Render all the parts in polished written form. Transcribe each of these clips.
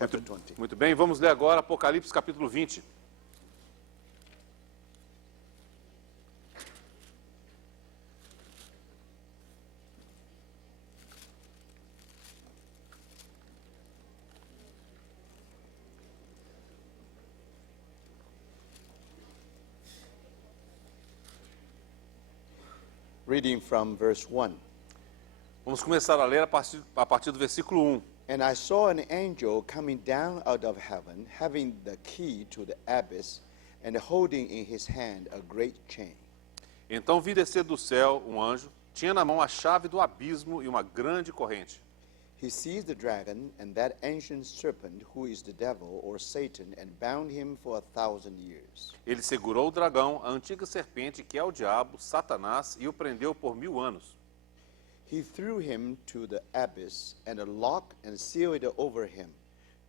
chapter 20. Muito bem, vamos ler agora Apocalipse capítulo 20. Reading from verse 1. Vamos começar a ler a partir do versículo 1. And I saw an angel coming down out of heaven, having the key to the abyss, and holding in his hand a great chain. Então vi descer do céu um anjo, tinha na mão a chave do abismo e uma grande corrente. He seized the dragon and that ancient serpent, who is the devil or Satan, and bound him for 1,000 years. Ele segurou o dragão, a antiga serpente, que é o diabo, Satanás, e o prendeu por 1000 anos. He threw him to the abyss, and locked and sealed it over him,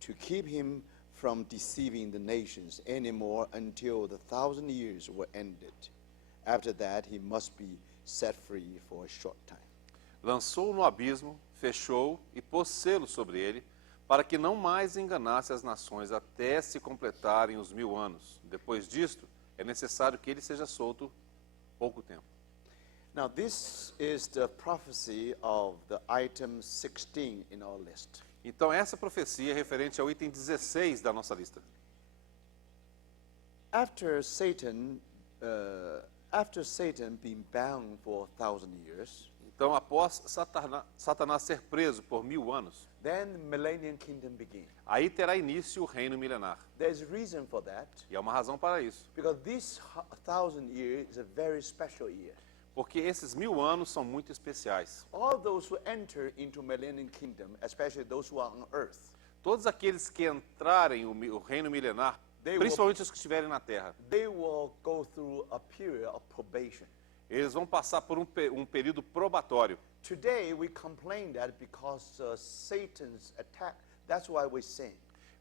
to keep him from deceiving the nations anymore until the 1,000 years were ended. After that, he must be set free for a short time. Lançou-o no abismo, fechou e pôs selo sobre ele, para que não mais enganasse as nações até se completarem os 1000 anos. Depois disto, é necessário que ele seja solto pouco tempo. Now, this is the prophecy of the item 16 in our list. Então, essa profecia é referente ao item 16 da nossa lista. After Satan being bound for 1,000 years, Então, após Satanás ser preso por 1000 anos, then the millennium kingdom begins. aí terá início o reino milenar. There's a reason for that, E há uma razão para isso. because this 1,000 years is a very special year. Porque esses 1000 anos são muito especiais. All those who enter into millennium kingdom, especially those who are on earth, Todos aqueles que entrarem o reino milenar, They will- principalmente os que estiverem na terra, they will go through a period of probation. eles vão passar por um período probatório. Today we complain that because Satan's attack, that's why we sin.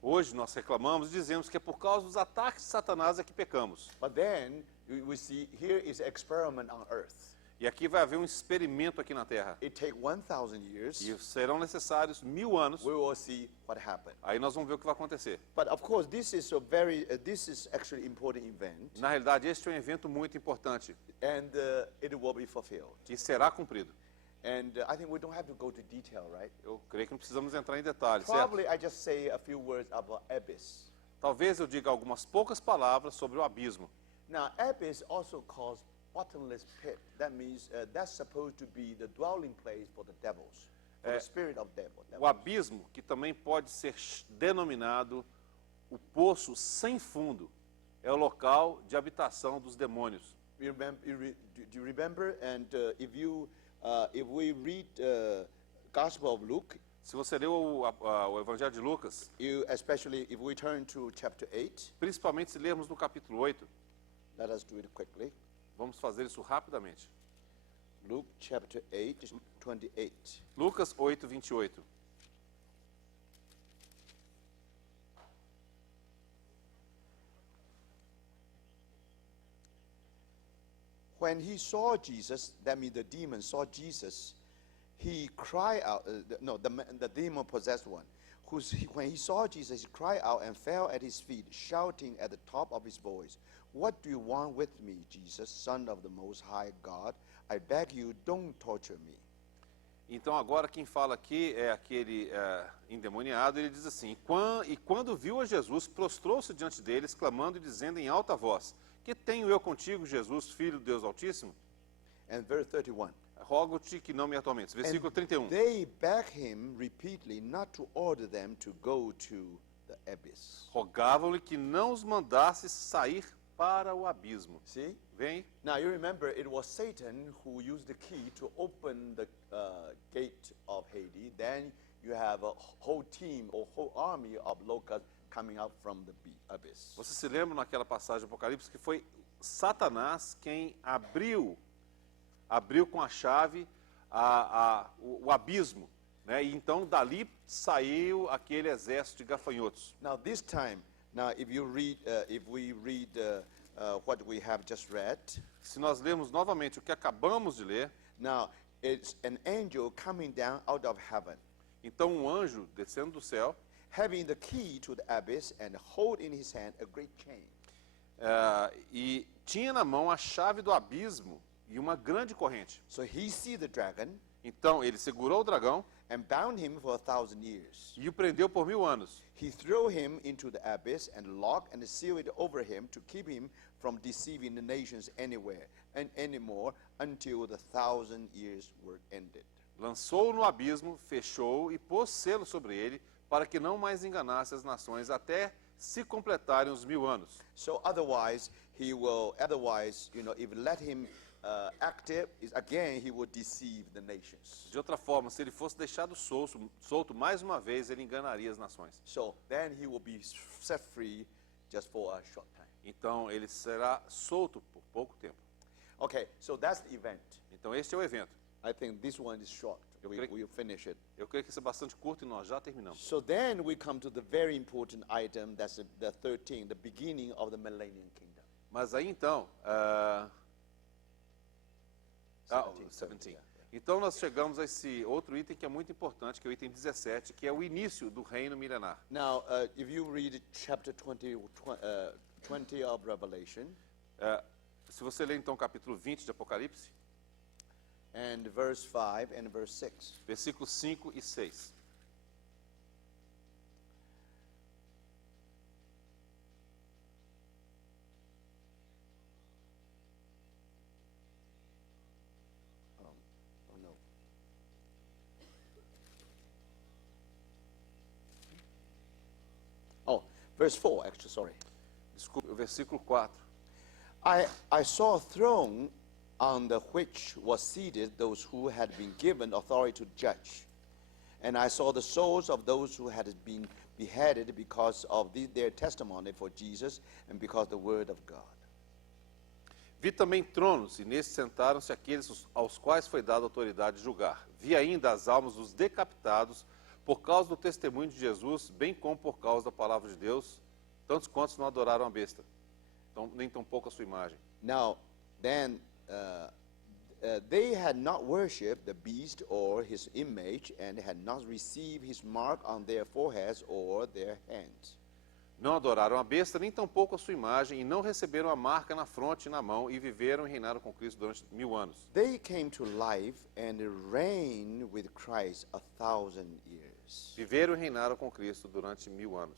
Hoje nós reclamamos e dizemos que é por causa dos ataques de Satanás é que pecamos. But then we see here is experiment on earth. E aqui vai haver um experimento aqui na terra. It take 1,000 years. E serão necessários 1000 anos. We will see what happened. Aí nós vamos ver o que vai acontecer. But of course, this is this is actually important event, Na realidade, este é um evento muito importante and it will be fulfilled. que será cumprido. And I think we don't have to go to detail, right? Eu creio que não precisamos entrar em detalhes, certo? Probably I just say a few words about abyss. Talvez eu diga algumas poucas palavras sobre o abismo. Now, abyss also calls bottomless pit. That means that's supposed to be the dwelling place for the devils, for the spirit of devil. O abismo, que também pode ser denominado o poço sem fundo, é o local de habitação dos demônios. Do you remember? And if we read Gospel of Luke, Se você leu o Evangelho de Lucas, especially if we turn to chapter 8, principalmente se lermos no capítulo 8, let us do it quickly. vamos fazer isso rapidamente. Luke chapter 8, 28. Lucas 8, 28. When he saw Jesus, that means the demon saw Jesus, he cried out, the demon-possessed one, when he saw Jesus, he cried out and fell at his feet, shouting at the top of his voice, "What do you want with me, Jesus, Son of the Most High God? I beg you, don't torture me." Então agora quem fala aqui é aquele endemoniado, ele diz assim, e quando viu a Jesus, prostrou-se diante dele, exclamando e dizendo em alta voz, "Que tenho eu contigo, Jesus, Filho de Deus Altíssimo? And verse 31. Rogo-te que não me atormentes." Versículo And 31. they begged him repeatedly not to order them to go to the abyss. Rogavam-lhe que não os mandasse sair para o abismo. See? Vem. Now you remember it was Satan who used the key to open the gate of Hades. Then you have a whole team or whole army of locusts coming out from the abyss. Você se lembra naquela passagem do Apocalipse que foi Satanás quem abriu com a chave o abismo, né? E então dali saiu aquele exército de gafanhotos. Now this time, if we read what we have just read, Se nós lermos novamente o que acabamos de ler, now it's an angel coming down out of heaven, então um anjo descendo do céu, having the key to the abyss and hold in his hand a great chain. E tinha na mão a chave do abismo e uma grande corrente. So he seized the dragon Então ele segurou o dragão and bound him for 1,000 years. e o prendeu por 1000 anos. He threw him into the abyss and locked and sealed it over him to keep him from deceiving the nations anywhere and anymore until the 1,000 years were ended. Lançou-o no abismo, fechou e pôs selo sobre ele para que não mais enganasse as nações até se completarem os 1000 anos. So otherwise, if let him active, again he would deceive the nations. De outra forma, se ele fosse deixado solto mais uma vez, ele enganaria as nações. So then he will be set free just for a short time. Então ele será solto por pouco tempo. Okay, so that's the event. Então este é o evento. I think this one is short. We'll finish it. Eu creio que isso é bastante curto e nós já terminamos. So then we come to the very important item, that's the 13, the beginning of the millennium kingdom. Mas aí então, 17. Então nós chegamos a esse outro item que é muito importante, que é o item 17, que é o início do reino milenar. Now, if you read chapter 20 of Revelation, Se você ler então o capítulo 20 de Apocalipse, and verse 5 and verse 6. versículos 5 e 6. Oh no. Oh, verse 4 actually, sorry. Desculpe, o versículo 4. I saw a throne on the which was seated those who had been given authority to judge. And I saw the souls of those who had been beheaded because of their testimony for Jesus and because of the word of God. Vi também tronos, e nesses sentaram-se aqueles aos quais foi dada autoridade de julgar. Vi ainda as almas dos decapitados por causa do testemunho de Jesus, bem como por causa da palavra de Deus, tantos quantos não adoraram a besta, nem tão pouco a sua imagem. Now, then, they had not worshipped the beast or his image and had not received his mark on their foreheads or their hands. Não adoraram a besta, nem tampouco a sua imagem, e não receberam a marca na fronte e na mão, e viveram e reinaram com Cristo durante 1000 anos. They came to life and reigned with Christ 1,000 years. Viveram e reinaram com Cristo durante 1000 anos.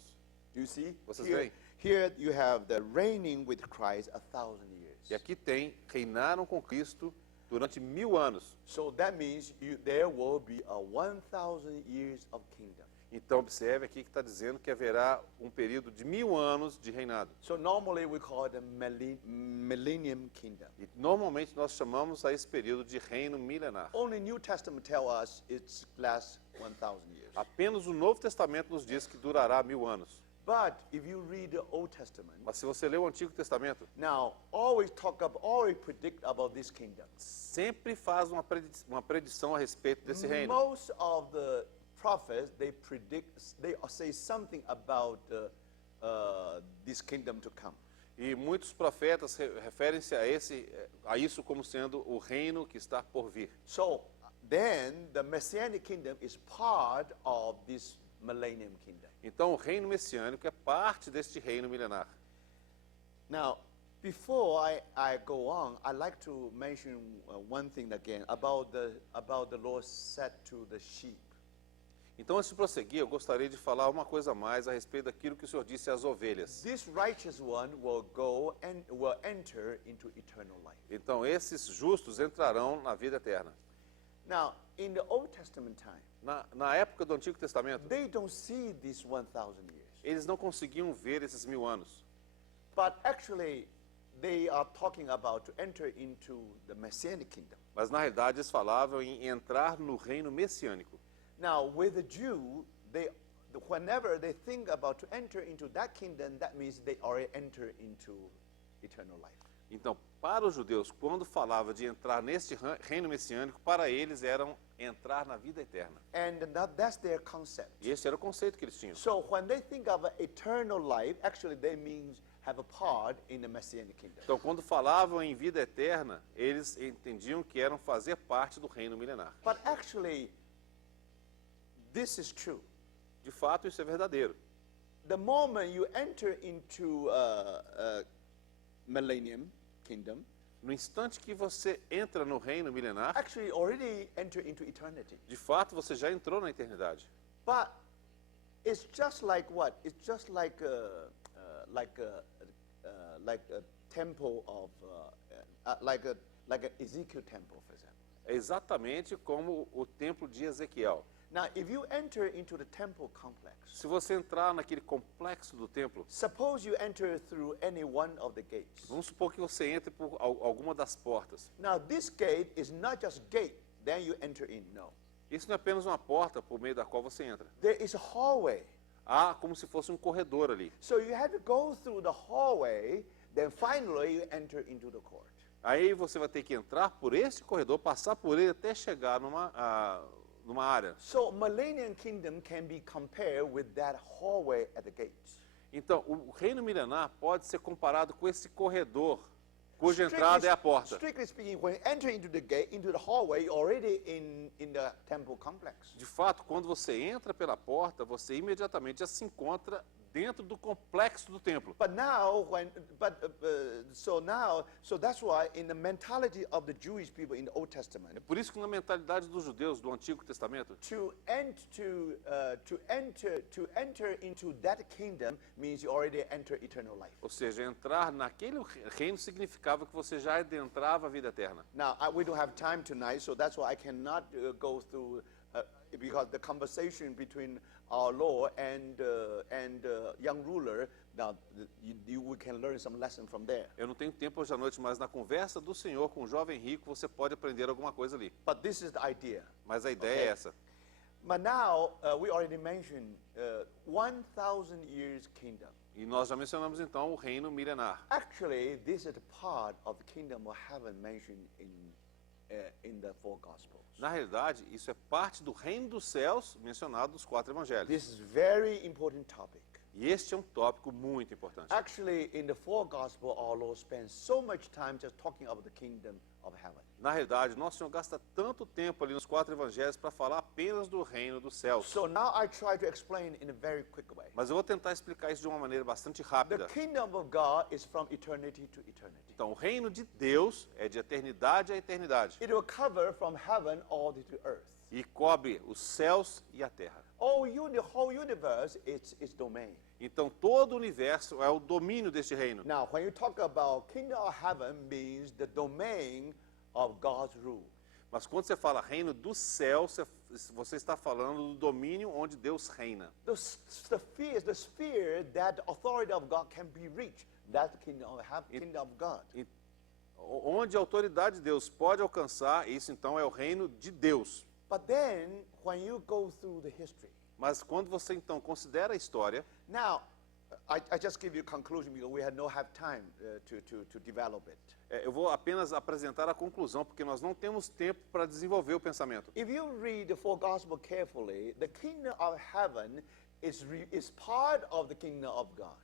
Do you see? Vocês veem? Here you have the reigning with Christ 1,000 years. E aqui tem, reinaram com Cristo durante 1000 anos. So that means there will be a 1,000 years of kingdom. Então observe aqui que está dizendo que haverá um período de 1000 anos de reinado. So normally we call it the millennium kingdom. E normalmente nós chamamos a esse período de reino milenar. Only New Testament tell us it's lasts 1,000 years. Apenas o Novo Testamento nos diz que durará 1000 anos. But if you read the Old Testament, Mas se você ler o Antigo Testamento, now always predict about this kingdom. sempre faz uma predição a respeito desse reino. Most of the prophets they say something about this kingdom to come. E muitos profetas referem-se a isso como sendo o reino que está por vir. So then the Messianic kingdom is part of this millennium kingdom. Então o reino messiânico é parte deste reino milenar. Now, before I go on, I'd like to mention one thing again about the Lord said to the sheep. Então, antes de prosseguir, eu gostaria de falar uma coisa a mais a respeito daquilo que o Senhor disse às ovelhas. This righteous one will go and will enter into eternal life. Então, esses justos entrarão na vida eterna. Now, in the Old Testament time, Na época do Antigo Testamento, they don't see these 1,000 years. eles não conseguiam ver esses 1000 anos. But actually, they are talking about to enter into the Messianic kingdom. Mas, na realidade, eles falavam em entrar no reino messiânico. Now, with the Jew, whenever they think about to enter into that kingdom, that means they already enter into eternal life. Então, para os judeus, quando falava de entrar neste reino messiânico, para eles eram entrar na vida eterna. And that's their concept. E esse era o conceito que eles tinham. So when they think of eternal life, actually they mean have a part in the Messianic kingdom. Então, quando falavam em vida eterna, eles entendiam que eram fazer parte do reino milenar. But actually, this is true. De fato, isso é verdadeiro. The moment you enter into millennium kingdom, No instante que você entra no reino milenar, actually already enter into eternity. de fato, você já entrou na eternidade. But it's just like what? It's just like a temple of like an Ezekiel temple, for example. É exatamente como o templo de Ezequiel. Now, if you enter into the temple complex, Se você entrar naquele complexo do templo, suppose you enter through any one of the gates. vamos supor que você entre por alguma das portas. Now, this gate is not just gate, then you enter in. No. Isso não é apenas uma porta por meio da qual você entra. There is a hallway. Há como se fosse um corredor ali. So you have to go through the hallway, then finally you enter into the court. Aí você vai ter que entrar por esse corredor, passar por ele até chegar numa área. So Millennium Kingdom can be compared with that hallway at the gates. Então, o reino milenar pode ser comparado com esse corredor, cuja entrada é a porta. Strictly speaking, when you enter into the gate, into the hallway, you're already in the temple complex. De fato, quando você entra pela porta, você imediatamente já se encontra dentro do complexo do templo. But now, so that's why in the mentality of the Jewish people in the Old Testament, É por isso que na mentalidade dos judeus do Antigo Testamento, to enter into that kingdom means you already enter eternal life. ou seja, entrar naquele reino significava que você já adentrava a vida eterna. Now, we don't have time tonight, so that's why I cannot go through, because the conversation between our Lord and young ruler, now we can learn some lesson from there. Eu não tenho tempo hoje à noite, mas na conversa do Senhor com o jovem rico, você pode aprender alguma coisa ali. But this is the idea. Mas a ideia Okay. é essa. But now, we already mentioned 1,000 years kingdom. E nós já mencionamos então o reino milenar. Actually, this is part of the kingdom of heaven mentioned in the four Gospels. Na realidade, isso é parte do reino dos céus mencionado nos 4 evangelhos. This is very important topic. E este é um tópico muito importante. Actually, in the four Gospels, our Lord spends so much time just talking about the kingdom of heaven. Na realidade, nosso Senhor gasta tanto tempo ali nos 4 evangelhos para falar apenas do reino dos céus. So now I try to explain in a very quick way. Mas eu vou tentar explicar isso de uma maneira bastante The rápida. kingdom of God is from eternity to eternity. Então, o reino de Deus é de eternidade a eternidade. It will cover from heaven all the to earth. E cobre os céus e a terra. The whole universe is its domain. Então, todo o universo é o domínio deste reino. Now, when you talk about kingdom of heaven, means the domain of God's rule. Mas quando você fala reino do céu, você está falando do domínio onde Deus reina. The sphere that the authority of God can be reached. That's the kingdom of heaven, kingdom of God. E onde a autoridade de Deus pode alcançar, isso então é o reino de Deus. But then, when you go through the history, Mas quando você então considera a história, now, I just give you a conclusion because we had no have time to develop it. eu vou apenas apresentar a conclusão, porque nós não temos tempo para desenvolver o pensamento. If you read the four Gospels carefully, the kingdom of heaven is part of the kingdom of God.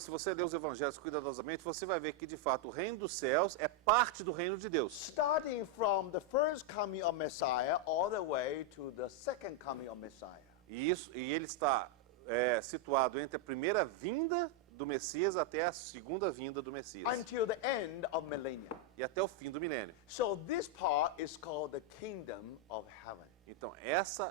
Se você ler os evangelhos cuidadosamente, você vai ver que, de fato, o reino dos céus é parte do reino de Deus. Starting from the first coming of Messiah all the way to the second coming of Messiah. E ele está situado entre a primeira vinda do Messias até a segunda vinda do Messias. Until the end of millennium. E até o fim do milênio. So this part is called the kingdom of heaven. Então,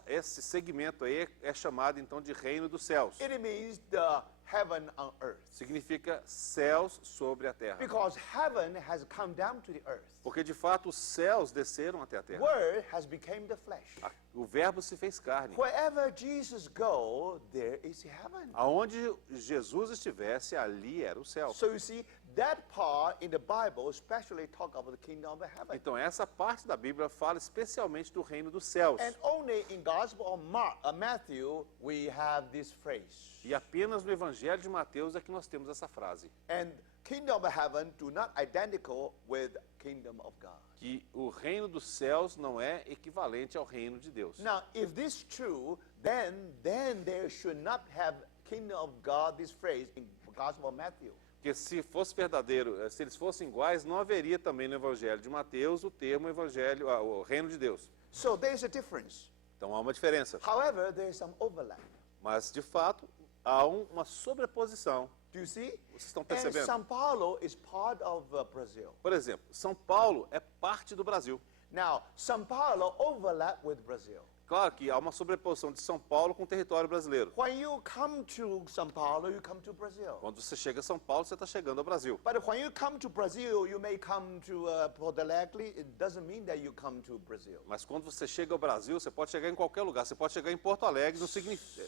esse segmento aí é chamado, então, de reino dos céus. It means the heaven on earth. Significa céus sobre a terra. Because heaven has come down to the earth. Porque, de fato, os céus desceram até a terra. Word has become the flesh. O verbo se fez carne. Wherever Jesus go, there is heaven. Aonde Jesus estivesse, ali era o céu. So you see, that part in the Bible especially talk about the kingdom of heaven. Então, essa parte da Bíblia fala especialmente do reino dos céus. And only in Gospel of Matthew we have this phrase. E apenas no Evangelho de Mateus é que nós temos essa frase. And kingdom of heaven do not identical with kingdom of God. Que o reino dos céus não é equivalente ao reino de Deus. Now, if this is true, then there should not have kingdom of God this phrase in Gospel of Matthew. Porque se fosse verdadeiro, se eles fossem iguais, não haveria também no Evangelho de Mateus o termo evangelho, o reino de Deus. So there is a difference. Então há uma diferença. However, there is some overlap. Mas, de fato, há uma sobreposição. Do you see? Vocês estão And percebendo? São Paulo is part of Brazil. Por exemplo, São Paulo é parte do Brasil. Now, São Paulo overlap with Brazil. Claro que há uma sobreposição de São Paulo com o território brasileiro. When you come to São Paulo, you come to Brazil. Quando você chega a São Paulo, você está chegando ao Brasil. But when you come to Brazil, you may come to Porto Alegre. It doesn't mean that you come to Brazil. Mas quando você chega ao Brasil, você pode chegar em qualquer lugar. Você pode chegar em Porto Alegre, não significa...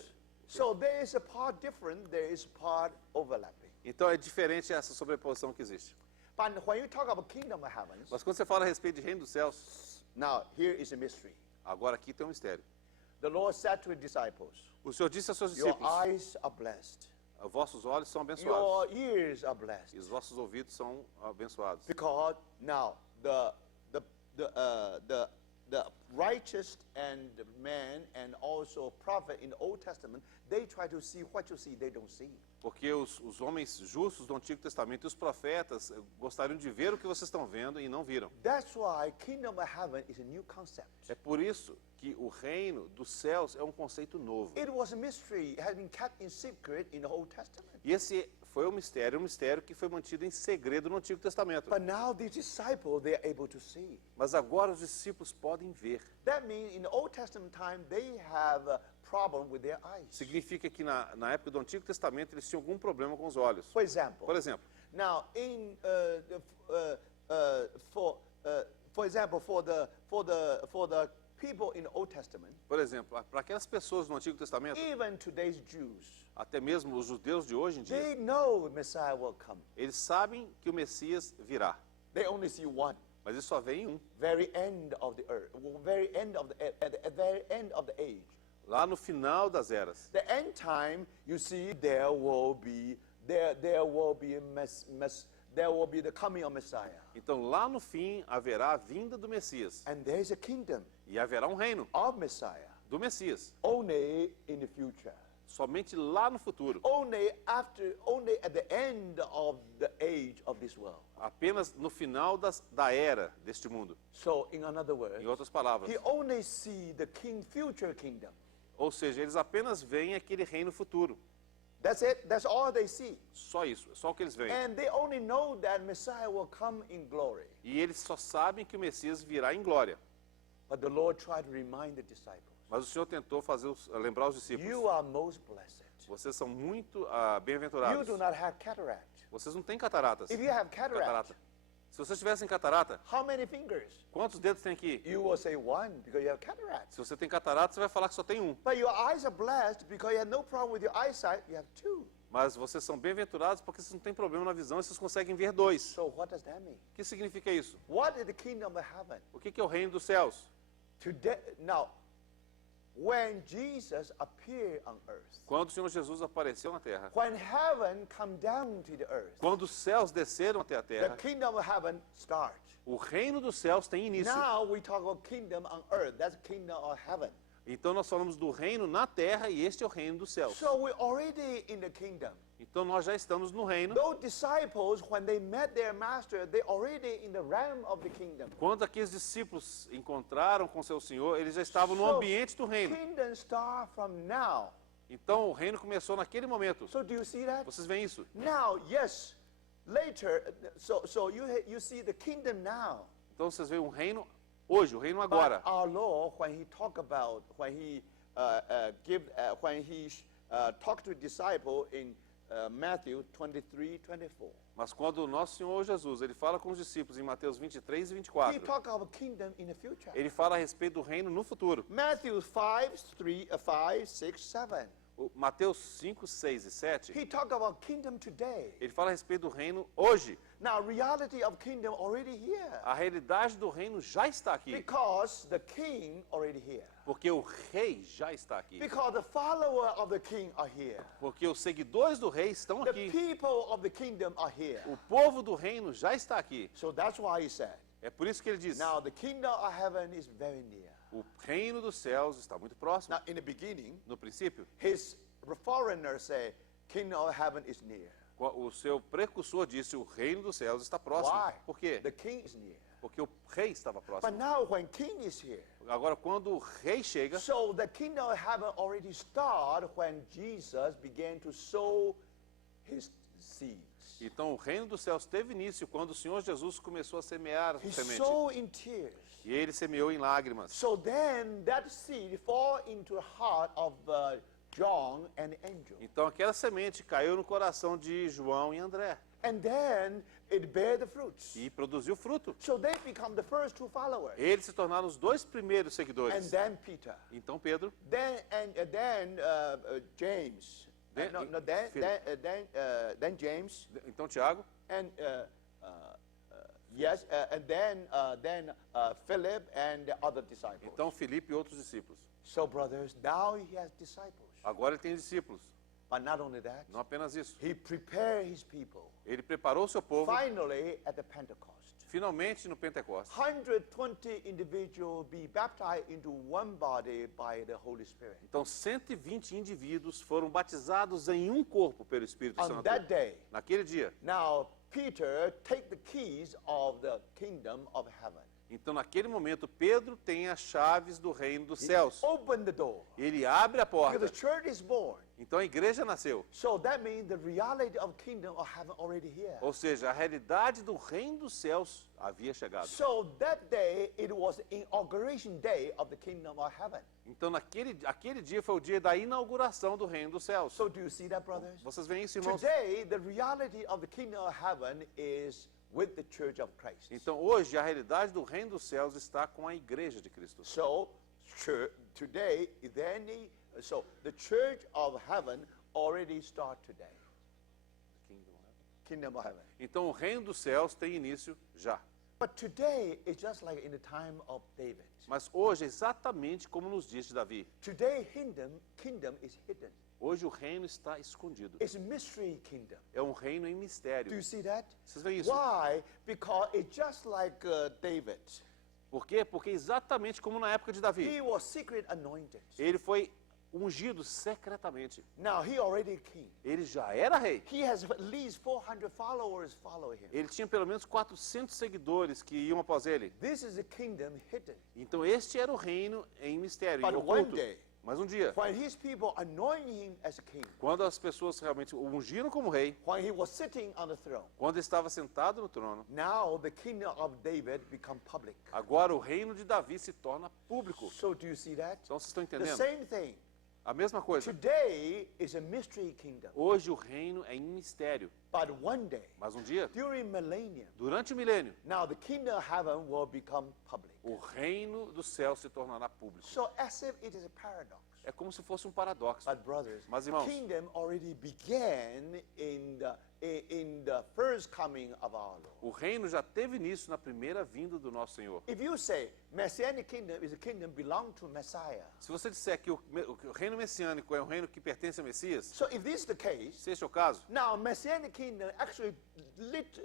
So there is a part different, there is part overlapping. Então é diferente essa sobreposição que existe. But when you talk about kingdom of heavens, Mas quando você fala a respeito de reino dos céus, now here is a mystery. agora aqui tem um mistério. The Lord said to his disciples, O Senhor disse aos seus your discípulos, eyes are blessed. vossos olhos são abençoados Your ears are blessed. e os vossos ouvidos são abençoados. Because now the righteous and man and also prophet in the Old Testament, they try to see what you see, they don't see. Porque os homens justos do Antigo Testamento e os profetas gostariam de ver o que vocês estão vendo e não viram. That's why kingdom of heaven is a new concept. É por isso que o reino dos céus é um conceito novo. It was a mystery, it had been kept in secret in the Old Testament. E esse foi um mistério que foi mantido em segredo no Antigo Testamento. But now the disciples, they are able to see. Mas agora os discípulos podem ver. That means in the Old Testament time, they have a problem with their eyes. Significa que na época do Antigo Testamento eles tinham algum problema com os olhos. For example, Por exemplo, now for example, for the people in the Old Testament, para aquelas pessoas no Antigo Testamento, even today's Jews, até mesmo os judeus de hoje em dia, they know Messiah will come. eles sabem que o Messias virá, They only see one, mas ele só vem em um, very end of the earth, very end of at the very end of the age. lá no final das eras. The end time, you see, there will be the coming of Messiah, Então lá no fim haverá a vinda do Messias and there is a kingdom e haverá um reino of Messiah do Messias, only in the future, somente lá no futuro, only at the end of the age of this world. apenas no final da era deste mundo. So, in another word, Em outras palavras, he only see the future kingdom. ou seja, eles apenas veem aquele reino futuro. That's it. That's all they see. Só isso, é só o que eles veem. And they only know that Messiah will come in glory. E eles só sabem que o Messias virá em glória. But the Lord tried to remind the disciples, Mas o Senhor tentou lembrar os discípulos. you are most blessed. Vocês são muito You bem-aventurados. do not have cataract. Vocês não têm cataratas. If you have cataract, Catarata. Se vocês tivessem catarata, how many fingers? quantos dedos tem aqui? You will say one because you have cataract. Se você tem catarata, você vai falar que só tem um. But your eyes are blessed because you have no problem with your eyesight. You have two. Mas vocês são bem-aventurados porque vocês não têm problema na visão e vocês conseguem ver dois. So what does that mean? O que significa isso? What is the kingdom of heaven? O que é o reino dos céus? Now, when Jesus appeared on earth, Quando o Senhor Jesus apareceu na terra, when heaven come down to the earth, quando os céus desceram até a the terra, kingdom of heaven start. o reino dos céus tem início. Now we talk about kingdom on earth. That's kingdom of heaven. Então nós falamos do reino na terra e este é o reino dos céus. So we're already in the kingdom. Então nós já estamos no reino. Those disciples, when they met their master, they already in the realm of the kingdom. Quando aqueles discípulos encontraram com seu Senhor, eles já estavam no ambiente do reino. Kingdom start from now. Então o reino começou naquele momento. So do you see that? Vocês veem isso? Now, yes. Later, so you see the kingdom now. Então vocês veem um reino hoje, o reino agora. But our Lord, when he talked to a disciple in Matthew 23:24, Mas quando o nosso Senhor Jesus, ele fala com os discípulos em Mateus 23 e he 24, talked about kingdom in the future. ele fala a respeito do reino no futuro. Matthew 5, 6, 7. O Mateus 5, 6 e 7, He talked about kingdom today. ele fala a respeito do reino hoje. Now, reality of kingdom already here. A realidade do reino já está aqui, Because the king already here. porque o rei já está aqui. Because the follower of the king are here. Porque os seguidores do rei estão The aqui. people of the kingdom are here. O povo do reino já está aqui. So that's why he said, É por isso que ele diz, now the kingdom of heaven is very near. o reino dos céus está muito próximo. Now, in the beginning, No princípio, his foreigners say, kingdom of heaven is near. o seu precursor disse, o reino dos céus está próximo. Why? Por quê? The king is near. Porque o rei estava But próximo. now when king is here, Agora, quando o rei chega, So the kingdom of heaven already started when Jesus began to sow his seeds. então o reino dos céus teve início quando o Senhor Jesus começou a semear a He semente. sowed in tears. E ele semeou em lágrimas. So then that seed fall into the heart of John and Andrew. Então aquela semente caiu no coração de João e André And then it bare the fruits. e produziu fruto. So they become the first two followers. Eles se tornaram os dois primeiros And seguidores. then Peter. Então Pedro, Then James. Then- Then James. então Tiago, And then Philip and the other disciples. então Filipe e outros discípulos. So brothers, now he has disciples. Agora ele tem discípulos. But not only that, Não apenas isso. he prepared his people. Ele preparou o seu povo Finally, at the Pentecost, finalmente no Pentecostes. 120 individuals be baptized into one body by the Holy Spirit. Então 120 indivíduos foram batizados em um corpo pelo Espírito On Santo. that day, Naquele dia. now Peter take the keys of the kingdom of heaven. Então naquele momento Pedro tem as chaves do reino dos céus. Open the door. Ele abre a Because porta. the church is born. Então a igreja nasceu. So that means the reality of kingdom of heaven already here. Ou seja, a realidade do reino dos céus havia chegado. So that day, it was the inauguration day of the kingdom of heaven. Então aquele dia foi o dia da inauguração do reino dos céus. So do you see that, brothers? Vocês veem isso, irmãos? Today, the reality of the kingdom of heaven is with the church of Christ. Então hoje a realidade do reino dos céus está com a igreja de Cristo. So today, so the church of heaven already start today. Kingdom of heaven. Então o reino dos céus tem início já. But today is just like in the time of David. Mas hoje é exatamente como nos dias de Davi. Today, kingdom is hidden. Hoje o reino está escondido. It's a mystery kingdom. É um reino em Do mistério. you see that? Vocês veem isso? Why? Because it's just like David. Por quê? Porque exatamente como na época de Davi. He was secret anointed. Ele foi ungido secretamente. Now he already king. Ele já era rei. He has at least 400 followers follow him. Ele tinha pelo menos 400 seguidores que iam após ele. This is a kingdom hidden. Então este era o reino em mistério, em But oculto. one day, Mas um dia, when his people anoint him as a king, quando as pessoas realmente o ungiram como rei, when he was sitting on the throne, quando ele estava sentado no trono, now the kingdom of David become public. agora o reino de Davi se torna público. So do you see that? Então vocês estão The entendendo? same thing. A mesma coisa. Today is a mystery kingdom. Hoje o reino é em mistério. But one day, Mas um dia, during millennium, durante o milênio, now the kingdom of heaven will become public. o reino do céu se tornará público. So as if it is a paradox. É como se fosse um paradoxo. But brothers, Mas, irmãos, kingdom already began in the first coming of our Lord. o reino já teve início na primeira vinda do nosso Senhor. If you say Messianic kingdom is a kingdom belong to Messiah, Se você disser que o reino messiânico é um reino que pertence a Messias, so if this is the case, se este é o caso, now Messianic kingdom actually,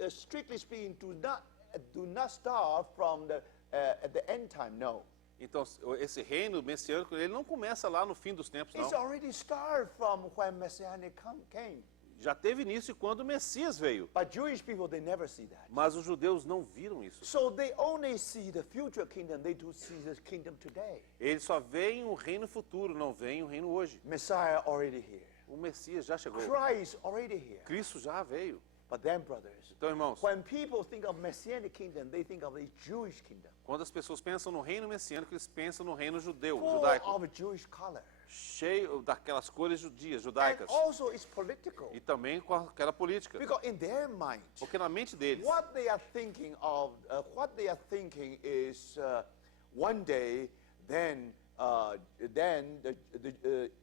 strictly speaking, do not start from at the end time. No, então esse reino messiânico ele não começa lá no fim dos tempos, it's não. already started from when Messianic came. Já teve início quando o Messias veio. But Jewish people, they never see that. Mas os judeus não viram isso. So they only see the future kingdom. They do see the kingdom today. Eles só veem o reino futuro, não veem o reino hoje. Messiah already here. O Messias já chegou. Christ already here. Cristo já veio. But then, brothers, Então, irmãos, when people think of Messianic kingdom, they think of the Jewish kingdom. quando as pessoas pensam no reino messiânico, eles pensam no reino judeu, Full judaico, of Jewish color. cheio daquelas cores judias, And judaicas, also it's political. e também com aquela política. Because in their mind, Porque na mente deles, what they are thinking is one day, then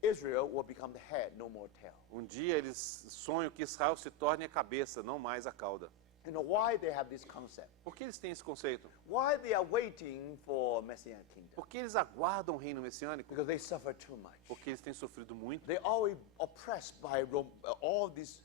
Israel will become the head, no more tail. um dia eles sonham que Israel se torne a cabeça, não mais a cauda. You know why they have this concept? Por que eles têm esse conceito? Why they are waiting for Messianic kingdom? Por que eles aguardam o reino messiânico? Because they suffer too much. Porque eles têm sofrido muito. They always oppressed by all these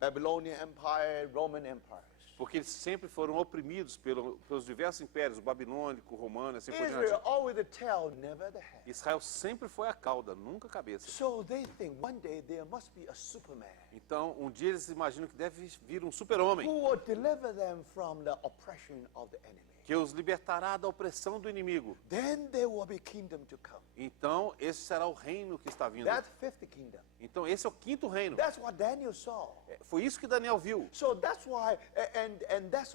Babylonian Empire, Roman empires. Porque eles sempre foram oprimidos pelos diversos impérios, o babilônico, o romano, assim por Israel diante. always the tail, never the head. Israel sempre foi a cauda, nunca a cabeça. So they think one day there must be a Superman Então, um dia eles imaginam que deve vir um super-homem who will deliver them from the oppression of the enemy. que os libertará da opressão do inimigo. Then there will be kingdom to come. Então, esse será o reino que está vindo. That's fifth kingdom. Então, esse é o quinto reino. That's what Daniel saw. Foi isso que Daniel viu. So that's why, and that's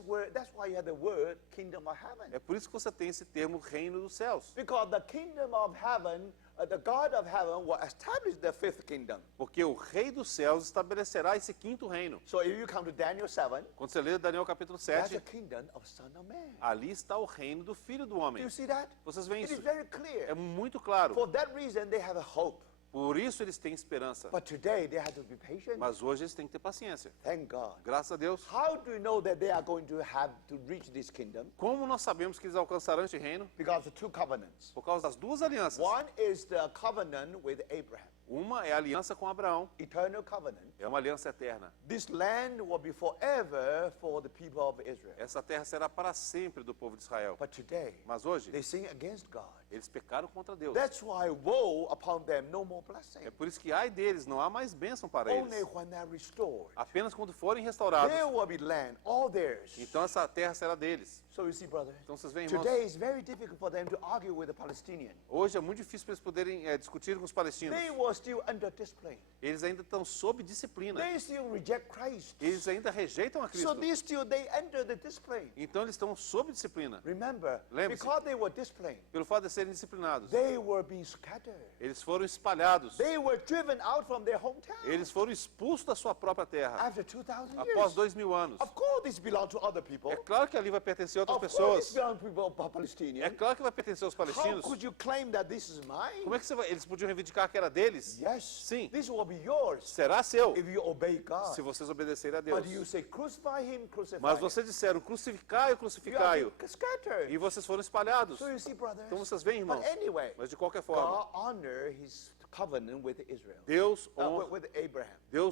why you have the word kingdom of heaven. É por isso que você tem esse termo reino dos céus. Because the kingdom of heaven, the God of heaven will establish the fifth kingdom. Porque o rei dos céus estabelecerá esse quinto reino. So if you come to Daniel 7, Quando você lê Daniel capítulo that's the 7, kingdom of Son of Man. ali está o reino do Filho do Do Homem. you see that? Vocês veem It is isso? very É clear. muito claro. For that reason, they have a hope. Por isso eles têm esperança. But today, they have to be patient. Mas hoje eles têm que ter paciência. Thank God. Graças a Deus. How do you know that they are going to have to reach this kingdom? Como nós sabemos que eles alcançarão este reino? Because of two covenants. Por causa das duas alianças. One is the covenant with Abraham, Uma é a aliança com Abraão. eternal covenant. É uma aliança eterna. This land will be forever for the people of Israel. Essa terra será para sempre do povo de Israel. But today, Mas hoje, they sin against God. eles pecaram contra Deus. That's why woe upon them, no more blessing. É por isso que, ai deles, não há mais bênção para Only eles. when they're restored, Apenas quando forem restaurados, there will be land, all theirs. então essa terra será deles. So you see, brother, Então vocês veem, irmãos, today is very difficult for them to argue with the Palestinians. hoje é muito difícil para eles poderem discutir com os palestinos. They were still under discipline. Eles ainda estão sob disciplina. They still reject Christ. Eles ainda rejeitam a So Cristo. they enter the discipline. Então eles estão sob disciplina. Remember, Lembre-se. because they were disciplined, Pelo fato de serem disciplinados. they were being scattered. Eles foram espalhados. They were driven out from their hometown. Eles foram expulsos da sua própria terra. After 2,000 Após years. 2000 anos. Of course, this belongs to other people. É claro que ali vai pertencer a outras Of course, this pessoas. belongs to people, É Palestinians. claro que vai pertencer aos How palestinos. could you claim that this is mine? Como é que você vai... Eles podiam reivindicar que era deles? Yes. Sim. This will be yours Será seu, if you obey God. se vocês obedecerem a Deus. But you say, crucify him, crucify Mas him. vocês disseram, crucificai-o, You are crucificai-o. being scattered. E vocês foram espalhados. So you see, brothers. Então vocês veem, But irmãos. anyway, Mas de qualquer forma, God honored his covenant with Israel. Deus With Abraham.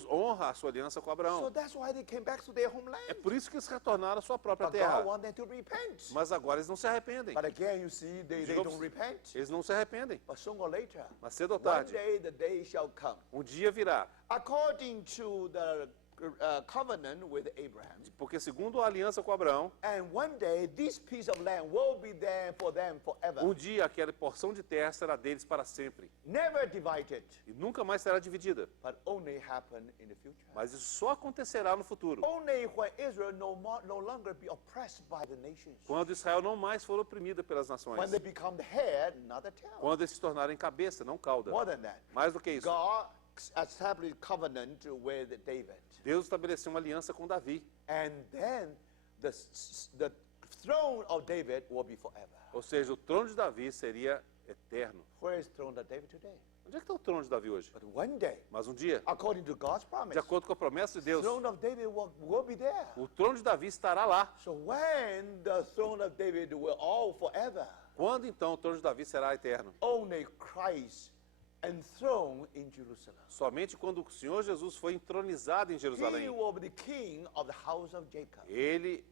honra a sua aliança com So Abraão. that's why they came back to their É homeland. por isso que eles retornaram à sua própria But God terra. wanted them to repent. Mas agora eles não se arrependem. But again, you see, they Digamos- don't repent. Eles não se arrependem. But sooner or later, Mas cedo ou one tarde, day the day shall come. um dia virá. According to the covenant with Abraham, Porque segundo a aliança com Abraão, and one day this piece of land will be there for them forever. um dia aquela porção de terra será deles para sempre. Never divided, E nunca mais será dividida. but only happen in the future. Mas isso só acontecerá no futuro. Only when Israel no longer be oppressed by the nations. Quando Israel não mais for oprimida pelas nações. When they become the head, not the tail. Quando eles se tornarem cabeça, não cauda. More than that, Mais do que isso, God established covenant with David. Deus estabeleceu uma aliança com Davi. And then the throne of David will be forever. Ou seja, o trono de Davi seria eterno. Where is throne of David today? Onde é que está o trono de Davi hoje? But one day, Mas um dia, according to God's promise, de acordo com a promessa de Deus, throne of David will be there. o trono de Davi estará lá. So when the throne of David will all forever, Quando então o trono de Davi será eterno? only Christ enthroned in Jerusalem. Somente quando o Senhor Jesus foi entronizado em He Jerusalém. will be the king of the house of Jacob. Ele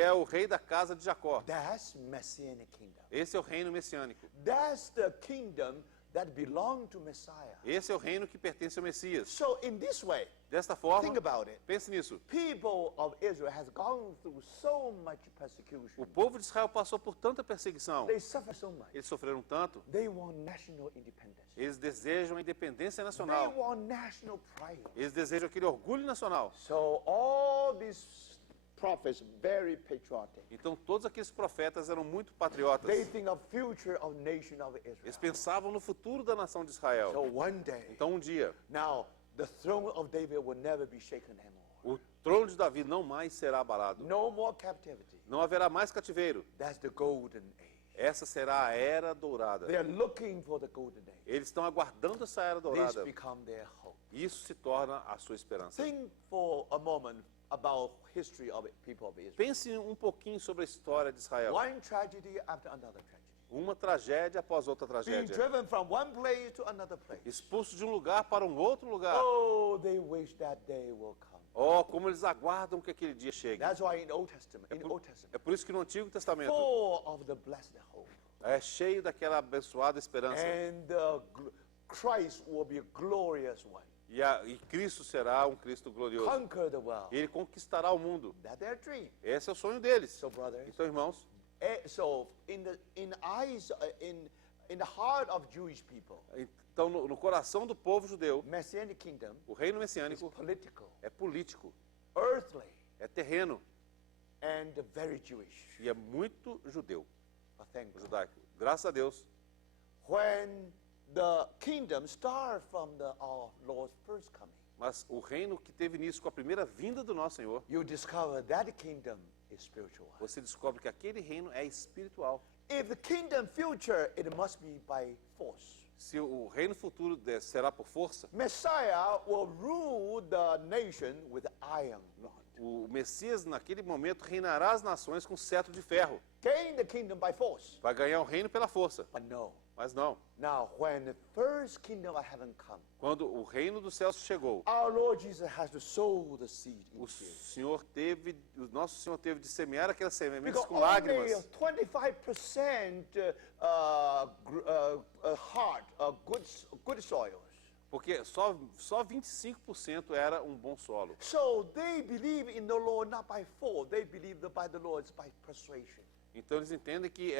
é o rei da casa de Jacó. That's Messianic kingdom. Esse é o reino messiânico. That's the kingdom that belongs to Messiah. Esse é o reino que pertence ao Messias. So in this way, Desta forma, think about it. pense nisso. People of Israel has gone through so much persecution. O povo de Israel passou por tanta perseguição. They suffer so much. Eles sofreram tanto. They want national independence. Eles desejam a independência They nacional. want national pride. Eles desejam aquele orgulho nacional. So all these prophets very patriotic. Então todos aqueles profetas eram muito patriotas. They think of future of nation of Eles Israel. pensavam no futuro da nação de Israel. So one day, Então um dia, now the throne of David will never be shaken anymore. o trono de Davi não mais será abalado. No more captivity. Não haverá mais cativeiro. That's the golden age. Essa será a era dourada. They are looking for the golden age. Eles estão aguardando essa era This dourada. become their hope. Isso se torna a sua esperança. Think for a moment about history of people of Israel. Pense um pouquinho sobre a história de Israel. One tragedy after another tragedy. Uma tragédia após outra Being tragédia. driven from one place to another place. Expulsos de um lugar para um outro lugar. Oh, they wish that day will come. Oh, como eles aguardam que aquele dia chegue. That's why in Old Testament, É por isso que no Antigo Testamento full of the blessed hope. é cheio daquela abençoada esperança. And Christ will be a glorious one. E Cristo será um Cristo glorioso. Conquer the world. Ele conquistará o mundo. That's their dream. Esse é o sonho deles. So brothers, Então, irmãos, So in the heart of Jewish people, Então, no coração do povo judeu, Messianic kingdom o reino is messiânico political, é político, earthly, é terreno and very Jewish. e é muito judeu, But thank God. judaico. Graças a Deus, When the kingdom started from our Lord's first coming, mas o reino que teve início com a primeira vinda do nosso Senhor, you discover that kingdom is spiritual. você descobre que aquele reino é espiritual. If the kingdom future, it must be by force. Se o reino futuro será por força, Messiah will rule the nation with iron rod. o Messias naquele momento reinará as nações com cetro de ferro. Gain the kingdom by force. Vai ganhar o reino pela força, But no. mas não. Now, when the first kingdom of heaven come, Quando o reino dos céus chegou, our Lord Jesus has to sow the seed in o here. nosso Senhor teve de semear aquelas sementes Because com only lágrimas, 25% hard, good soils. porque só 25% era um bom solo. So they believe in the Lord not by force, they believe that by the Lord it's by persuasion. Então eles entendem que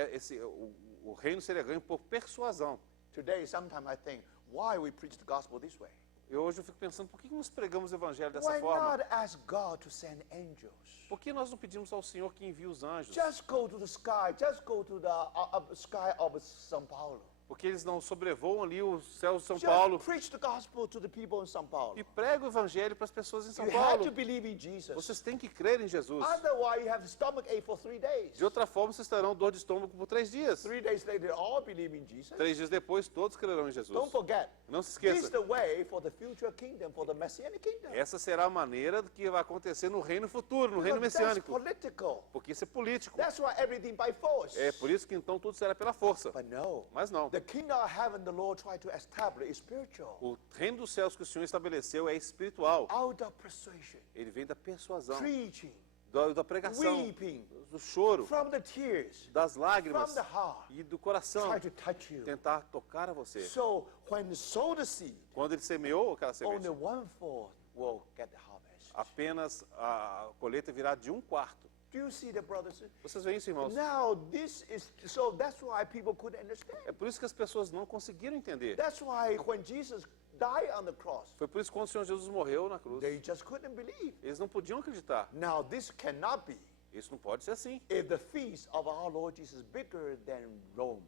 o reino seria ganho por persuasão. Today, sometimes I think, why we preach the gospel this way? E hoje eu fico pensando, por que nós pregamos o evangelho dessa Why forma? not ask God to send angels? Por que nós não pedimos ao Senhor que envie os anjos? Just go to the sky, just go to the sky of São Paulo. Porque eles não sobrevoam ali os céus de São Just Paulo preach the gospel to the people in São Paulo. e pregam o evangelho para as pessoas em São You have to Paulo. believe in Jesus. Vocês têm que crer em Jesus. Otherwise, you have stomachache for 3 days. De outra forma, vocês terão dor de estômago por 3 dias. 3 days later, all believe in Jesus. 3 dias depois, todos crerão em Jesus. Don't forget, Não se this is esqueça, the way for the future kingdom, for the Messianic kingdom. essa será a maneira que vai acontecer no reino futuro, no reino Because that's messiânico. political. Porque isso é político. That's why everything by force. É por isso que então tudo será pela força. But no, Mas não. the kingdom of heaven the Lord tried to establish is spiritual, O reino dos céus que o Senhor estabeleceu é espiritual. out of persuasion, Ele vem da persuasão, preaching, da pregação, weeping, do choro, from the tears, das lágrimas from the heart, e do coração. try to touch you. Tentar tocar a você. So when sow the seed, Quando ele semeou aquela semente, only 1/4 will get the harvest. apenas a colheita virá de 1/4. Do you see that, brothers? Vocês veem isso, irmãos? Now this is so. That's why people couldn't understand. É por isso que as pessoas não conseguiram entender. That's why when Jesus died on the cross, Foi por isso que quando o Senhor Jesus morreu na cruz, they just couldn't believe. eles não podiam acreditar. Now this cannot be Isso não pode ser assim. if the feast of our Lord Jesus is bigger than Rome.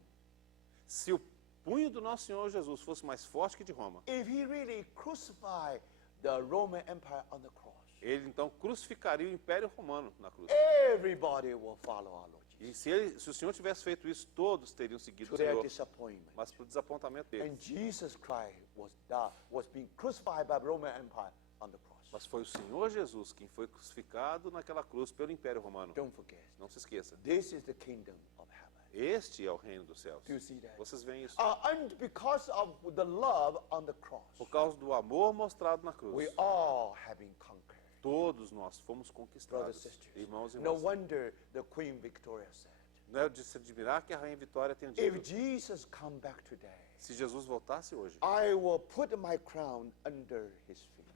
Se o punho do nosso Senhor Jesus fosse mais forte que de Roma, If he really crucified the Roman Empire on the cross, ele então crucificaria o Império Romano na cruz. everybody will follow our Lord E Jesus se o Senhor tivesse feito isso, todos teriam seguido to o their Senhor, disappointment. mas para o desapontamento And deles. Jesus Christ was being crucified by the Roman Empire on the cross. Mas foi o Senhor Jesus quem foi crucificado naquela cruz pelo Império Romano. Don't forget, Não se esqueça. this is the kingdom of heaven. Este é o reino dos céus. Do you see that? Vocês veem isso? And because of the love on the cross, Por causa do amor mostrado na cruz, we all have been conquered. todos nós fomos Brothers and conquistados. sisters, Irmãos e no irmãs. wonder the Queen Victoria said, Não é de se admirar que a Rainha Vitória tenha if dito, Jesus come back today, se Jesus voltasse hoje, I will put my crown under his feet.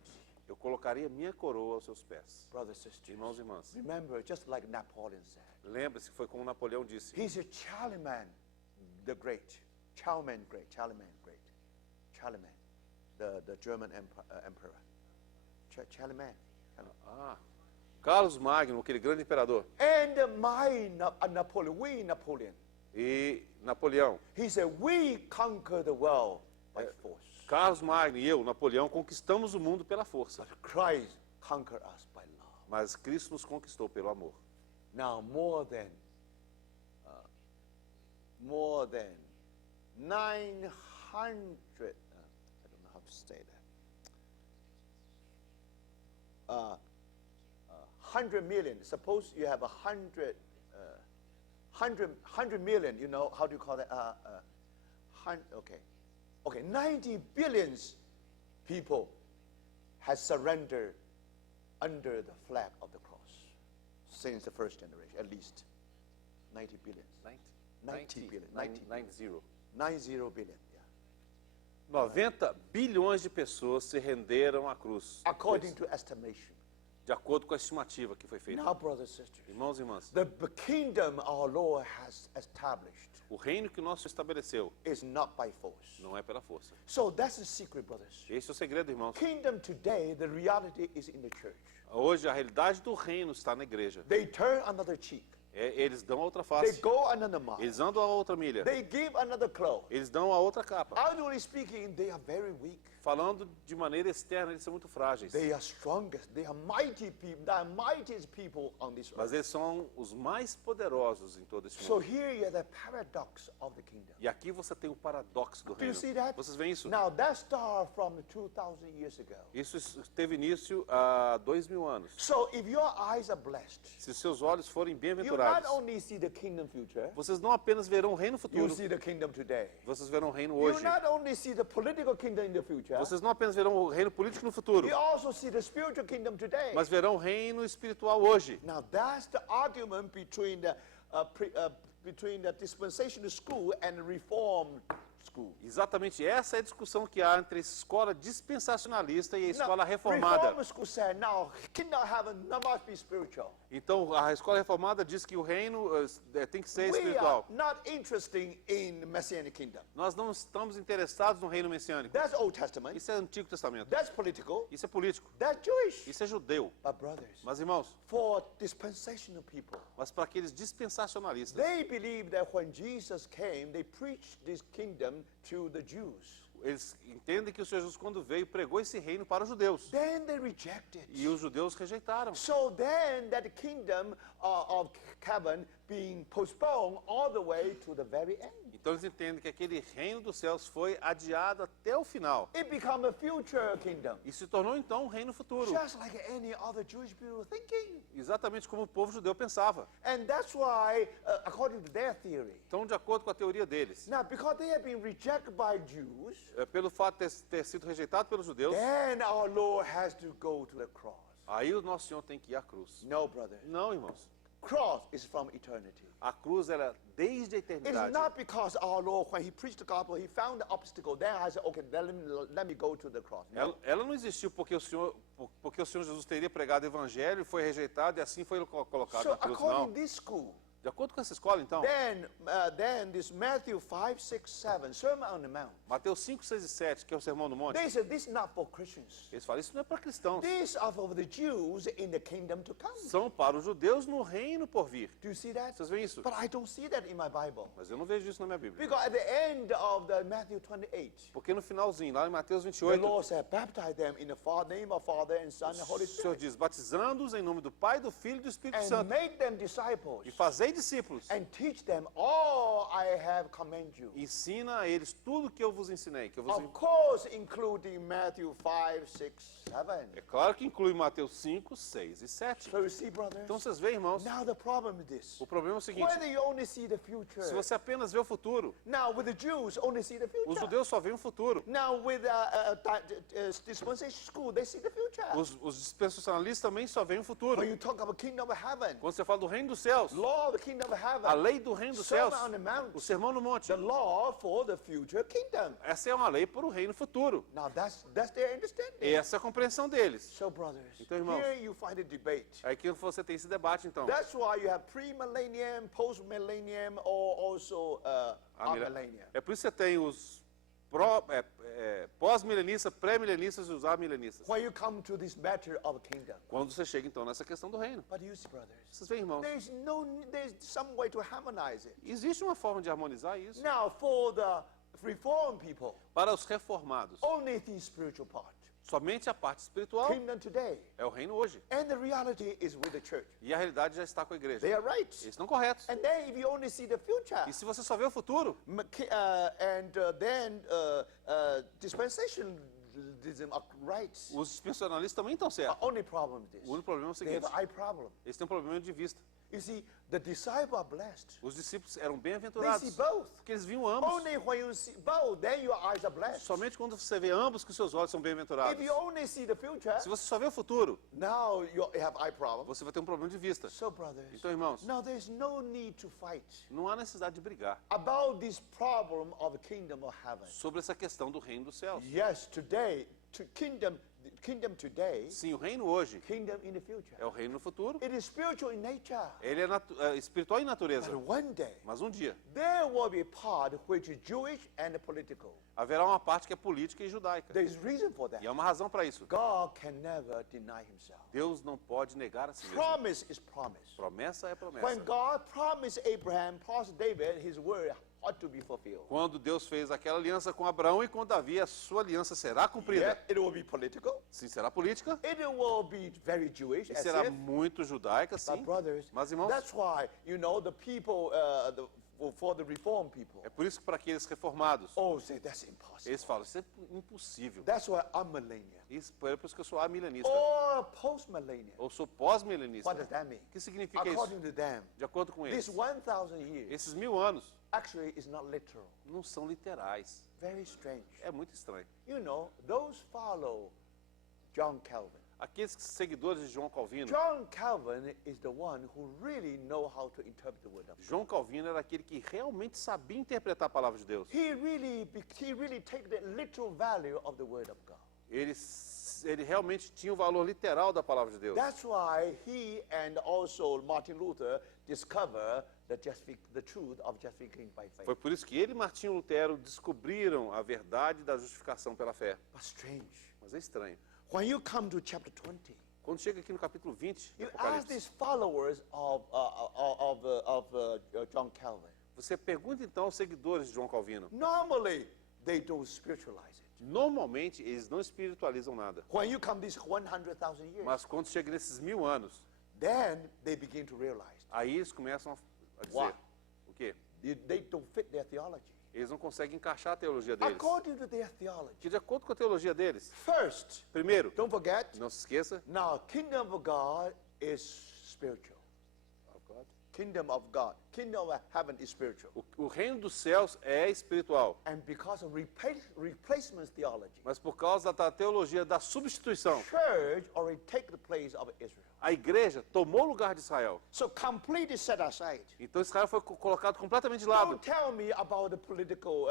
eu colocaria minha coroa aos seus pés. Brothers and sisters, Irmãos e irmãs, remember, just like Napoleon said, lembre-se que foi como Napoleão disse, he's a Charlemagne the Great. Charlemagne Great. Charlemagne, the German emperor. Charlemagne. Carlos Magno, aquele grande imperador, And Napoleon, we Napoleon. e Napoleão. He said, we conquer the world by force. Carlos Magno e eu, Napoleão, conquistamos o mundo pela força, But Christ conquered us by love. mas Cristo nos conquistou pelo amor. Now more than 900, I don't know how to say that. 100 million. Suppose you have 100 million. You know how do you call that? Okay. 90 billions people has surrendered under the flag of the cross since the first generation, at least 90 billions. 90 billion. 90 billion. Yeah. 90 bilhões de pessoas se renderam à cruz. According to estimation. de acordo com a estimativa que foi feita. Now, brothers and sisters, Irmãos e irmãs, the kingdom our Lord has established o reino que o nosso estabeleceu is not by force. não é pela força. So that's the secret, brothers. Esse é o segredo, irmãos. Kingdom today, the reality is in the church. Hoje a realidade do reino está na igreja. They turn another cheek. Eles dão a outra They face. go another mile. Eles andam a outra milha. They give another cloth. Eles dão a outra capa. Outwardly speaking, they are very weak. Falando de maneira externa, eles são muito frágeis. They are strongest. They are mighty people. They are mightiest people on this Mas earth. eles são os mais poderosos em todo esse So mundo. here you have the paradox of the kingdom. E aqui você tem o paradoxo do Do you reino. see that? Vocês veem isso? Now that started from 2,000 years ago. Isso teve início há 2000 anos. So if your eyes are blessed, Se seus olhos forem you not bem-aventurados, only see the kingdom future, vocês não apenas verão o reino you futuro, see the kingdom today. vocês verão o reino You hoje. not only see the political kingdom in the future, Vocês não apenas verão o reino político no futuro, you also see the spiritual kingdom today. mas verão o reino espiritual hoje. Now that's the argument between the dispensational school and the reform school. Exatamente essa é a discussão que há entre a escola dispensacionalista e a escola Now, reformada. reform school said, now kingdom of heaven must be spiritual. Então, a escola reformada diz que o reino tem que ser We are espiritual. not interested in the Messianic kingdom. Nós não estamos interessados no reino messiânico. That's Old Testament. Isso é Antigo Testamento. That's political. Isso é político. That's Jewish. Isso é judeu. But brothers, Mas, irmãos, for dispensational people, mas para aqueles dispensacionalistas, they believe that when Jesus came, they preached this kingdom to the Jews. eles entendem que o Senhor Jesus, quando veio, pregou esse reino para os judeus. Then they rejected. E os judeus rejeitaram. So then that kingdom of heaven being postponed all the way to the very end. Então eles entendem que aquele reino dos céus foi adiado até o final. It became a future kingdom. E se tornou então um reino futuro. Just like any other Jewish people thinking. Exatamente como o povo judeu pensava. And that's why, according to their theory, Então, de acordo com a teoria deles, now because they have been rejected by Jews, pelo fato de ter sido rejeitado pelos judeus, then our Lord has to go to the cross. aí o nosso Senhor tem que ir à cruz. No, brother. Não, irmãos. Cross is from eternity. A cruz era desde a It's eternidade. not because our Lord, when he preached the gospel, he found the obstacle. Then I said, okay, let me go to the cross. No. Ela não existiu porque o Senhor Jesus teria pregado o evangelho e foi rejeitado e assim foi colocado So na cruz. according Não. to this school, De acordo com essa escola, então, then this Matthew 5, 6, 7, Sermon on the Mount, Mateus 5, 6 e 7, que é o Sermão do Monte, they said this is not for Christians. eles falam, isso não é para cristãos. These are for the Jews in the kingdom to come. São para os judeus no reino por vir. Do you see that? Vocês veem isso? But I don't see that in my Bible. Mas eu não vejo isso na minha Bíblia. Because at the end of the Matthew 28, Porque no finalzinho, lá em Mateus the 28, Lord said, baptize them in the name of Father and Son and Holy o Senhor Spirit. diz, batizando-os em nome do Pai, do Filho e do Espírito And Santo. make them disciples. E fazei discípulos. And teach them all I have commanded you. Ensina a eles tudo que eu vos ensinei. Of course, including Matthew 5, 6, 7. É claro que inclui Mateus 5, 6 e 7. So you see, brothers, Então vocês veem, irmãos, now the problem is this. o problema é o seguinte. Whether you only see the future. Se você apenas vê o futuro, Now with the Jews, only see the os future. judeus só veem o futuro. Now with dispensation school, they see the future. Os dispensacionalistas também só veem o futuro. When you talk about kingdom of heaven, Quando você fala do reino dos céus, law of the kingdom of heaven, a lei do reino dos céus, Sermon on the Mount, o sermão no monte, the law for the future kingdom. essa é uma lei para o reino futuro. Now that's their understanding. Essa é a compreensão deles. So brothers, Então, irmãos, here you find a debate. É que você tem esse debate, então. That's why you have pre-millennium, post-millennium, or also millennium. É por isso que você tem os pós-milenistas, pré-milenistas e os amilenistas. When you come to this matter of kingdom. Quando você chega, então, nessa questão do reino. But you see, brothers, Vocês veem, irmãos, there's some way to harmonize it. existe uma forma de harmonizar isso. Now, for the reformed people, Para os reformados, only the spiritual part. somente a parte espiritual Kingdom today. é o reino hoje. And the reality is with the church. E a realidade já está com a igreja. They are right. Eles estão corretos. And then if you only see the future, E se você só vê o futuro, then dispensationalism are right. os dispensacionalistas também estão certos. Only problem is this. O único problema é o They seguinte, have eye problem. eles têm um problema de vista. You see, the disciples are blessed. Os discípulos eram They bem-aventurados, see both. porque eles viam ambos. Only when you see both, then your eyes are blessed. Somente quando você vê ambos que seus olhos são bem-aventurados. If you only see the future, Se você só vê o futuro, now you have eye problem. você vai ter um problema de vista. So, brothers, Então, irmãos, now there's no need to fight não há necessidade de brigar about this problem of the kingdom of heaven. sobre essa questão do reino dos céus. Yes, today, kingdom the kingdom today, Sim, o reino hoje kingdom in the future. é o reino no futuro. It is spiritual in nature. Ele é espiritual em natureza. But one day, Mas um dia there will be a part which is Jewish and political. haverá uma parte que é política e judaica. There is reason for that. E há uma razão para isso. God can never deny himself. Deus não pode negar a si mesmo. Promise is promise. Promessa é When promessa. God promised Abraham, promised David, his word ought to be fulfilled. Quando Deus fez aquela aliança com Abraão e com Davi, a sua aliança será cumprida. Yeah, it will be political. Sim, será política It will be very Jewish, e as será if. muito judaica, But sim. brothers, Mas irmãos, that's why, the people, for the reform people, é por isso que para aqueles reformados, say that's impossible. eles falam, isso é impossível. That's why I'm millennial. Isso, é por isso que eu sou amilenista. Or post-millennial. Ou sou pós-milenista. What does that mean? O que significa isso? According to them, De acordo com this eles, 1,000 years esses 1000 anos actually is not literal. não são literais. Very strange. É muito estranho. Those follow John Calvin. Aqueles seguidores de João Calvino, John Calvin is the one who really know how to interpret the word of God. João Calvino era aquele que realmente sabia interpretar a palavra de Deus. He really take the literal value of the word of God. Ele realmente tinha o valor literal da palavra de Deus. That's why he and also Martin Luther discover the truth of justification by faith. Foi por isso que ele e Martinho Lutero descobriram a verdade da justificação pela fé. But strange. Mas é estranho. When you come to chapter 20, Quando chega aqui no capítulo 20 do you ask Apocalipse, these followers of John Calvin. você pergunta então aos seguidores de João Calvino. Normally, they don't spiritualize it. Normalmente, eles não espiritualizam nada. When you come these 100,000 years, Mas quando chega nesses 1000 anos, then they begin to realize aí eles começam a dizer What? o quê? they don't fit their theology. Eles não conseguem encaixar a teologia deles. According to their theology. Que de acordo com a teologia deles, First, primeiro, don't forget, não se esqueça, now kingdom of God is spiritual. Kingdom of God. Kingdom of heaven is spiritual. o reino dos céus é espiritual. And because of replacement theology, Mas por causa da teologia da substituição, church already take the place of Israel. a igreja tomou o lugar de Israel. So completely set aside. Então Israel foi colocado completamente de lado. Don't tell me about the political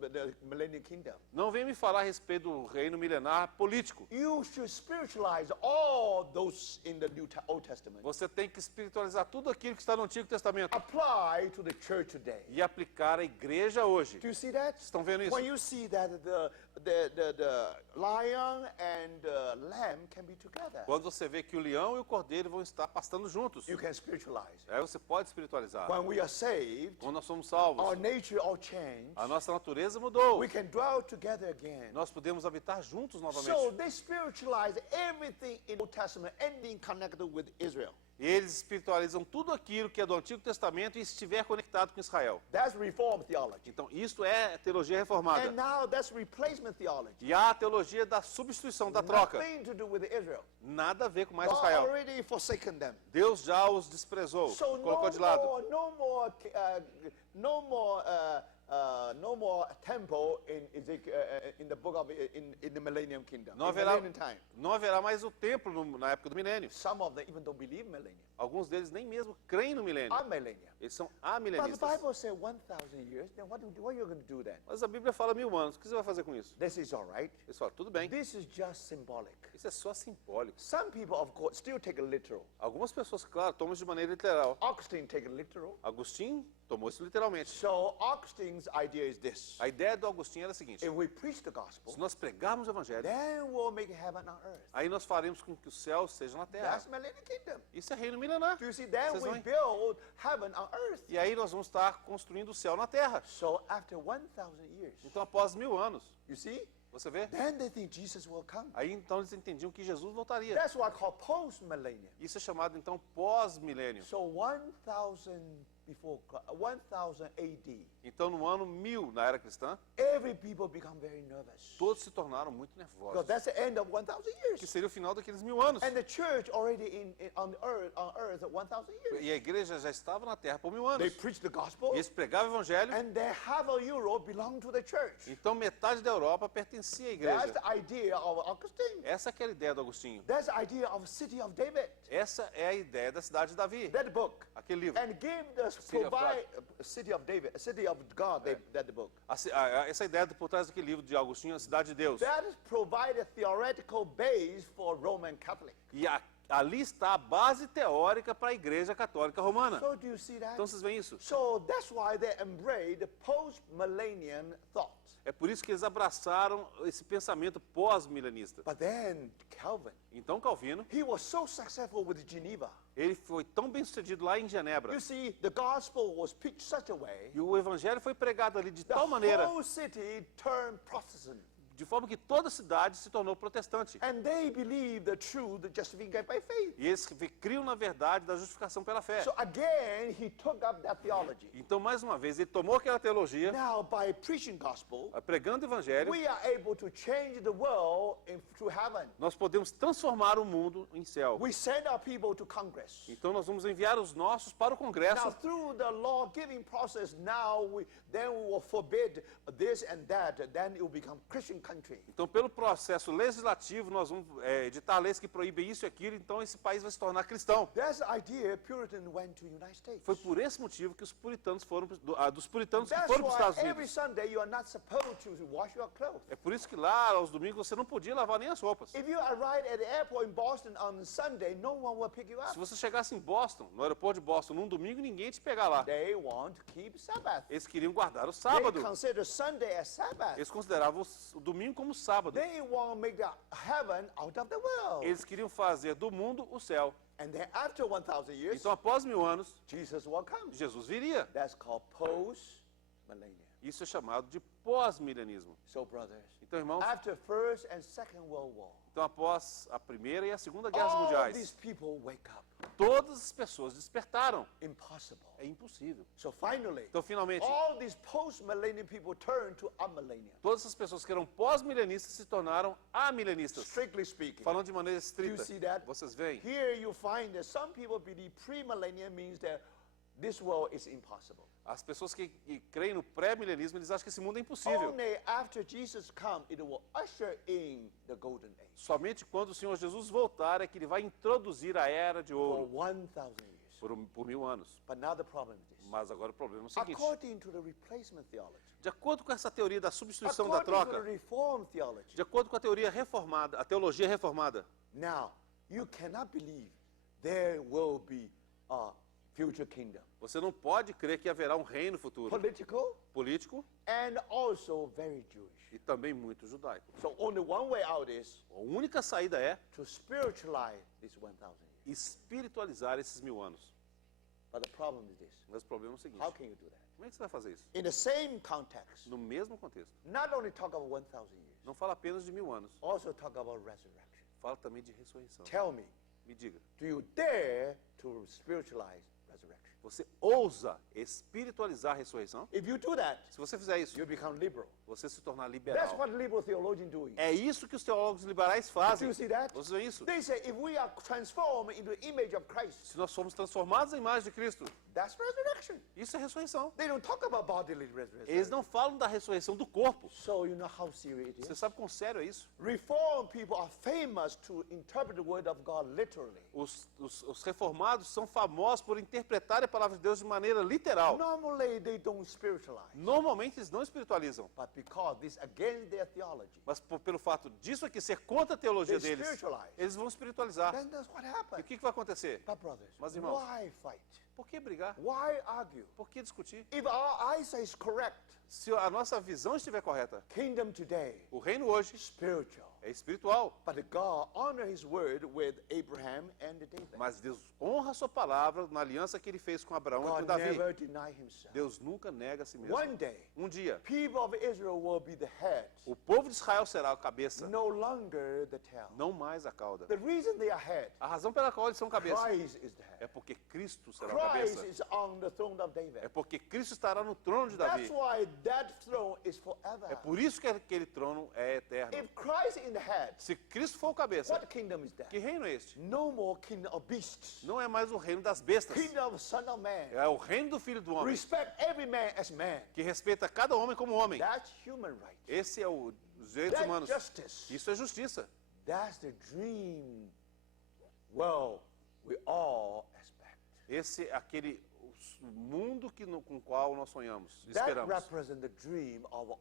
the millennium kingdom. Não vem me falar a respeito do reino milenar político. You should spiritualize all those in the Old Testament. Você tem que espiritualizar tudo aquilo que está no Antigo Testamento Apply to the church today. e aplicar à igreja hoje. Do you see that? Estão vendo isso? When you see that the lion and the lamb can be together, Quando você vê que o leão e o cordeiro vão estar pastando juntos, you can spiritualize. aí você pode espiritualizar. When we are saved, Quando nós somos salvos, our nature all changed. a nossa natureza mudou. We can dwell together again. Nós podemos habitar juntos So novamente. they spiritualize everything in the Old Testament, anything connected with Israel. E eles espiritualizam tudo aquilo que é do Antigo Testamento e estiver conectado com Israel. That's Reformed theology. Então, isto é teologia And reformada. now that's replacement theology. E há a teologia da substituição, da troca. Nothing to do with Israel. Nada a ver com mais God Israel. already forsaken them. Deus já os desprezou, So colocou de lado. no more temple in Ezekiel, in the book of in the Millennium Kingdom. Não In haverá, Millennium time. não haverá mais o templo na época do milênio. Some of them even don't believe millennium. Alguns deles nem mesmo creem no milênio. I'm millennium. Eles são But the amilenistas. Bible says 1,000 years. Then what are you going to do then? Mas a Bíblia fala 1000 anos. O que você vai fazer com isso? This is all right. Eles falam, tudo bem. This is just symbolic. Isso é só simbólico. Some people, of course, still take it literal. Algumas pessoas, claro, tomam isso de maneira literal. Augustine take it literal. Agostinho tomou isso literalmente. So Augustine's idea is this: A ideia do Agostinho era a seguinte: if we preach the gospel, se nós pregarmos o evangelho, then we'll make heaven on earth. aí nós faremos com que o céu seja na terra. That's Millennium Kingdom. Isso é reino milenar. Do you see? Then Vocês we vão- build heaven on earth. E aí nós vamos estar construindo o céu na terra. So after 1,000 years, Então, após 1000 anos, you see, você vê? then they think Jesus will come. Aí então eles entendiam que Jesus voltaria. That's what I call post-millennium. Isso é chamado então pós-milênio. So 1,000 AD, Então, no ano 1000 na era cristã, every people become very nervous todos se tornaram muito because nervosos. that's the end of 1,000 Que years. seria o final daqueles 1000 anos. And the church already on earth 1,000 years. E a igreja já estava na terra por 1000 They anos. preach the gospel, E eles pregavam o evangelho. and then half of Europe belong to the church. Então, metade da Europa pertencia à That's igreja. the idea of Augustine. Essa que era a ideia do Agostinho. That's the idea of city of David. Essa é a ideia da cidade de Davi. That book. Aquele livro. And give the just City of provide City of David, City of God, that the book. Essa ideia por trás daquele livro de Agostinho, a Cidade de Deus. That provide a theoretical base for Roman Catholic. E ali está a base teórica para a Igreja Católica Romana. So do you see that? Então vocês veem isso? So that's why they embrace the post-millennium thought. É por isso que eles abraçaram esse pensamento pós-milenista. But then Calvin, Então Calvino, he was so successful with Geneva. ele foi tão bem sucedido lá em Genebra. You see, the gospel was preached such a way, E o evangelho foi pregado ali de the tal maneira, whole city turned Protestant. de forma que toda a cidade se tornou protestante. And they believe the truth, justified by faith. E eles criam na verdade da justificação pela fé. So again, he took up that theology. Então, mais uma vez, ele tomou aquela teologia, Now, by preaching gospel, pregando o evangelho, we are able to change the world to heaven. nós podemos transformar o mundo em céu. We send our people to Congress. Então, nós vamos enviar os nossos para o Now, Congresso. through the law-giving process, then we will forbid this and that. Then it will become Christian country. Então, pelo processo legislativo, nós vamos editar leis que proíbem isso e aquilo, então esse país vai se tornar cristão. That's the idea Puritan went to United States. Foi por esse motivo que os puritanos foram, dos puritanos que That's foram para os why Estados every Unidos. Sunday you are not supposed to wash your clothes. É por isso que lá, aos domingos, você não podia lavar nem as roupas. If you arrive at the airport in Boston on Sunday, no one will pick you Se up. você chegasse em Boston, no aeroporto de Boston, num domingo, ninguém ia te pegar lá. They want to keep Sabbath. Eles queriam guardar o They sábado. consider Sunday as Sabbath. Eles consideravam o domingo como sábado. They want to make the heaven out of the world. Eles queriam fazer do mundo o céu. And then after 1,000 years, Então, após 1000 anos, Jesus will come. Jesus viria. That's called post-millennium. Isso é chamado de pós-milenismo. So, brothers, Então, irmãos, after First and Second World War, então após a Primeira e a Segunda Guerras all Mundiais, these people wake up. todas as pessoas despertaram. Impossible. É impossível. So finally, Então, finalmente, all these post-millennium people turn to amillennium. todas as pessoas que eram pós-milenistas se tornaram amilenistas. Strictly speaking. Falando de maneira Do estrita. you see that? Vocês veem? Here you find that some people believe pre-millennium means that this world is impossible. As pessoas que creem no pré-milenismo, eles acham que esse mundo é impossível. Only after Jesus comes, it will usher in the golden age. Somente quando o Senhor Jesus voltar é que ele vai introduzir a era de For ouro 1,000 years. por 1000 anos. But now the problem is this. Mas agora o problema é o seguinte. According to the replacement theology, De acordo com essa teoria da substituição da according to the troca, reform theology, de acordo com a teoria reformada, a teologia reformada, now you cannot believe there will be a future kingdom. você não pode crer que haverá um reino futuro Political político and also very Jewish. e também muito judaico. So only one way out is A única saída é to spiritualize these 1,000 years. espiritualizar esses 1000 anos. But the problem is this. Mas o problema é o seguinte. How can you do that? Como é que você vai fazer isso? In the same context, No mesmo contexto. not only talk about 1,000 years, Não fala apenas de 1000 anos. also talk about resurrection. Fala também de ressurreição. Tell me, Me diga, do you dare to spiritualize resurrection? você ousa espiritualizar a ressurreição? If you do that, Se você fizer isso, you become liberal. você se tornar That's liberal. what liberal theologians doing. É isso que os teólogos liberais Do fazem. you see that? Você vê isso? They say if we are transformed into the image of Christ, Se nós somos transformados à imagem de Cristo, that's resurrection. isso é ressurreição. They don't talk about bodily resurrection. Eles não falam da ressurreição do corpo. So you know how serious it Você is? sabe quão sério é isso? Reformed people are famous to interpret the word of God literally. Os reformados são famosos por interpretar a palavra de Deus de maneira literal. Normally they don't spiritualize, Normalmente eles não espiritualizam. but because this against their theology, Mas pelo fato disso aqui ser contra a teologia They deles, spiritualize. eles vão espiritualizar. then that's what E o happens. que vai acontecer? But brothers, Mas, irmãos, why fight? Por que brigar? Why argue? Por que discutir? If our eyesight is correct, Se a nossa visão estiver correta, kingdom today, o reino hoje spiritual. é espiritual. But God honor his word with Abraham and David. Mas Deus honra a sua palavra na aliança que ele fez com Abraão e com God Davi. never deny himself. Deus nunca nega a si mesmo. One day, Um dia, people of Israel will be the head, o povo de Israel será a cabeça, no longer the tail. não mais a cauda. The reason they are head, A razão pela qual eles são cabeça Christ is the é head. porque Cristo será a Christ cabeça. is on the throne of David. É porque Cristo estará no trono de Davi. That's why that throne is forever. É por isso que aquele trono é eterno. If Christ is in the head, Se Cristo for o cabeça, what kingdom is that? que reino é este? No more kingdom of beasts. Não é mais o reino das bestas. Kingdom of Son of Man. É o reino do Filho do Homem, Respect every man as man. que respeita cada homem como homem. That's human right. Esse é os direitos That's humanos. justice. Isso é justiça. That's the dream. Well, we all expect. Esse é aquele mundo com o qual nós sonhamos, That esperamos. represents the dream of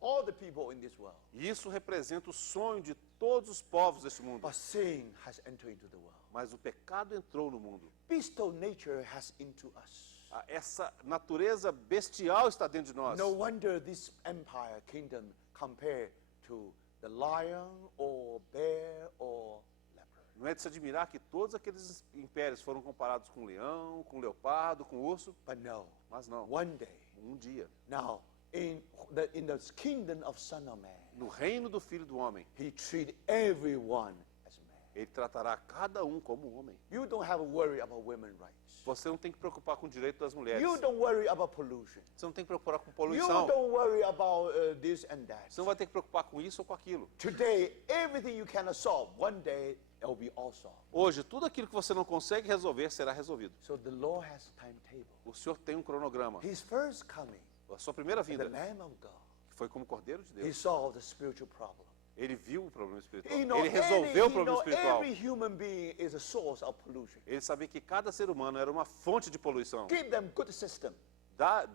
all the people in this world. E isso representa o sonho de todos os povos deste mundo. But sin has entered into the world. Mas o pecado entrou no mundo. Bestial nature has into us. Essa natureza bestial está dentro de nós. No wonder this empire, kingdom, compared to the lion or bear or leopard. Não é de se admirar que todos aqueles impérios foram comparados com o leão, com o leopardo, com o urso. But no, Mas não, one day, um dia, now, in the kingdom of Son of Man, no reino do Filho do Homem, he treat everyone as man. ele tratará cada um como homem. You don't have to worry about women's rights. Você não tem que preocupar com o direito das mulheres. You don't worry about pollution. Você não tem que preocupar com You poluição. don't worry about this and that. Você não vai ter que preocupar com isso ou com aquilo. Today, everything you cannot solve, one day it will be all solved. Hoje, tudo aquilo que você não consegue resolver será resolvido. So the Lord has a timetable. O Senhor tem um cronograma. His first coming, A sua primeira the vinda, Lamb of God, que foi como Cordeiro de he Deus, solved the spiritual problem. ele viu o problema espiritual. He know Ele resolveu o he problema know espiritual. every human being is a source of pollution. Ele sabia que cada ser humano era uma fonte de poluição. Give them good system,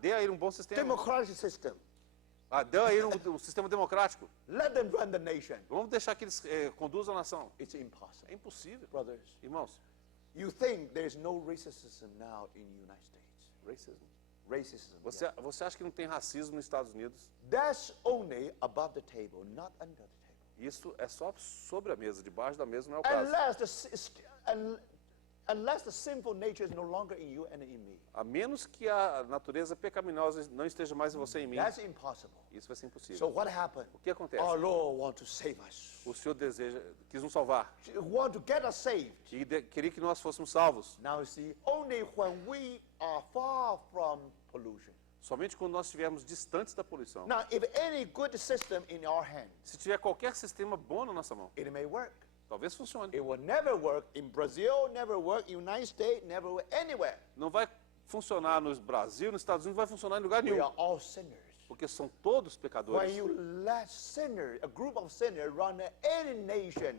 Dê a ele um bom sistema. democratic system. Dê a ele um sistema democrático. Let them run the nation. Vamos deixar que eles conduzam a nação. It's impossible. É impossível. Brothers, Irmãos, you think there's no racism now in the United States? racism. Racism. Você, yeah. você acha que não tem racismo nos Estados Unidos? That's only above the table, not under the table. Isso é só sobre a mesa, debaixo da mesa não é o caso. Unless the sinful nature is no longer in you and in me. A menos que a natureza pecaminosa não esteja mais em você e em mim, That's impossible. isso vai ser impossível. So what happened? O que acontece? Our Lord wants to save us. O Senhor quis nos salvar He wants to get us saved. e queria que nós fôssemos salvos. Now you see, only when we are far from pollution. Somente quando nós estivermos distantes da poluição. Now, if any good system in our hand, Se tiver qualquer sistema bom na nossa mão, it may work. talvez funcione. It will never work in Brazil, never work in the United States, never work anywhere. Não vai funcionar no Brasil, nos Estados Unidos, não vai funcionar em lugar We nenhum. are all sinners. Porque são todos pecadores. When you let sinners, a group of sinners, run any nation,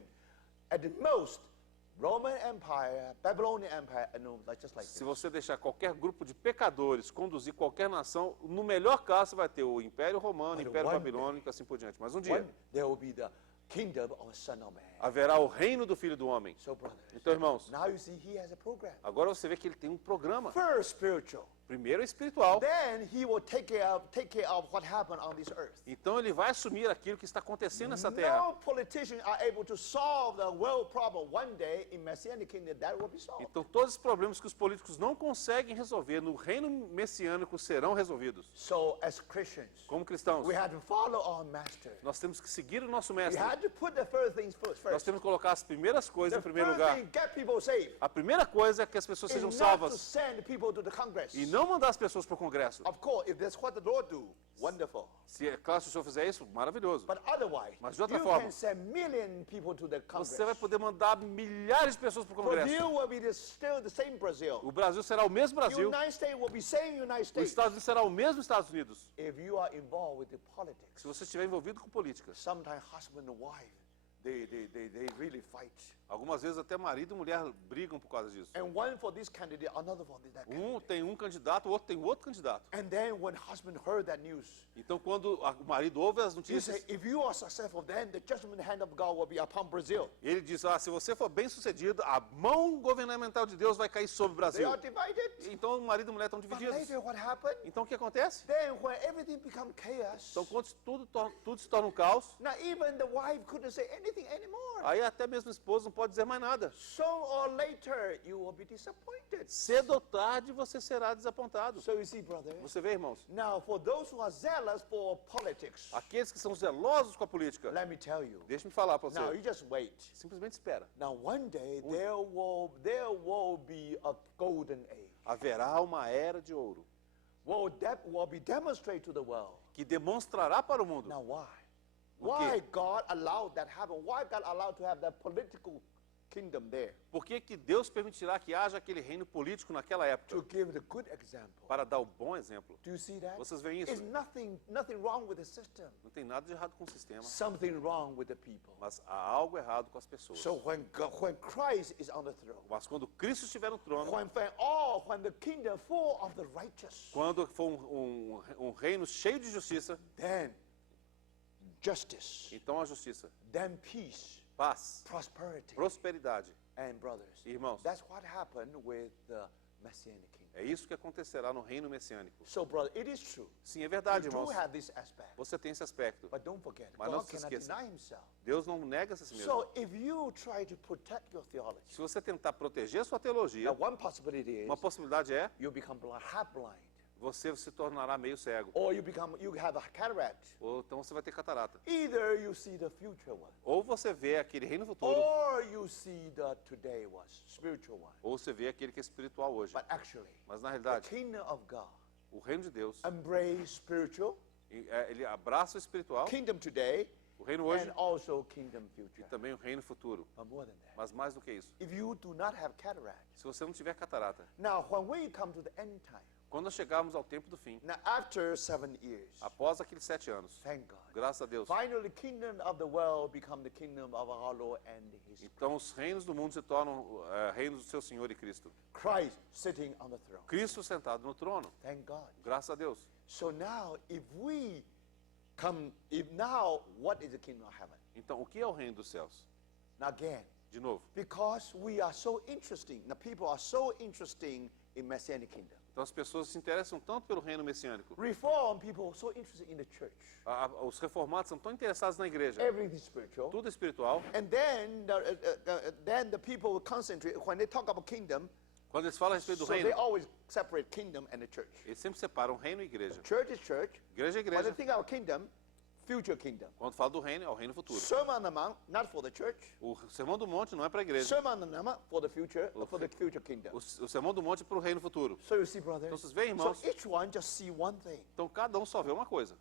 at the most, Roman Empire, Babylonian Empire, no, like just like Se this. você deixar qualquer grupo de pecadores conduzir qualquer nação, no melhor caso você vai ter o Império Romano, o But Império one Babilônico e assim por diante. Mas um dia One, there will be the kingdom of the Son of Man. haverá o reino do Filho do Homem. So, brothers, Então, irmãos, now you see he has a program. agora você vê que ele tem um programa. First, spiritual. Primeiro é espiritual. Then he will take care of what happened on this earth. Então ele vai assumir aquilo que está acontecendo nessa terra. No politicians are able to solve the world problem. One day in Messianic kingdom, that will be solved. Então todos os problemas que os políticos não conseguem resolver no reino messiânico serão resolvidos. So, as Christians, Como cristãos, we have to follow our master. nós temos que seguir o nosso We mestre. had to put the first things Nós first. temos que colocar as primeiras coisas The em primeiro first lugar. thing, get people saved. A primeira coisa é que as pessoas Is sejam not to salvas send people to the Congress. e não mandar as pessoas para o Congresso. Of course, if that's what the Lord do, wonderful. Se é claro, se o senhor fizer isso, maravilhoso. But otherwise, Mas de outra you forma, can send million people to the Congress. Você vai poder mandar milhares de pessoas para o Congresso. Brazil will be still the same Brazil. O Brasil será o mesmo Brasil. United States will be same United Os States. Estados Unidos será o mesmo Estados Unidos. If you are involved with the politics, Se você estiver envolvido com política. sometimes husband and wife, they really fight. Algumas vezes até marido e mulher brigam por causa disso. And one for this candidate, another for that candidate. Tem um candidato, o outro tem outro candidato. And then when husband heard that news, Então, quando o marido ouve as he notícias, said, if you are successful, then the judgment hand of God will be upon Brazil. ele diz, se você for bem sucedido, a mão governamental de Deus vai cair sobre o They Brasil. are divided. Então, o marido e a mulher estão But divididos. later what happened? Então, o que acontece? Then when everything become chaos, Então, quando tudo se torna um caos, now even the wife couldn't say anything anymore. aí até mesmo a esposa não pode dizer mais nada. Sooner or later, you will be disappointed. Cedo ou tarde você será desapontado. So you see, brothers, Você vê, irmãos? now for those who are zealous for politics, Aqueles que são zelosos com a política, let me tell you, deixa-me falar para now you você. just wait. Simplesmente espera. Now one day there will be a golden age. Haverá uma era de ouro Will be demonstrated to the world. que demonstrará para o mundo. Now why? Por quê? Why God allowed that happen? Why God allowed to have that political kingdom there Por que que Deus permitirá que haja aquele reino político naquela época? to give the good example. Para dar o bom exemplo. Do you see that? Vocês veem It's isso? nothing wrong with the system. Não tem nada de errado com o sistema, Something wrong with the people. mas há algo errado com as pessoas. So when Christ is on the throne, Mas quando Cristo estiver no trono, when the kingdom full of the righteous, quando for um reino cheio de justiça, then justice, então a justiça, then peace, paz, prosperity, prosperidade. and brothers. Irmãos, That's what happened with the Messianic kingdom. é isso que acontecerá no reino messiânico. So, brother, it is true. Sim, é verdade, You do irmãos. have this aspect. Você tem esse aspecto. But don't forget, Mas não God se cannot esqueça. deny himself. Deus não nega a si mesmo. So if you try to protect your theology, Se você tentar proteger sua teologia, now one possibility is uma possibilidade é you become half blind, você se tornará meio cego. or you have a cataract. Ou então você vai ter catarata. Either you see the future one, Ou você vê aquele reino futuro, or you see the today one, spiritual one. ou você vê aquele que é espiritual hoje. But actually, Mas na the realidade, kingdom of God o reino de Deus, embrace spiritual, ele abraça o espiritual, kingdom today, o reino hoje and also kingdom e future. também o reino futuro. But more than that, Mas mais do que isso, if you do not have cataract, se você não tiver catarata, now when we come to the end time, quando nós chegarmos ao tempo do fim, now after 7 years, após aqueles 7 anos, thank God, graças a Deus, finally the kingdom of the world become the kingdom of our Lord and His então os reinos do mundo se tornam reinos do seu Senhor e Cristo. Christ sitting on the throne. Cristo sentado no trono, Thank God. graças a Deus. So now, now, what is the kingdom of heaven? Então, o que é o reino dos céus? Now again, De novo, because we are so interesting, the people are so interesting in Messianic kingdom. então as pessoas se interessam tanto pelo reino messiânico. Reform people are so interested in the church. Os reformados são tão interessados na igreja. Everything is spiritual. Tudo é espiritual. And then the people concentrate, when they talk about kingdom, Quando eles falam a respeito do so they reino, always separate kingdom and the church. eles sempre separam reino e igreja. Church is church. Igreja é When they igreja. think about kingdom, future kingdom. Quando fala do reino, é o reino futuro. Sermon on the Mount, not for the church. O Sermão do Monte não é para a igreja. Sermon on the Mount for the future kingdom. O Sermão do Monte é para o reino futuro. So you see, brothers. Então vocês veem, So irmãos? each one just see one thing. Então cada um só vê uma coisa.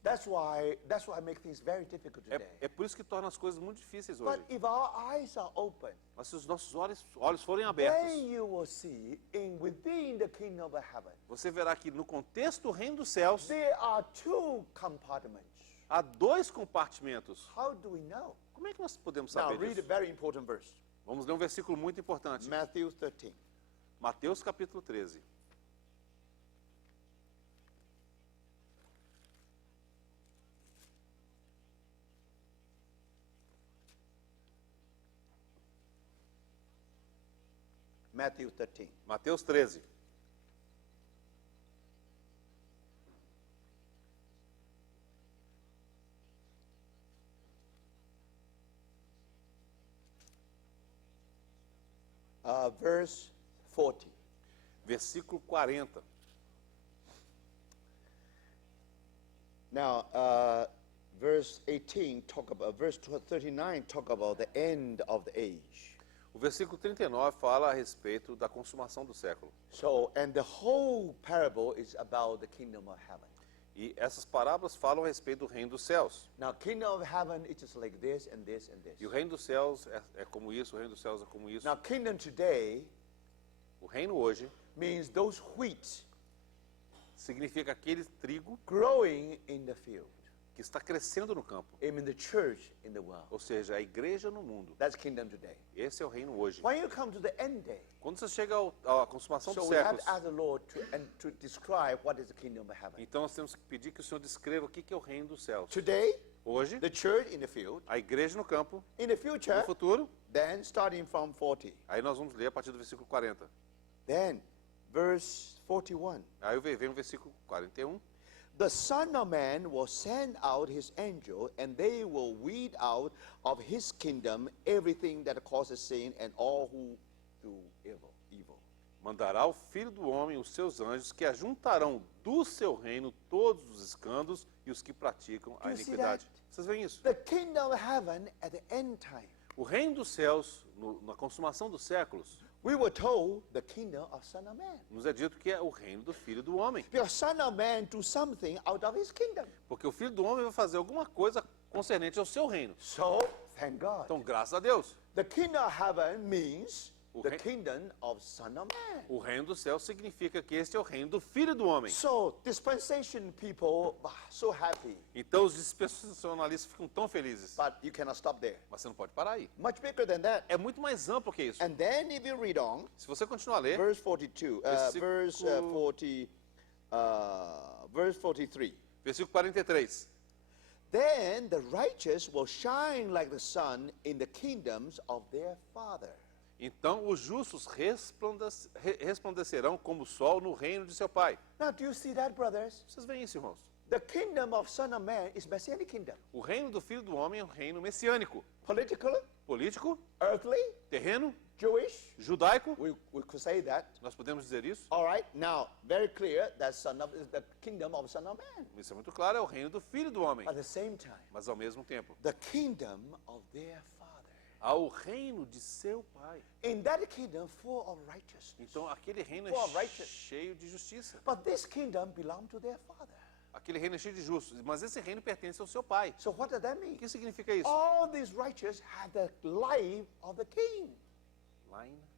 That's why make things very difficult today. É por isso que torna as coisas muito difíceis hoje. But if our eyes are open, Mas se os nossos olhos forem abertos, then you will see within the kingdom of heaven, você verá que no contexto do reino dos céus, there are two compartments. há 2 compartimentos. How do we know? Como é que nós podemos Now saber read a disso? very important verse. Vamos ler um versículo muito importante. Matthew 13. Mateus capítulo 13. Matthew 13. Mateus 13. Verse 40. Versículo 40. Now, verse 18 verse 39 talk about the end of the age. O versículo 39 fala a respeito da consumação do século. So, and the whole parable is about the kingdom of heaven. E essas parábolas falam a respeito do reino dos céus. Now, kingdom of heaven is just like this and this and this. E o reino dos céus é como isso, o reino dos céus é como isso. Now, kingdom today O reino hoje means those wheat significa aquele trigo growing in the field. que está crescendo no campo. I mean the church in the world. Ou seja, a igreja no mundo. That's kingdom today. Esse é o reino hoje. When you come to the end day, Quando você chega à consumação so dos we have séculos, to ask the Lord to describe what is the kingdom of heaven. então nós temos que pedir que o Senhor descreva o que é o reino dos céus. Today, Hoje, the church in the field. a igreja no campo. In the future, No futuro, then starting from 40. aí nós vamos ler a partir do versículo 40. Then, verse 41. Aí vem o versículo 41. The Son of Man will send out his angel, and they will weed out of his kingdom everything that causes sin and all who do evil. Mandará o Filho do Homem os seus anjos, que ajuntarão do seu reino todos os escândalos e os que praticam a Do you see iniquidade. that? Vocês veem isso? The kingdom of heaven at the end time. O reino dos céus, na consumação dos séculos, We were told the kingdom of Son of Man. nos é dito que é o reino do Filho do Homem. Because Son of Man do something out of his kingdom. Porque o Filho do Homem vai fazer alguma coisa concernente ao seu reino. So, Thank God. Então, graças a Deus. The kingdom of heaven means O the rei- kingdom of Son of Man. O reino do céu significa que este é o reino do Filho do Homem. So dispensation people are so happy, Então, os dispensacionalistas ficam tão felizes. but you cannot stop there. Mas você não pode parar aí. Much bigger than that. É muito mais amplo que isso. And then if you read on, Se você continuar a ler, verse 42, verse 43. versículo 43. Then the righteous will shine like the sun in the kingdoms of their Father. Então, os justos resplandecerão como o sol no reino de seu Pai. Now, do you see that, brothers? Vocês veem isso, irmãos? The kingdom of Son of Man is Messianic kingdom. O reino do Filho do Homem é um reino messiânico. Politically, Político, earthly, terreno, Jewish. judaico. We could say that. Nós podemos dizer isso. All right. Now, very clear that the kingdom of Son of Man. Isso é muito claro, é o reino do Filho do Homem. At the same time, Mas ao mesmo tempo, the kingdom of their Father. há o reino de seu Pai. In that kingdom, full of righteousness. Então, aquele reino Full of é righteousness. cheio de justiça. But this kingdom belongs to their Father. Aquele reino é cheio de justos. Mas esse reino pertence ao seu Pai. So what does that mean? O que significa isso? All these righteous have the life of the king.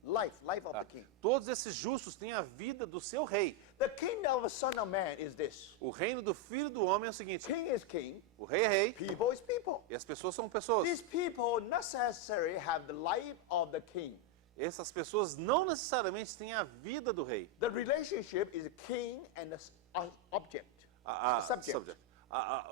Life of the king. Todos esses justos têm a vida do seu rei. The kingdom of the Son of Man is this. O reino do Filho do Homem é o seguinte: King is king, o rei é rei people is people. e as pessoas são pessoas. These people necessarily have the life of the king. Essas pessoas não necessariamente têm a vida do rei. The relationship is the king and the object. Subject.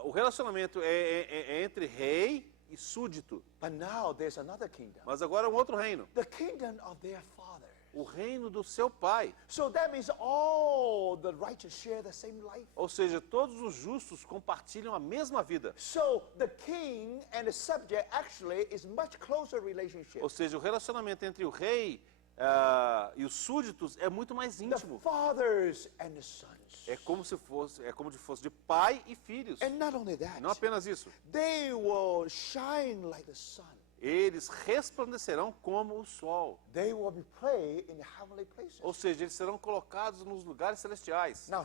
O relacionamento é entre rei e súdito. But now there's another kingdom. Mas agora é um outro reino. The kingdom of their Father. O reino do seu Pai. So that means all the righteous share the same life. Ou seja, todos os justos compartilham a mesma vida. So the king and the subject actually is much closer relationship. Ou seja, o relacionamento entre o rei e os súditos é muito mais The íntimo. fathers and the sons. É como se fosse de pai e filhos. And not only that, Não apenas isso. they will shine like the sun. Eles resplandecerão como o sol. They will be placed in heavenly places. Ou seja, eles serão colocados nos lugares celestiais. Now,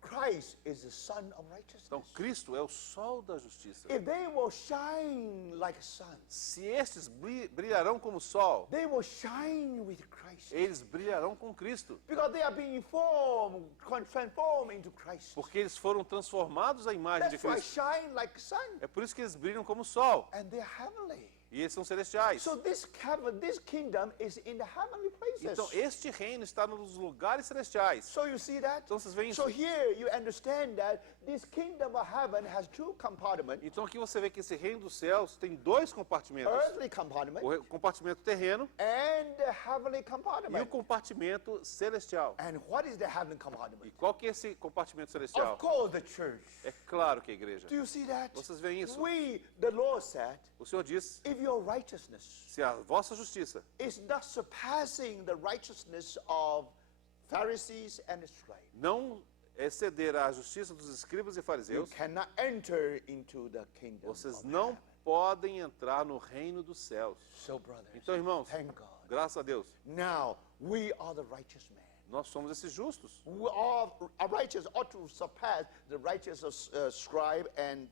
Christ is the sun of righteousness. Então, Cristo é o sol da justiça. If they will shine like a sun, Se estes brilharão como o sol, they will shine with Christ. eles brilharão com Cristo. Because they are being transformed into Christ. Porque eles foram transformados à imagem de That's why Cristo. shine like sun. É por isso que eles brilham como o sol. And they're heavenly. E eles são celestiais. So this kingdom is in the heavenly places. Então, este reino está nos lugares celestiais. So you see that? Então, vocês veem isso? So here you understand that this kingdom of heaven has two compartments. Então, aqui você vê que esse reino dos céus tem dois compartimentos. Earthly compartment O compartimento terreno and the heavenly e o compartment. compartimento celestial. And what is the heavenly E compartment? qual que é esse compartimento celestial? Of course, the church. É claro que é a igreja. Do you see that? Vocês veem isso? The Lord said, O Senhor diz, if your righteousness se a vossa justiça is not surpassing the righteousness of Pharisees and the scribes, não exceder a justiça dos escribas e you fariseus, cannot enter into the kingdom vocês of não heaven. podem entrar no reino dos céus. So, brothers, Então, irmãos, thank God. graças a Deus, Now, we are the righteous man. nós somos esses justos. We are righteous ought to surpass the righteous scribe and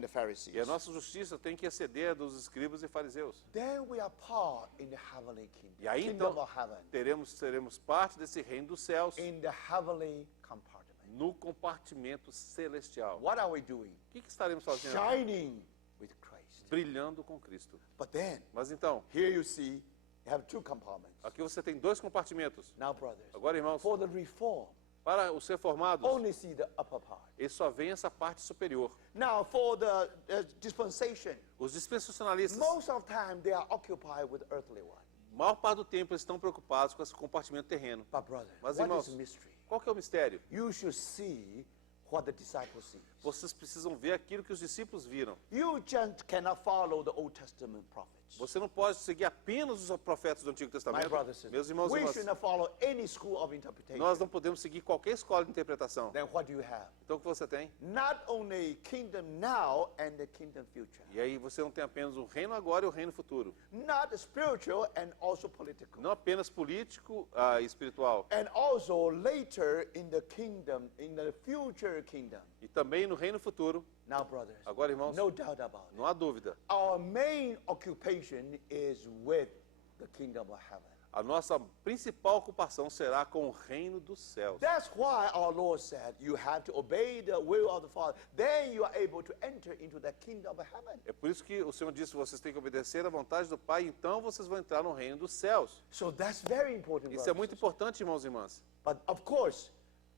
the Pharisees. E a nossa justiça tem que exceder a dos escribas e fariseus. Then we are part in the heavenly kingdom. E aí, Kingdom então, of heaven. seremos parte desse reino dos céus In the heavenly compartment. no compartimento celestial. What are we doing? O que estaremos fazendo? Shining with Christ. Brilhando com Cristo. But then, Mas então, here you see, you have two compartments. aqui você tem dois compartimentos. Now, brothers, Agora, irmãos, for the reform, para os reformados, only see the upper part. eles só veem essa parte superior. Now, for the dispensation, Os dispensacionalistas, most of the time they are occupied with earthly one. maior parte do tempo, eles estão preocupados com esse compartimento terreno. But brothers, Mas, what irmãos, is mystery? qual que é o mistério? You should see what the disciples see. Vocês precisam ver aquilo que os discípulos viram. You just cannot follow the Old Testament prophets. Você não pode seguir apenas os profetas do Antigo My Testamento. brothers and Meus sisters, irmãos e we irmãs, should not follow any school of interpretation. nós não podemos seguir qualquer escola de interpretação. Then what do you have? Então, o que você tem? Not only kingdom now and the kingdom future. E aí você não tem apenas o reino agora e o reino futuro. Not spiritual and also political. Não apenas político e espiritual. And also later in the kingdom, in the future kingdom. E também no reino futuro, Now, brothers, Agora, irmãos, no doubt about it. não há dúvida. Our main occupation is with the kingdom of heaven. A nossa principal ocupação será com o reino dos céus. That's why our Lord said you have to obey the will of the Father. Then you are able to enter into the kingdom of heaven. É por isso que o Senhor disse, vocês têm que obedecer à vontade do Pai, então vocês vão entrar no reino dos céus. So that's very important. Isso é brothers. muito importante, irmãos e irmãs. But of course,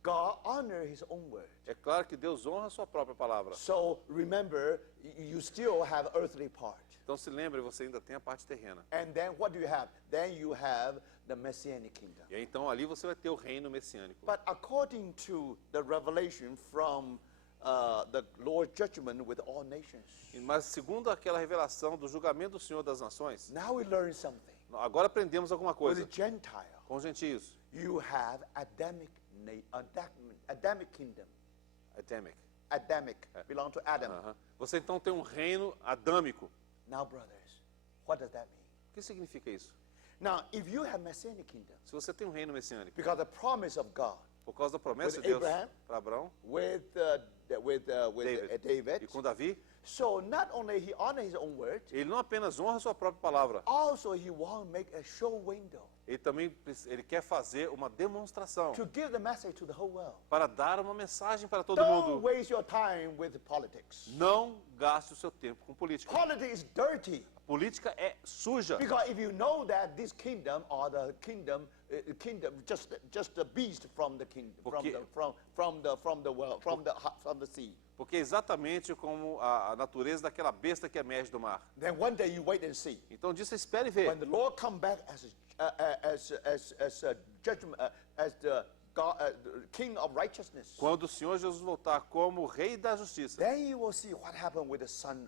God honors His own word. É claro que Deus honra a sua própria palavra. So remember, you still have earthly part. Então se lembre, você ainda tem a parte terrena. And then what do you have? Then you have the messianic kingdom. E aí, então ali você vai ter o reino messiânico. But according to the revelation from the Lord's judgment with all nations, Mas segundo aquela revelação do julgamento do Senhor das nações, now we learn something. agora aprendemos alguma With coisa the Gentile, com os gentios. you have Adamic kingdom. Adamic. Adamic belong to Adam. Aham. Você então tem um reino adâmico. Now, brothers, what does that mean? O que significa isso? Now, if you have messianic kingdom, Se você tem um reino messiânico, because the promise of God por causa da promessa With de Deus Abraham, para Abraão, with David, e com Davi, so not only he honors his own word, ele não apenas honra a sua própria palavra, also he want to make a show window ele também ele quer fazer uma demonstração to give the message to the whole world. para dar uma mensagem para todo Don't mundo. waste your time with politics. Não gaste o seu tempo com política. Politics is dirty. Política é suja. Because if you know that this kingdom or the kingdom, just the beast from the kingdom, from the world, from the sea. Porque é exatamente como a natureza daquela besta que emerge do mar. Then one day you wait and see. Então disso espere e vê. When the Lord come back as a judgment, as the God, the King of righteousness, Quando o Senhor Jesus voltar como Rei da Justiça, then you will see what happened with the son,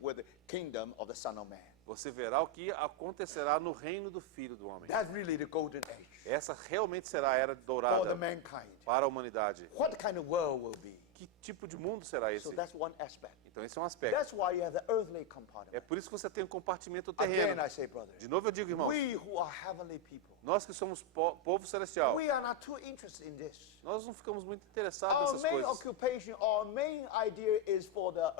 with the kingdom of the Son of Man. você verá o que acontecerá no reino do Filho do Homem. That's really the golden age Essa realmente será a era for the dourada mankind. para a humanidade. What kind of world will be? Que tipo de mundo será esse? So that's one aspect. Então esse é um aspecto. That's why you have the earthly É compartment. por isso que você tem um compartimento Again, terreno. I say, brother, De novo eu digo, irmãos, we who are heavenly people, nós que somos povo celestial, we are not too interested in this. nós não ficamos muito interessados Our nessas main coisas. occupation, our main idea is for the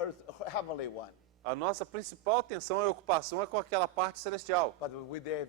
heavenly one. A nossa principal atenção e ocupação é com aquela parte celestial. But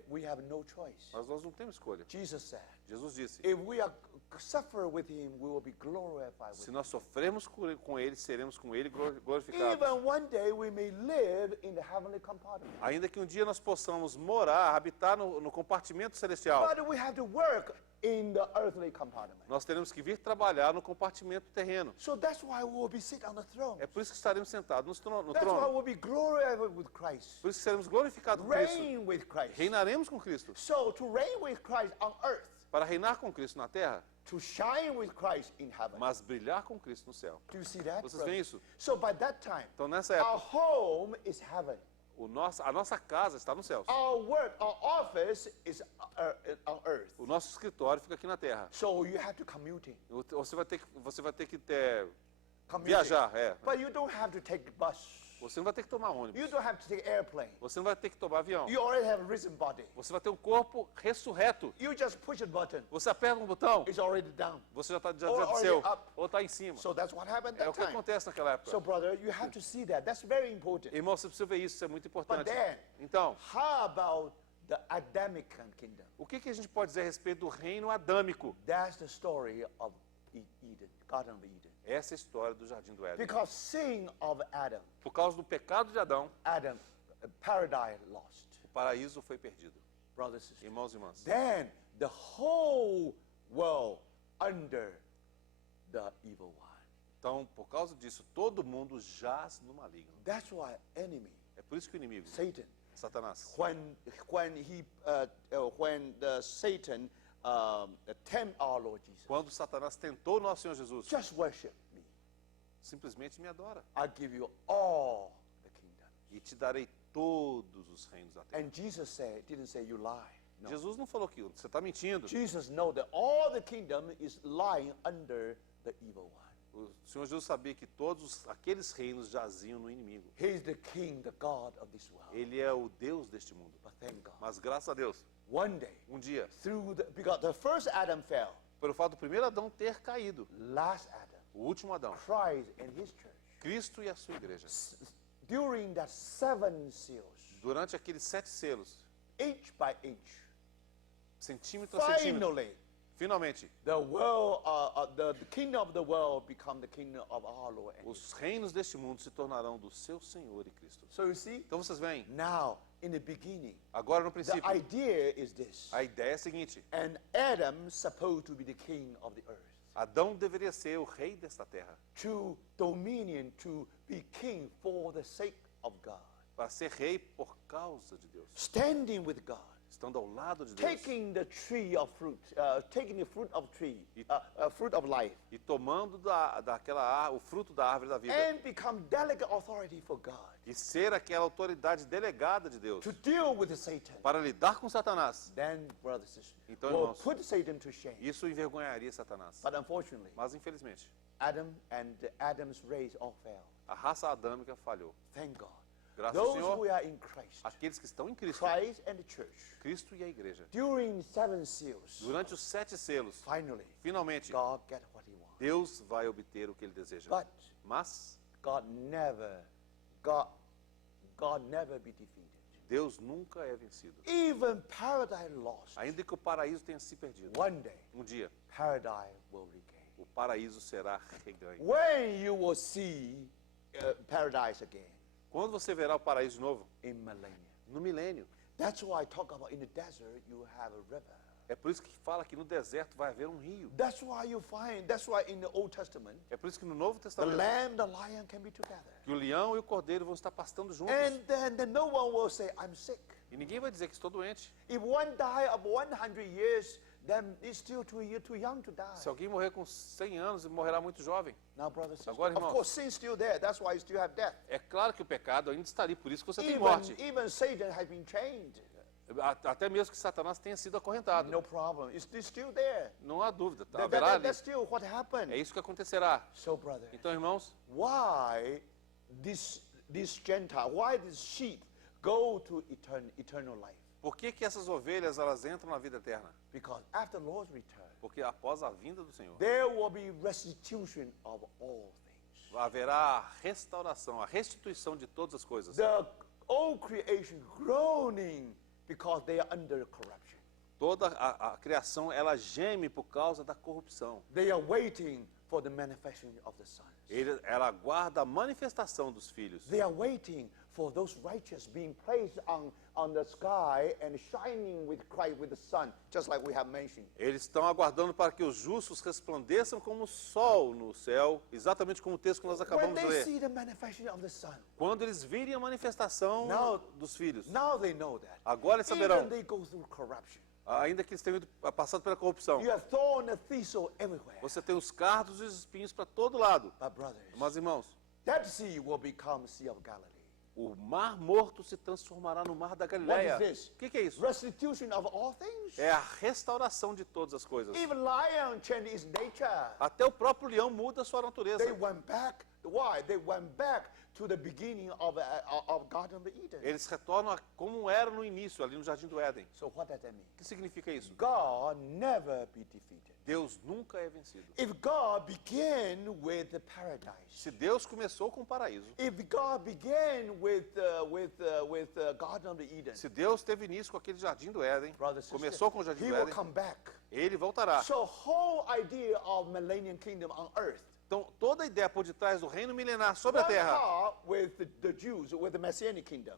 we have no choice. Mas nós não temos escolha. Jesus said, Jesus disse, if we are suffer with him, we will be glorified with se him. nós sofremos com Ele, seremos com Ele glorificados. Even one day we may live in the heavenly compartment. Ainda que um dia nós possamos morar, habitar no compartimento celestial, But we have to work in the earthly compartment. nós teremos que vir trabalhar no compartimento terreno. So that's why we will be sit on the throne. É por isso que estaremos sentados no That's why trono. we'll be glorified with Christ. Por isso que seremos glorificados com Cristo. Reign with Christ. Reinaremos com Cristo. So to reign with Christ on earth, Para reinar com Cristo na terra, to shine with Christ in heaven. mas brilhar com Cristo no céu. Do you see that? Vocês brother? veem isso? So by that time, Então nessa our época, home is heaven. a nossa casa está nos céus. Our work, our office is on earth. O nosso escritório fica aqui na terra. So you have to commuting. Você vai ter que Commuting. viajar, é. But you don't have to take bus. Você não vai ter que tomar You ônibus. don't have to take airplane. Você não vai ter que tomar avião. You already have a risen body. Você vai ter um corpo ressurreto. You just push a button. Você aperta um botão, It's already down. você já Or desceu, already up. ou está em cima. So that's what happened É o that que time. acontece naquela época. So brother, you have to see that. That's very important. Irmão, você precisa ver isso, isso é muito importante. then- Então, How about the Adamic kingdom? o que a gente pode dizer a respeito do reino adâmico? That's the story of Eden, Garden of Eden. Essa é a história do Jardim do Éden. Because sin of Adam, Por causa do pecado de Adão, paradise lost. o paraíso foi perdido. Brothers and sisters. Irmãos e irmãs. Then the whole world under the evil one. Então, por causa disso, todo mundo jaz no maligno. That's why enemy, É por isso que o inimigo, Satan, Satanás, when the Satan tempt our Lord Jesus, quando Satanás tentou o nosso Senhor Jesus, just worship me. simplesmente me adora. I'll give you all the kingdom. E te darei todos os reinos da terra. And Jesus didn't say you lie. No. Jesus não falou que você está mentindo. Jesus know that all the kingdom is lying under the evil one. O Senhor Jesus sabia que todos aqueles reinos jaziam no inimigo. He is the king, the God of this world. Ele é o Deus deste mundo. But thank God. Mas graças a Deus, One day, dia, because the first Adam fell, pelo fato do primeiro Adão ter caído, last Adam, o último Adão, Christ and his church, Cristo e a sua igreja. During that 7 seals, Durante aqueles 7 selos, inch by inch, centímetro a centímetro, finally, finalmente, the kingdom of the world become the kingdom of our Lord. os reinos deste mundo se tornarão do seu Senhor e Cristo. So you see, Então vocês veem, now in the beginning, agora no the princípio, idea is this. a ideia é a seguinte: And Adam supposed to be the king of the earth. Adão deveria ser o rei desta terra, To dominion, to be king for the sake of God. para ser rei por causa de Deus, Standing with God. estando ao lado de Deus Taking the tree of fruit, taking the fruit of tree, fruit of life, e tomando o fruto da árvore da vida and become delegate authority for God e ser aquela autoridade delegada de Deus to deal with Satan. para lidar com Satanás. Then, brothers and sisters, Então, will irmãos, put Satan to shame. Isso envergonharia Satanás. But unfortunately, Mas infelizmente, Adam and Adam's race all fell. a raça adâmica falhou. Thank God. Graças ao Those Senhor, who are in Christ, aqueles que estão em Cristo, Christ and the church, Cristo e a igreja, during 7 seals, durante os 7 selos, finally, finalmente, God get what he wants. Deus vai obter o que ele deseja. But Mas God never be defeated. Deus nunca é vencido. Even paradise lost. Ainda que o paraíso tenha se perdido, One day, um dia, paradise will regain. o paraíso será reganho. When you will see paradise again Quando você verá o paraíso novo? in millennium. No milênio. That's why I talk about in the desert you have a river. É por isso que fala que no deserto vai haver um rio. That's why in the Old Testament, É por isso que no Novo the Testamento, lamb, the lion can be together. que o leão e o cordeiro vão estar pastando juntos. And then no one will say, I'm sick. E ninguém vai dizer que estou doente. If one die of 100 years, then it's still too young to die. Se alguém morrer com 100 anos, morrerá muito jovem. Now, brothers and sisters, Agora, of irmãos, course, sin's still there. That's why you still have death. É claro que o pecado ainda está ali, por isso que você tem morte. Even Satan has been chained. Até mesmo que Satanás tenha sido acorrentado. No problem. It's still there. Não há dúvida. Haverá ali. That's still what happened. É isso que acontecerá. So, brother, Então, irmãos, why this Gentile, why this sheep go to eternal life? por que essas ovelhas elas entram na vida eterna? Because after the Lord's return, Porque após a vinda do Senhor, there will be restitution of all things. haverá a restauração, a restituição de todas as coisas. The old creation groaning because they are under corruption. Toda a criação, ela geme por causa da corrupção. They are waiting for the manifestation of the sons. Ela aguarda a manifestação dos filhos. They are waiting for those righteous being placed on the sky and shining with Christ, with the sun, just like we have mentioned. Eles estão aguardando para que os justos resplandeçam como o sol no céu, exatamente como o texto que nós When acabamos de they ler. see the manifestation of the sun, Quando eles virem a manifestação Now- dos filhos, now they know that. agora eles saberão, Even they go through corruption. ainda que eles tenham passado pela corrupção, You have thorn and thistle everywhere. você tem os cardos e os espinhos para todo lado. But brothers, Mas, irmãos, that sea will become Sea of Galilee. o mar morto se transformará no mar da Galileia. What is this? O que é isso? Restitution of all things. É a restauração de todas as coisas. Even lion change its nature. Até o próprio leão muda a sua natureza. They went back. Why? They went back to the beginning of Garden of Eden. Eles retornam a como era no início, ali no Jardim do Éden. So what does that mean? O que significa isso? God never be defeated. Deus nunca é vencido. If God began with the paradise, Se Deus começou com o paraíso, if God began with Garden of Eden, se Deus teve início com aquele Jardim do Éden, brothers and começou com o sisters, Jardim He do will Éden, come back. ele voltará. So whole idea of millennium kingdom on earth, Então, toda a ideia por detrás do reino milenar sobre a one terra, part with the Jews, with the Messianic kingdom,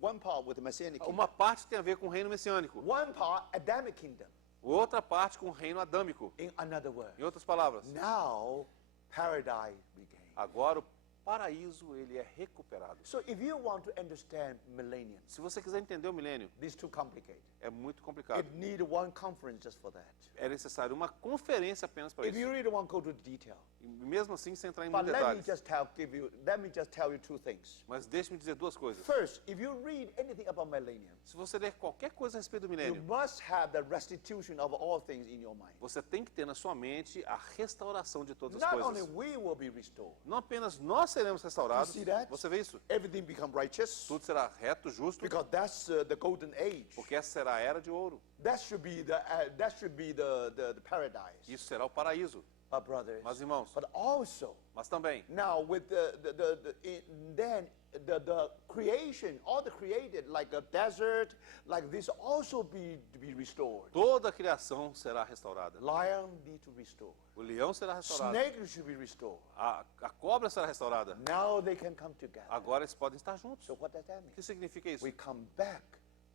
one part with the Messianic kingdom, uma parte tem a ver com o reino messiânico, one part Adamic kingdom. outra parte com o reino adâmico. In another word, Em outras palavras, now paradise began. agora o paraíso ele é recuperado. So if you want to understand millennium, Se você quiser entender o milênio, this is too complicated. é muito complicado. It need one conference just for that. É necessário uma conferência apenas para If you isso. really want to go to detail, E mesmo assim, sem entrar em but muitos let me detalhes. just tell you two things. Mas deixe-me dizer duas coisas. First, if you read anything about millennium, Se você ler qualquer coisa a respeito do you milênio, must have the restitution of all things in your mind. você tem que ter na sua mente a restauração de todas as Not only coisas. we will be restored, Não apenas nós seremos restaurados. You see that? Você vê isso? everything become righteous, Tudo será reto, justo, because that's the golden age. porque essa será a era de ouro. That should be the paradise. Isso será o paraíso. But brothers, Mas, irmãos, but also, mas também, now with the creation, all the created, like a desert, like this also to be restored. toda a criação será restaurada. Lion need to restore. O leão será restaurado. Snake should be restored. A cobra será restaurada. Now they can come together. Agora eles podem estar juntos. So what does that O mean? que significa isso? We come back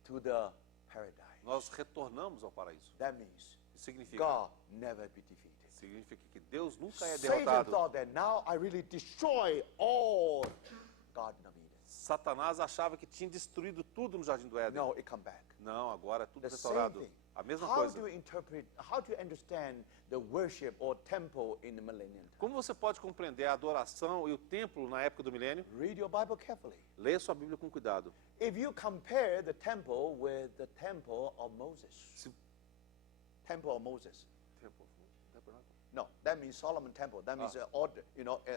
to the paradise. Nós retornamos ao paraíso. That means Isso significa, God never be defeated. significa que Deus nunca é Satan derrotado. thought that now I really destroy all Garden of Eden. Satanás achava que tinha destruído tudo no Jardim do Éden. No, it come back. Não, agora é tudo The same restaurado. thing. A mesma How coisa. do you interpret, how do you understand the worship or temple in the millennium time? Como você pode compreender a adoração e o templo na época do milênio? Read your Bible carefully. Leia sua Bíblia com cuidado. If you compare the temple with the temple of Moses, Se- temple of Moses. Templo- No, that means Solomon temple. That means order,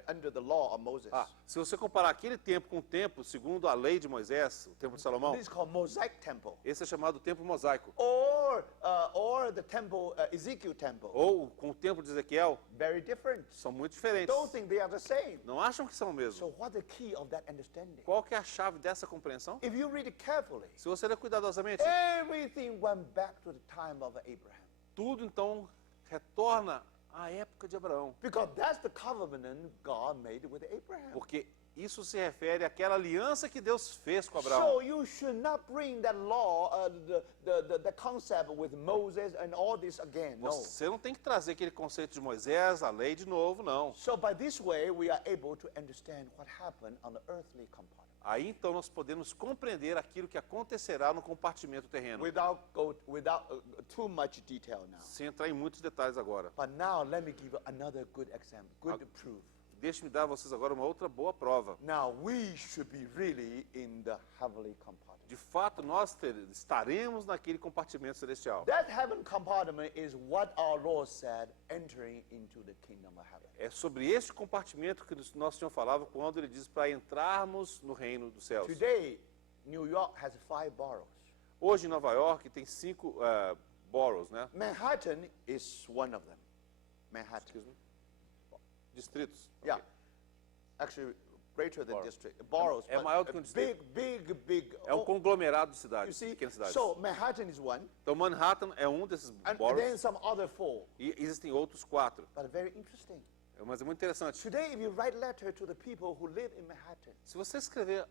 under the law of Moses. se você comparar aquele templo com o templo, segundo a lei de Moisés, o templo de Salomão, This is called Mosaic temple. esse é chamado templo mosaico. Or the temple, Ezekiel temple. Ou com o templo de Ezequiel, Very different. são muito diferentes. Don't think they are the same. Não acham que são o mesmo? So what's the key of that understanding? Qual que é a chave dessa compreensão? If you read it carefully, Se você ler cuidadosamente, everything went back to the time of Abraham. tudo então retorna à época de Abraão. Because that's the covenant God made with Abraham. Porque isso se refere àquela aliança que Deus fez com So Abraão. you should not bring that law, the concept with Moses and all this again. No. Você não tem que trazer aquele conceito de Moisés, a lei de novo, não. So by this way, we are able to understand what happened on the earthly compartment. Aí então nós podemos compreender aquilo que acontecerá no compartimento terreno. Without too much detail now. Sem entrar em muitos detalhes agora. But now let me give you another good example, good proof. Deixe-me dar a vocês agora uma outra boa prova. Now we should be really in the heavenly compartment. De fato, nós estaremos naquele compartimento celestial. That heaven compartment is what our Lord said, entering into the kingdom of heaven. É sobre este compartimento que nosso Senhor falava quando ele diz para entrarmos no reino dos céus. Today, New York has 5 boroughs. Hoje em Nova York tem 5 boroughs, né? Manhattan is one of them. Manhattan. Excuse me? Distritos. Yeah. Ok. Actually, greater than Borough. district. Boroughs. É but maior do que a distrito. big. É um conglomerado de You cidades, see, pequenas cidades. so Manhattan is one, Então Manhattan é um desses and then boroughs some other 4. e existem outros 4. But very interesting. Mas é muito interessante. Today, if you write letter to the people who live in Manhattan, Se você escrever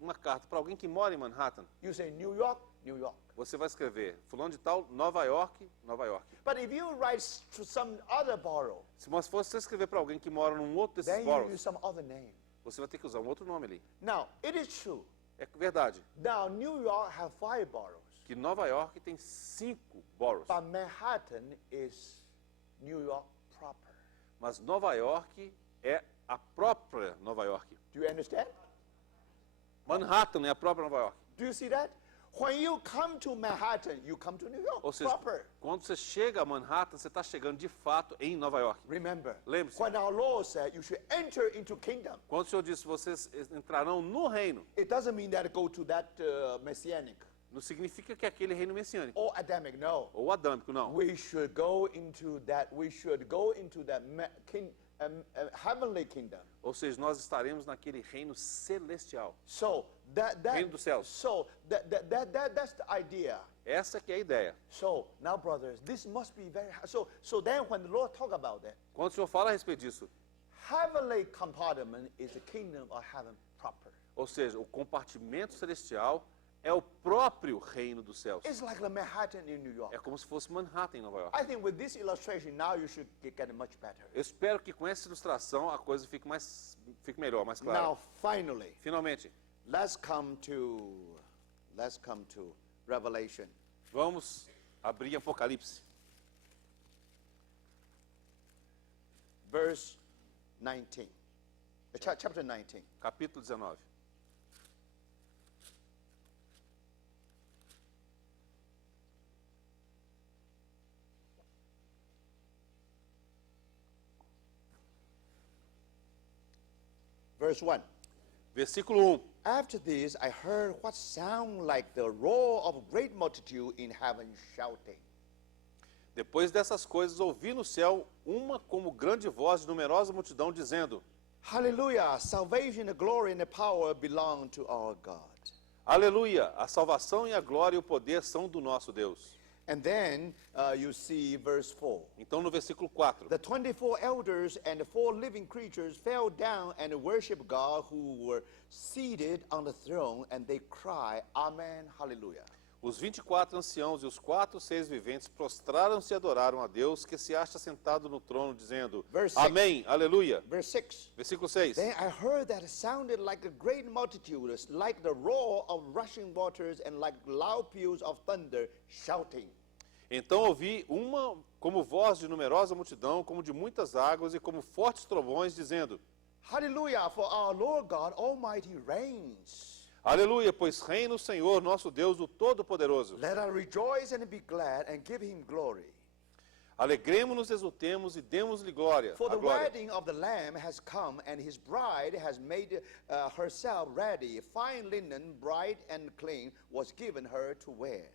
uma carta para alguém que mora em Manhattan, you say New York, New York. você vai escrever fulano de tal, Nova York, Nova York. But if you write to some other borough, Se você escrever para alguém que mora num outro desses then you use boroughs, some other name. você vai ter que usar um outro nome ali. Now, it is true. É verdade Now, New York have 5 boroughs, que Nova York tem 5 boroughs, but Manhattan is New York proper. mas Nova York é a própria Nova York. Do you understand? Manhattan é a própria Nova York. Do you see that? When you come to Manhattan, you come to New York Ou seja, proper. quando você chega a Manhattan, você está chegando de fato em Nova York. Remember, Lembre-se. when our Lord said you should enter into kingdom, Quando o Senhor disse vocês entrarão no reino, it doesn't mean that go to that messianic não significa que é aquele reino messiânico or Adamic. No, ou adâmico, não. we should go into that. We should go into that heavenly kingdom. Ou seja, nós estaremos naquele reino celestial. So Reino dos céus. So that's the idea. Essa que é a ideia. So now, brothers, this must be very. So then, when the Lord talk about that, Quando o Senhor fala a respeito disso, heavenly compartment is the kingdom of heaven proper. ou seja, o compartimento celestial é o próprio reino dos céus. It's like the Manhattan in New York. É como se fosse Manhattan em Nova York. I think with this illustration, now you should get it much better. Eu espero que com essa ilustração a coisa fique melhor, mais clara. Now, finally, Finalmente, let's come to Revelation. vamos abrir Apocalipse, Verse 19. Chapter 19. capítulo 19. Verse 1. Versículo 1. After this, I heard what sound like the roar of a great multitude in heaven shouting. Depois dessas coisas, ouvi no céu uma como grande voz de numerosa multidão dizendo: Hallelujah, salvation, the glory, and the power belong to our God. Aleluia! A salvação e a glória e o poder são do nosso Deus. And then you see verse 4. Então, no versículo 4, The 24 elders and the 4 living creatures fell down and worshiped God who were seated on the throne, and they cry, Amen, Hallelujah. os 24 anciãos e os 4 seres viventes prostraram-se e adoraram a Deus que se acha sentado no trono, dizendo: Verse 6. Amém, aleluia. Verse 6. Versículo 6. Then I heard that it sounded like a great multitude, like the roar of rushing waters and like loud peals of thunder shouting. Então ouvi uma como voz de numerosa multidão, como de muitas águas e como fortes trovões, dizendo: Hallelujah, for our Lord God Almighty reigns. Aleluia, pois reina o Senhor, nosso Deus, o Todo-Poderoso. Let us rejoice and be glad and give him glory. Alegremos-nos, exultemos e demos-lhe glória. For a the glória. wedding of the Lamb has come, and his bride has made herself ready. Fine linen, bright and clean, was given her to wear.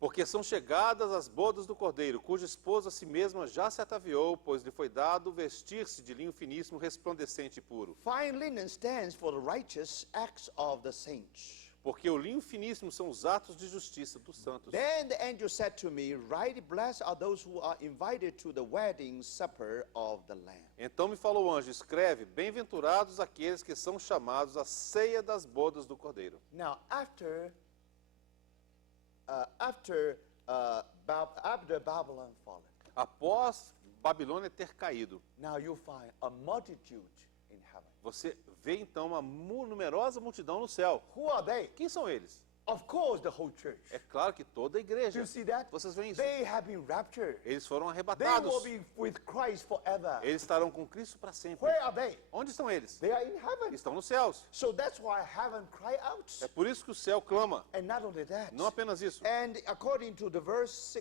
Porque são chegadas as bodas do Cordeiro, cuja esposa a si mesma já se ataviou, pois lhe foi dado vestir-se de linho finíssimo, resplandecente e puro. Fine linen stands for the righteous acts of the saints. Porque o linho finíssimo são os atos de justiça dos santos. Then the angel said to me, Right, blessed are those who are invited to the wedding supper of the Lamb. Então me falou o anjo: escreve, bem-aventurados aqueles que são chamados à ceia das bodas do Cordeiro. Now, after Babylon fallen, Após Babilônia ter caído, now you find a multitude in heaven. você vê então uma numerosa multidão no céu. Who are they? Quem são eles? Of course, the whole church. É claro que toda a Do igreja. you see that? Vocês veem isso? They have been raptured. Eles foram They arrebatados. will be with Christ forever. Eles estarão com Cristo para sempre. Where are they? Onde estão eles? They are in heaven. Estão nos céus. So that's why heaven cry out. É por isso que o céu clama. And not only that, Não apenas isso. and according to the verse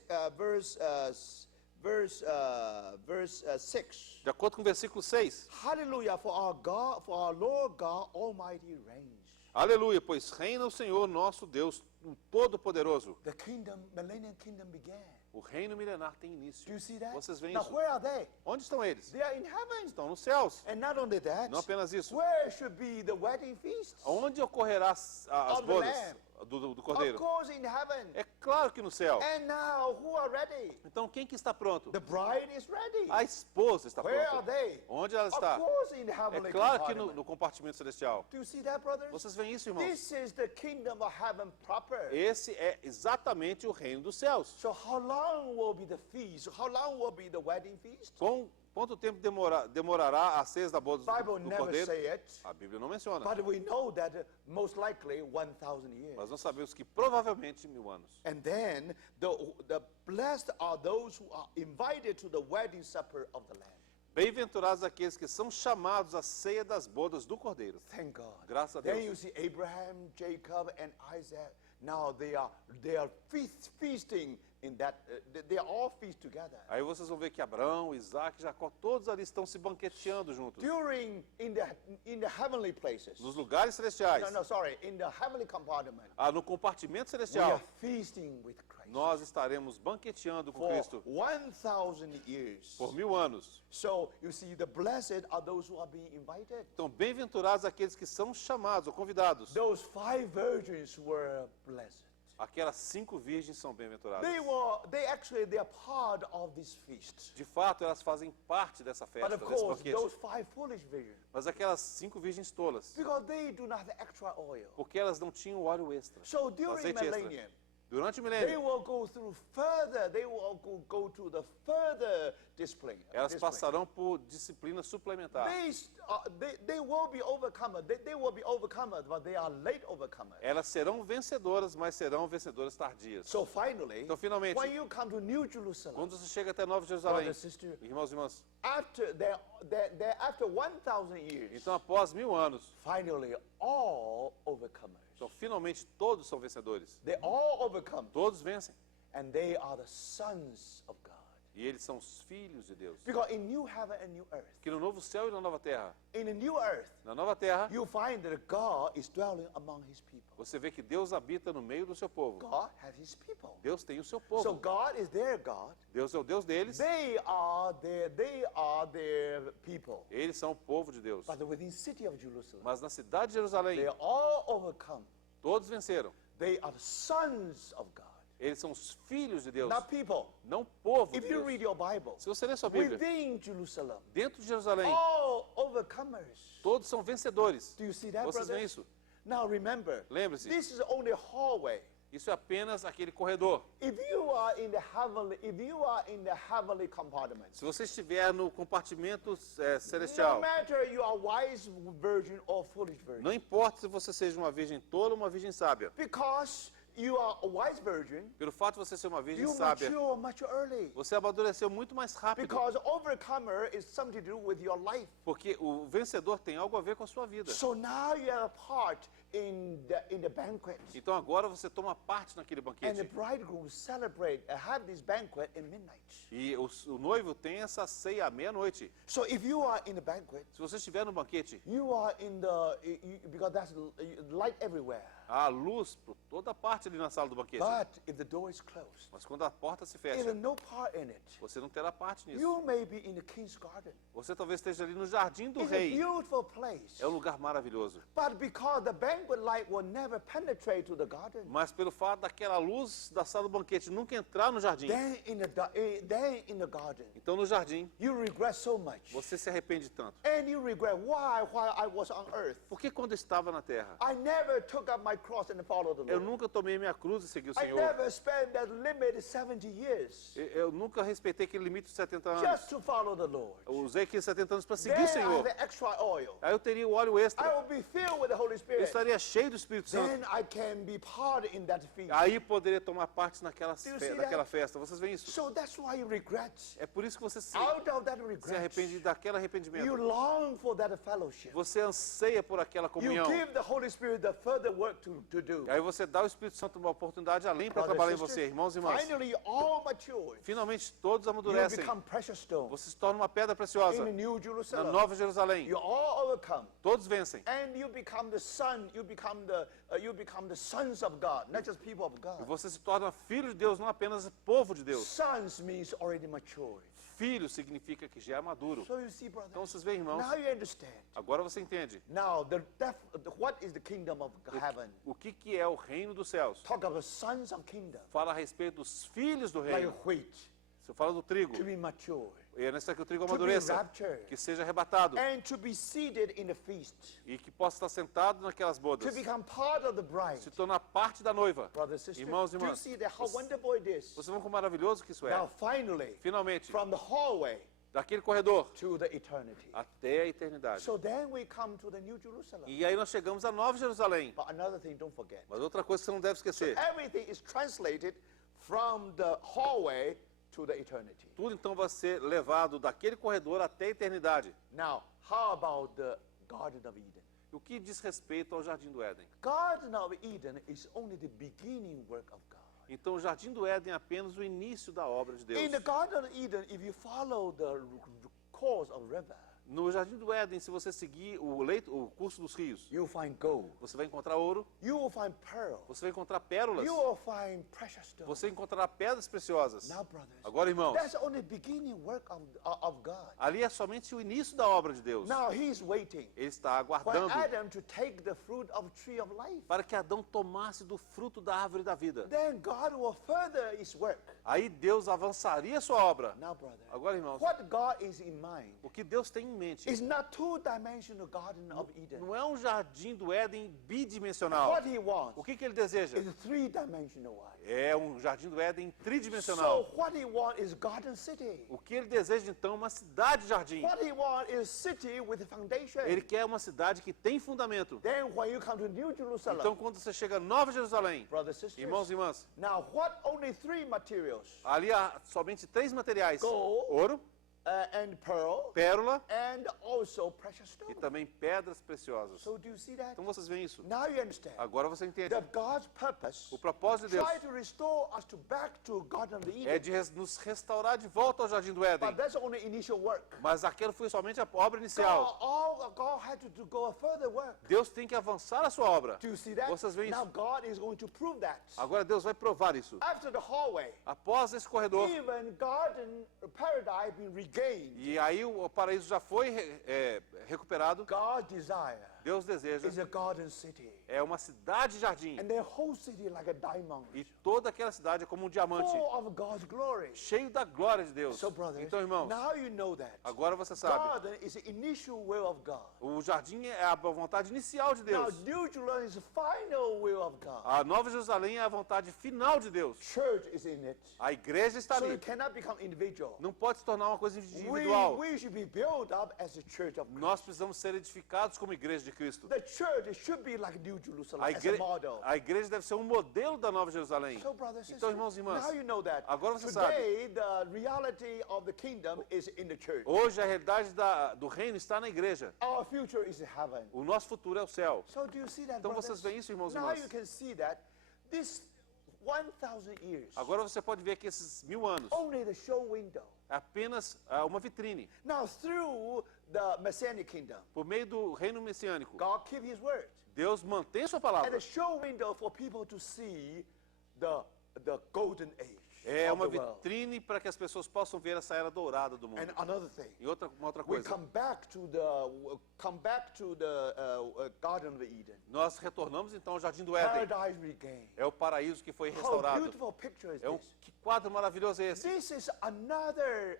6, De acordo com o versículo 6. Hallelujah, for our God, for our Lord God Almighty reigns. Aleluia, pois reina o Senhor nosso Deus, o Todo-Poderoso. The kingdom, millennium kingdom began. O reino milenar tem início. Do you see that? Vocês veem Now isso? where are they? Onde estão eles? They are in heaven. Estão nos céus. And not only that, Não apenas isso. where should be the wedding feast? Onde ocorrerá as Of the bodas Lamb. do Of Cordeiro? course in heaven. É claro que no céu. And now who are ready? Então quem que está pronto? The bride is ready. A esposa está Where are pronta. they? Onde ela Of está? course in heavenly É claro que compartment. no compartimento celestial. Do you see that, brothers? Vocês veem isso, irmãos? This is the kingdom of heaven proper. Esse é exatamente o reino dos céus. So how long will be the feast? How long will be the wedding feast? Quanto tempo demorará a ceia da boda Bible do never Cordeiro? say it, A Bíblia não menciona. but we know that most likely 1,000 years. Mas nós sabemos que provavelmente 1000 anos. And then the blessed are those who are invited to the wedding supper of the Lamb. Bem-aventurados aqueles que são chamados à ceia das bodas do Cordeiro. Thank God. Graças a Then Deus. you see Abraham, Jacob, and Isaac. Now they are feasting in that. They are all feast together. Aí vocês vão ver que Abraão, Isaac, Jacó, todos ali estão se banqueteando juntos. In the heavenly places. Nos lugares celestiais. In the heavenly compartment. No compartimento We are celestial. feasting with Christ. Nós estaremos banqueteando com For Cristo 1,000 years. por 1000 anos. So you see, the blessed are those who are being invited. Então, bem-aventurados aqueles que são chamados ou convidados. Those 5 virgins were blessed. Aquelas 5 virgens são bem-aventuradas. They are part of this feast. De fato, elas fazem parte dessa But festa, of desse course, banquete. those 5 foolish virgins, Mas aquelas 5 virgens tolas, because they do not have extra oil. porque elas não tinham óleo extra, So during azeite extra. millennium, Durante o they milênio, will go through further. They will go to the further display. elas passarão por disciplina suplementar. They will be overcomers. They will be overcomers, but they are late overcomers. Elas serão vencedoras, mas serão vencedoras tardias. So finally, Então, finalmente, when you come to New Jerusalem, quando você chega até Nova Jerusalém, brother, sister, irmãos e irmãs, after 1,000 years, então após 1000 anos, finally all overcomers. então finalmente todos são vencedores. They all overcome, Todos vencem. and they are the sons of God. E eles são os filhos de Deus. Because in new heaven and new earth, Que no novo céu e na nova terra, in the new earth, na nova terra, you find that God is dwelling among his people. você vê que Deus habita no meio do seu povo. God has his people. Deus tem o seu So povo. God is their God. Deus é o Deus deles. They are their people. Eles são o povo de Deus. But within the city of Jerusalem, Mas na cidade de Jerusalém, they are all overcome. todos venceram. They are the sons of God, Eles são os filhos de Deus, not people. não povo de If you Deus. read your Bible, Se você ler sua Bíblia, within Jerusalem, dentro de Jerusalém, all overcomers. todos são vencedores. Do you see that, Vocês veem brothers? isso? Now remember, Lembre-se. this is only a hallway. Isso é apenas aquele corredor. If you are in the heavenly compartment, Se você estiver no compartimento no celestial, matter you are wise virgin or foolish virgin, não importa se você seja uma virgem tola ou uma virgem sábia. because you are a wise virgin, Pelo fato de você ser uma virgem you sábia, mature much early. você amadureceu muito mais rápido. Because overcomer is something to do with your life. Porque o vencedor tem algo a ver com a sua vida. So now you are a part in the banquet. Então agora você toma parte naquele And the banquete. bridegroom celebrate, have this banquet in midnight. E o noivo tem essa ceia à meia-noite. So if you are in the banquet, Se você estiver no banquete, you are in because that's light everywhere. há luz por toda parte ali na sala do banquete. But if the door is closed, Mas quando a porta se if fecha, there's no part in it, você não terá parte nisso. you may be in the king's garden. Você talvez esteja ali no jardim do It's a rei. beautiful place. É um lugar maravilhoso. But because the banquet light will never penetrate to the garden, Mas pelo fato daquela luz da sala do banquete nunca entrar no jardim, then in the garden, então no jardim you regret so much. você se arrepende tanto. And you regret why while I was on earth, Porque quando eu estava na terra, I never took up my cross and followed the eu Lord. nunca tomei minha cruz e segui o I Senhor. never spent that limit 70 years Eu nunca respeitei aquele limite de 70 just anos. to follow the Lord. Eu usei aqueles 70 anos para seguir Then o I Senhor. have extra oil. Aí eu teria o óleo I extra. will be filled with the Holy Eu Spirit. estaria cheio do Espírito Santo. Then I can be part in that feast. Aí poderia tomar parte you see daquela that? festa. Vocês veem isso? So that's why you regret. É por isso que você se Out of that arrepende regret, daquele you arrependimento. long for that fellowship. Você anseia por aquela You comunhão. give the Holy Spirit the further work to do. Aí você dá ao Espírito Santo uma oportunidade além para Brothers trabalhar and em você, sisters, irmãos e irmãs. finally, all mature. Finalmente todos You amadurecem. become precious stone. Você se torna uma pedra preciosa In the New na Jerusalem, Nova Jerusalém. you all overcome. Todos vencem. And you become the son, you become the sons of God, not just people of E God. você se torna filho de Deus, não apenas povo de Deus. Sons means already mature. Filho significa que já é maduro. So you see, brother. Então vocês veem, irmãos, Now you understand. agora você entende Now, what is the kingdom of heaven? o que é o reino dos céus. Talk about sons of kingdom, Fala a respeito dos filhos do like reino. wheat, Você fala do trigo. to be mature, E é necessário que o trigo to be amadureça, raptured, que seja arrebatado and to be seated in the feast, e que possa estar sentado naquelas to bodas. become part of the bride. Se tornar parte da noiva. Brothers and sisters, Irmãos e do you irmãs, see that how wonderful it is? vocês vão como maravilhoso que isso é. Now, finally, Finalmente, from the hallway daquele corredor to the eternity. até a eternidade. So then we come to the New Jerusalem. E aí nós chegamos à Nova Jerusalém. But another thing, don't forget. Mas outra coisa que você não deve esquecer. Everything is translated from the hallway to the eternity. Tudo então vai ser levado daquele corredor até a eternidade. Now, how about the Garden of Eden? O que diz respeito ao Jardim do Éden? Garden of Eden is only the beginning work of God. Então o Jardim do Éden é apenas o início da obra de Deus. In the Garden of Eden, if you follow the course of river, No Jardim do Éden, se você seguir o curso dos rios, you'll find gold. você vai encontrar ouro, You will find pearl. você vai encontrar pérolas, You will find precious stones. você encontrará pedras preciosas. Now, brothers, Agora, irmãos, that's only beginning work of God. ali é somente o início da obra de Deus. Now He's waiting Ele está for aguardando Adam to take the fruit of tree of life. para que Adão tomasse do fruto da árvore da vida. Then God will further His work. Aí Deus avançaria a sua obra. Now, brother, Agora, irmãos, what God is in mind o que Deus tem em mente is not two-dimensional Garden of Eden. não é um jardim do Éden bidimensional. What He wants O que ele deseja? is three-dimensional one. É um jardim do Éden tridimensional. So what He wants is Garden City. O que ele deseja, então, é uma cidade-jardim. What He wants is city with a foundation. Ele quer uma cidade que tem fundamento. Then when you come to New Jerusalem, Então, quando você chega a Nova Jerusalém, brothers and sisters, irmãos e irmãs, now what only three materials? ali há somente 3 materiais: Gold, ouro, and pearl, pérola and also precious e stone. também pedras preciosas. So do you see that? Então vocês veem isso. Now you understand. Agora você entende. That God's purpose O propósito de Deus try to restore us to back to Garden of Eden. é de nos restaurar de volta ao Jardim do Éden. But that's only initial work. Mas aquilo foi somente a obra inicial. God had to go a further work. Deus tem que avançar a sua obra. Do you see that? Vocês veem Now isso? God is going to prove that. Agora Deus vai provar isso. After the hallway, Após esse corredor, even garden paradise being regained. e aí o paraíso já foi recuperado, God's desire Deus deseja is a garden city. é uma cidade-jardim. And the whole city like a diamond. E toda aquela cidade é como um diamante, Full of God's glory. cheio da glória de Deus. So brothers, Então, irmãos, now you know that. agora você sabe. Garden is the initial will of God. O jardim é a vontade inicial de Now Deus. New Jerusalem is the final will of God. A Nova Jerusalém é a vontade final de Deus. Church is in it. A igreja está So ali. it cannot become individual. Não pode se tornar uma coisa individual. We should be built up as the church of Christ. Nós precisamos ser edificados como igreja de Cristo. The church should be like New Jerusalem A, as a model. a igreja deve ser um modelo da Nova Jerusalém. So brothers and Então, sisters, irmãos e irmãs, now you know that. agora você sabe. Today the reality of the kingdom is in the church. Hoje a realidade do reino está na igreja. Our future is heaven. O nosso futuro é o céu. So do you see that, Então brothers? vocês veem isso, irmãos e Now irmãs. you can see that this 1,000 years, Agora você pode ver que esses 1000 anos only the show window. é apenas uma vitrine. Now through the Messianic kingdom, Por meio do reino messiânico, God keep His word. Deus mantém sua And palavra. the show window for people to see the golden age É of uma the world. vitrine para que as pessoas possam ver essa era dourada do mundo. And another thing, E uma outra we coisa, come back to the Garden of Eden. nós retornamos então ao Jardim do Éden. Paradise regained. É o paraíso que foi How restaurado. beautiful picture is É this? que quadro maravilhoso é esse? This is another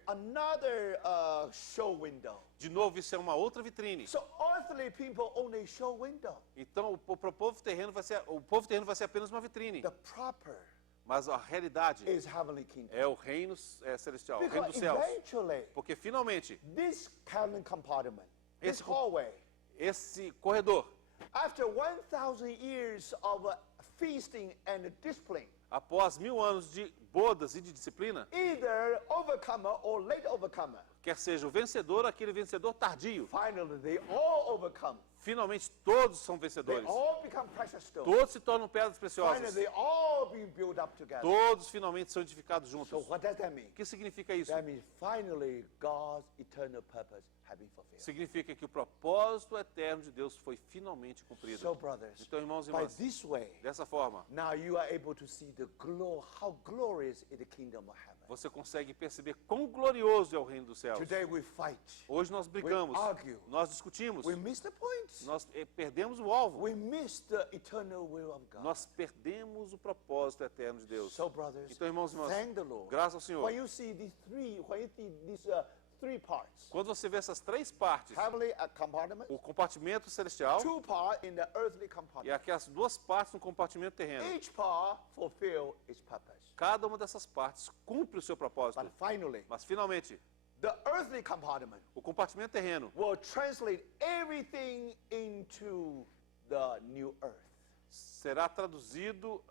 show window. De novo, isso é uma outra vitrine. So earthly people only show window. Então, o povo terreno vai ser apenas uma vitrine. The proper Mas a realidade is heavenly kingdom. é o reino celestial, o reino dos Because céus. eventually, Porque finalmente, this cabin compartment, this Esse- hallway, esse corredor, after 1,000 years of feasting and discipline, após 1000 anos de bodas e de disciplina, either overcomer or late overcomer, quer seja o vencedor ou aquele vencedor tardio, finally they all overcome. finalmente todos são They vencedores. all become precious stones. Todos se tornam pedras Finally, preciosas. they all being built up together. Todos finalmente são edificados So juntos. what does that mean? O que significa isso? That means finally God's eternal purpose has been fulfilled. Significa que o propósito eterno de Deus foi finalmente cumprido. So brothers, Então, irmãos e by irmãs, this way, dessa forma, now you are able to see how glorious is the kingdom of heaven. você consegue perceber quão glorioso é o reino dos céus. Today we fight. Hoje nós brigamos, We argue. nós discutimos, We miss the point. nós perdemos o alvo, We miss the eternal will of God. nós perdemos o propósito eterno de Deus. So brothers, Então, irmãos e irmãs, thank the Lord. graças ao Senhor. When you see these three parts, Quando você vê essas três partes, heavenly compartment, o compartimento celestial two parts in the earthly e compartment. aquelas duas partes no compartimento terreno, Each part fulfill its purpose. cada uma dessas partes cumpre o seu propósito. But finally, Mas finalmente, the earthly compartment o compartimento terreno will translate everything into the new earth. será traduzido,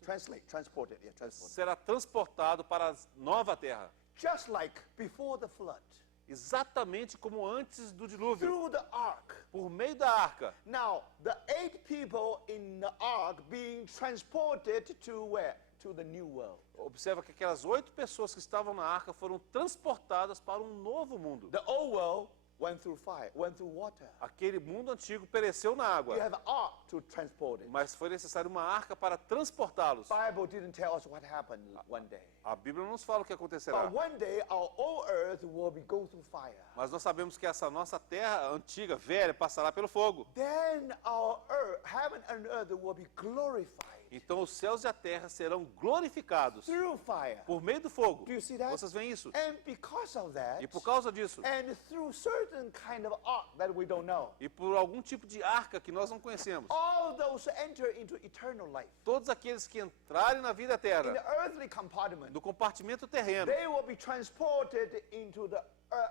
Transported, yeah, transported. será transportado para a nova terra. Just like before the flood, Exatamente como antes do dilúvio, through the ark. por meio da arca. Now, the 8 people in the ark being transported to where? To the new world. Observa que aquelas 8 pessoas que estavam na arca foram transportadas para um novo mundo. The old world went through fire, went through water. Aquele mundo antigo pereceu na água, You have an ark to transport it. mas foi necessário uma arca para transportá-los. Bible didn't tell us what happened one day. A Bíblia não nos fala o que acontecerá, But one day our old earth will be go through fire. mas nós sabemos que essa nossa terra antiga, velha, passará pelo fogo. Then our earth, heaven and earth will be glorified Então os céus e a terra serão glorificados through fire. por meio do fogo. Do you see that? Vocês veem isso? And because of that, E por causa disso, and through certain kind of ark that we don't know, e por algum tipo de arca que nós não conhecemos, all those enter into eternal life. todos aqueles que entrarem na vida In eterna, the earthly compartment, no compartimento terreno, they will be transported into the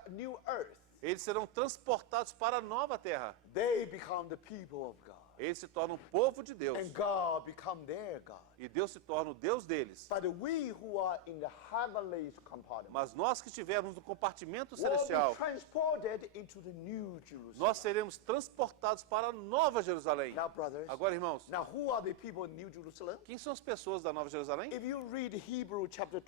new earth. eles serão transportados para a nova terra. They become the people of God. Eles se tornam povo de Deus. And God become their God. E Deus se torna o Deus deles. But we who are in the heavenly compartment Mas nós que estivermos no compartimento will be celestial, transported into the new Jerusalem. nós seremos transportados para a Nova Jerusalém. Now, brothers, Agora, irmãos, now who are the people in New Jerusalem? quem são as pessoas da Nova Jerusalém? If you read Hebrew chapter,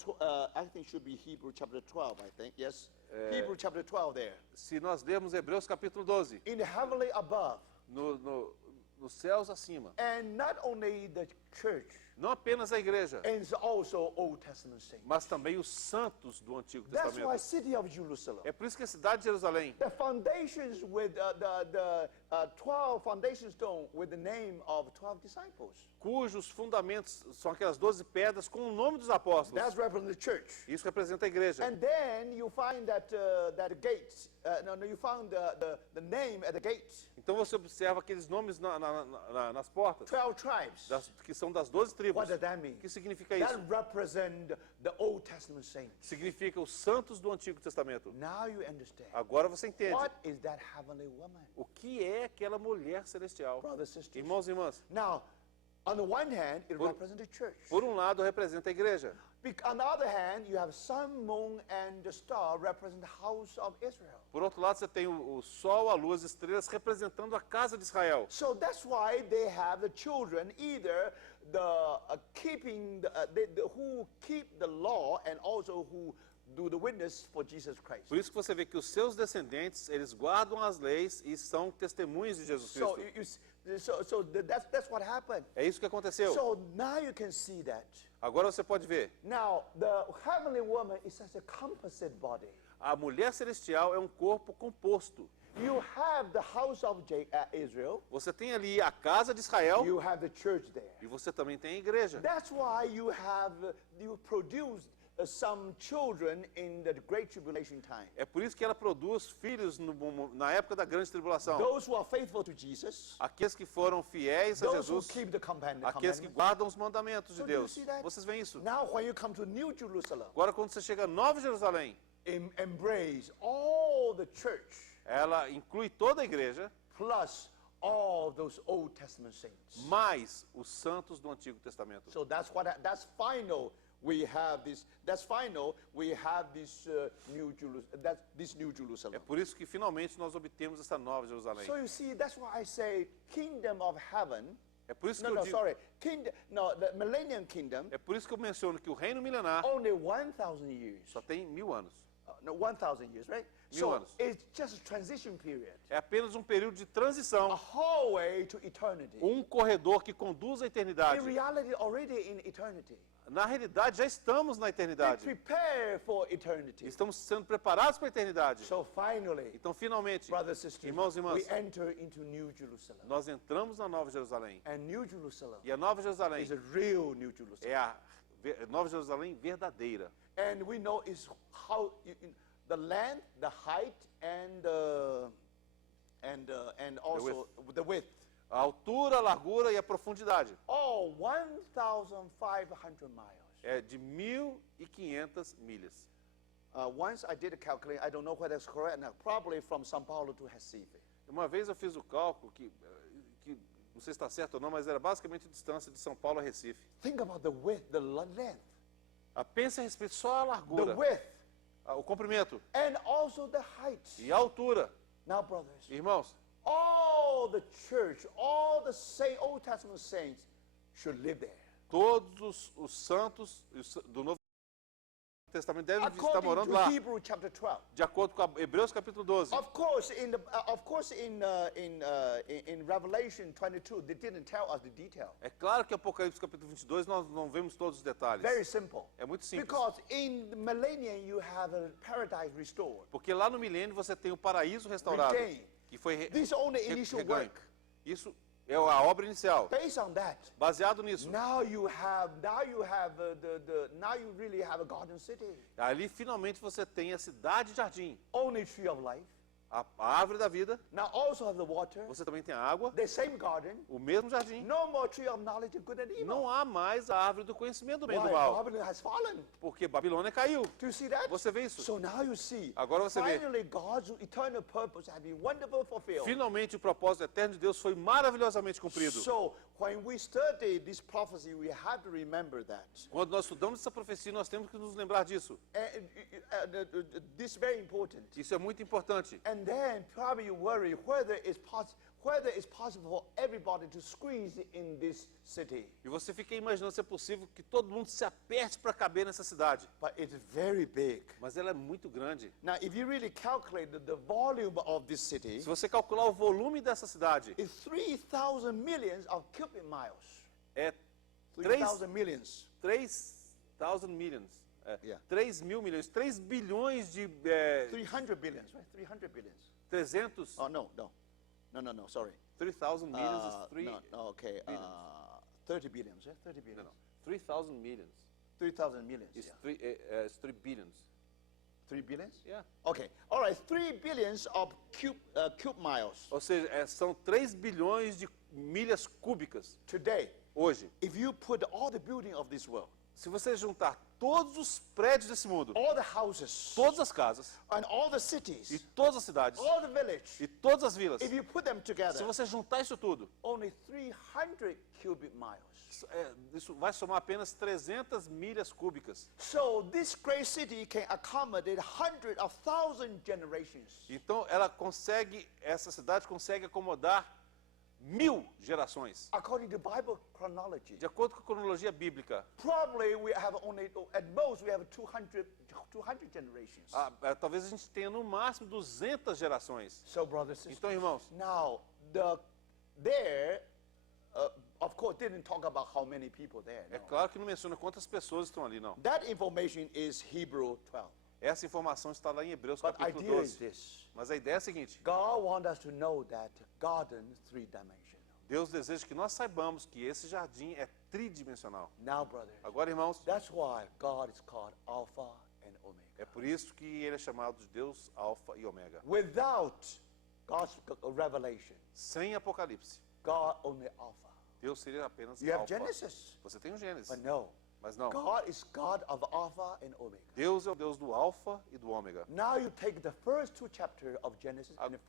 I think it should be Hebrew chapter 12, I think, yes. Hebrew chapter 12 there. Se nós lermos Hebreus capítulo 12, In the heavenly above, nos céus acima, and not only the church, não apenas a igreja, and also Old Testament saints. mas também os santos do Antigo That's why Testamento. city of Jerusalem. É por isso que a cidade de Jerusalém, The foundations with the 12 foundation stone with the name of 12 disciples. cujos fundamentos são aquelas 12 pedras com o nome dos apóstolos. That's represent the church. Isso representa a igreja. And then you find that that gates. You found the name at the gate. Então você observa aqueles nomes nas portas, 12 tribes. que são das 12 tribos. What does that mean? O que significa That isso? represent the Old Testament saints. Significa os santos do Antigo Testamento. Now you understand. Agora você entende What is that heavenly woman? o que é aquela mulher celestial. Brothers, sisters. Irmãos e irmãs, Now, on the one hand, it represents the church. por um lado representa a igreja. On the other hand, you have sun, moon, and the star represent the house of Israel. Por outro lado, você tem o sol, a lua, as estrelas representando a casa de Israel. So that's why they have the children, either the keeping who keep the law and also who do the witness for Jesus Christ. Por isso que você vê que os seus descendentes, eles guardam as leis e são testemunhas de Jesus So Cristo. that's what happened. É isso que aconteceu. So now you can see that. Agora você pode ver, Now the heavenly woman is such a composite body. a mulher celestial é um corpo composto. You have the house of Israel. Você tem ali a casa de Israel You have the church there. e você também tem a igreja. That's why you produced some children in the great tribulation time. É por isso que ela produz filhos na época da grande tribulação. Those who are faithful to Jesus, Aqueles que foram fiéis a those who Jesus, keep the aqueles que commandments. guardam os mandamentos de So do you Deus. see that? Vocês veem isso? Now when you come to New Jerusalem, Agora, quando você chega a Nova Jerusalém, embrace all the church ela inclui toda a igreja, plus all those Old Testament saints. mais os santos do Antigo Testamento. So that's final. We have this. That's final. We have this New Jerusalem. This New Jerusalem. É por isso que finalmente nós obtemos essa Nova Jerusalém. So you see, that's why I say kingdom of heaven. É por isso que No, eu no, digo, sorry. The millennium kingdom, é por isso que eu menciono que o reino milenar only 1,000 years. só tem 1000 anos. No, 1,000 years, right? 1000 So anos. it's just a transition period. É apenas um período de A transição, hallway to eternity. um corredor que conduz à eternidade. In reality, already in eternity. Na realidade, já estamos na We eternidade. prepare for eternity. Estamos sendo preparados para a eternidade. So finally, Então, finalmente, brothers and sisters, irmãos e irmãs, we enter into New Jerusalem. nós entramos na Nova Jerusalém. And New Jerusalem E a Nova Jerusalém is a real New Jerusalem. é a Nova Jerusalém verdadeira. And we know is how the length, the height, and also the width. A altura, a largura e a profundidade All 1,500 miles. é de 1.500 milhas. Once I did a calculation, I don't know whether it's correct now, probably from São Paulo to Recife. Uma vez eu fiz o cálculo, que não sei se está certo ou não, mas era basicamente a distância de São Paulo a Recife. Think about the width, the length, Pense a respeito só a the largura, width, o comprimento and also the height. e a altura. Now, brothers, Irmãos, all the church, all the Old Testament saints should live there. todos os santos do Novo Testamento devem estar According morando to lá, Hebrew chapter 12. de acordo com Hebreus capítulo 12. Of course, in Revelation 22, they didn't tell us the detail. É claro que Apocalipse capítulo 22 nós não vemos todos os detalhes. Very simple. É muito simples. Because in the millennium you have a paradise restored. Porque lá no milênio você tem o paraíso restaurado, Regained. que foi This is only initial reganho. work. Isso é a obra inicial. Based on that, Baseado nisso, now you really have a garden city. ali finalmente você tem a cidade jardim, Only tree of life, A árvore da vida, Now also have the water, você também tem a água, the same garden. o mesmo jardim. No more tree of knowledge of good and evil. Não há mais a árvore do conhecimento do bem e do Why? mal, Babylon has fallen. porque Babilônia caiu. Do you see that? Você vê isso? So now you see. Agora você vê. Finally, God's eternal purpose has been wonderfully fulfilled. Finalmente o propósito eterno de Deus foi maravilhosamente cumprido. So when we study this prophecy, we have to remember that. Quando nós estudamos essa profecia, nós temos que nos lembrar disso. This is very important. Isso é muito importante. And then probably you worry whether it's possible for everybody to squeeze in this city. E você fica imaginando se é possível que todo mundo se aperte para caber nessa cidade. But it's very big. Mas ela é muito grande. Now, if you really calculate the volume of this city, Se você calcular o volume dessa cidade, it's 3,000 millions of cubic miles. é 3,000 millions. 3,000 millions. Yeah. 3 mil milhões, 3 bilhões de 300 billions, right? 300 billions. 300. Oh, no. Sorry. 3,000 millions is 3. No, okay. 30 billions, yeah? 30 billions. No, 3,000 millions 3,000 millions. is Yeah. 3 billions. 3 billions? Yeah. Okay. All right. 3 billions of cube miles. Ou seja, são 3 bilhões de milhas cúbicas Today, hoje. if you put all the building of this world, Se você juntar todos os prédios desse mundo, all the houses, todas as casas and all the e cities, todas as cidades all the village, e todas as vilas, if you put them se together, você juntar isso tudo, only 300 cubic miles. isso vai somar apenas 300 milhas cúbicas. So this great city can accommodate hundreds of thousand generations. Então essa cidade consegue acomodar 1000 gerações. According to Bible chronology, De acordo com a cronologia bíblica, probably we have only, at most, we have 200 generations. talvez a gente tenha no máximo 200 gerações. So, brothers and sisters, Então, irmãos, now, of course, didn't talk about how many people there. é No. claro que não menciona quantas pessoas estão ali, não. That information is Hebrew 12. Essa informação está lá em Hebreus But the capítulo idea is 12. this. Mas a ideia é a seguinte: God wants us to know that garden is three-dimensional. Deus deseja que nós saibamos que esse jardim é tridimensional. Now, brothers, Agora, irmãos, that's why God is called Alpha and Omega. é por isso que ele é chamado de Deus Alfa e Ômega. Without God's revelation, Sem Apocalipse, God only Alpha. Deus seria apenas You have Alfa. Genesis, Você tem o Gênesis, but no. mas não. God is God of Alpha and Omega. Deus é o Deus do Alfa e do Ômega. Now you take the first two chapters of Genesis and the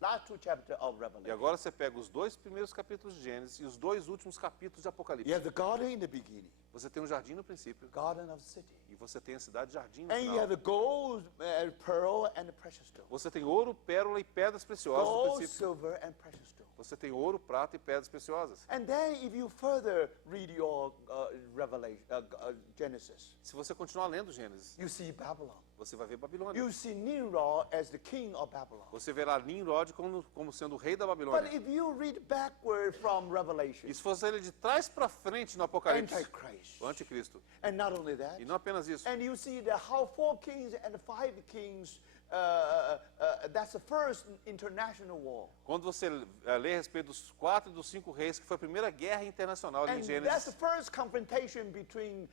last two chapters of E Revelation. agora você pega os 2 primeiros capítulos de Gênesis e os 2 últimos capítulos de Apocalipse. You have the garden in the beginning, Você tem um jardim no princípio garden of the city. e você tem a cidade jardim no And you final. have the gold, pearl, and the precious stone. Você tem ouro, pérola e pedras preciosas no Gold, princípio. silver, and precious stone. Você tem ouro, prata e pedras preciosas. And then if you further read your Genesis, Se você continuar lendo Gênesis, you see Babylon. você vai ver Babilônia. You see Nimrod as the king of Babylon. Você verá Nimrod como sendo o rei da But Babilônia. if you read backward from Revelation, E se você ler de trás para frente no Apocalipse, Antichrist. o anticristo. And not only that, E não apenas isso. and you see how 4 kings and 5 kings, that's the first international war. Quando você lê a respeito dos 4 e dos 5 reis, que foi a primeira guerra internacional ali em And that's the Gênesis, first confrontation between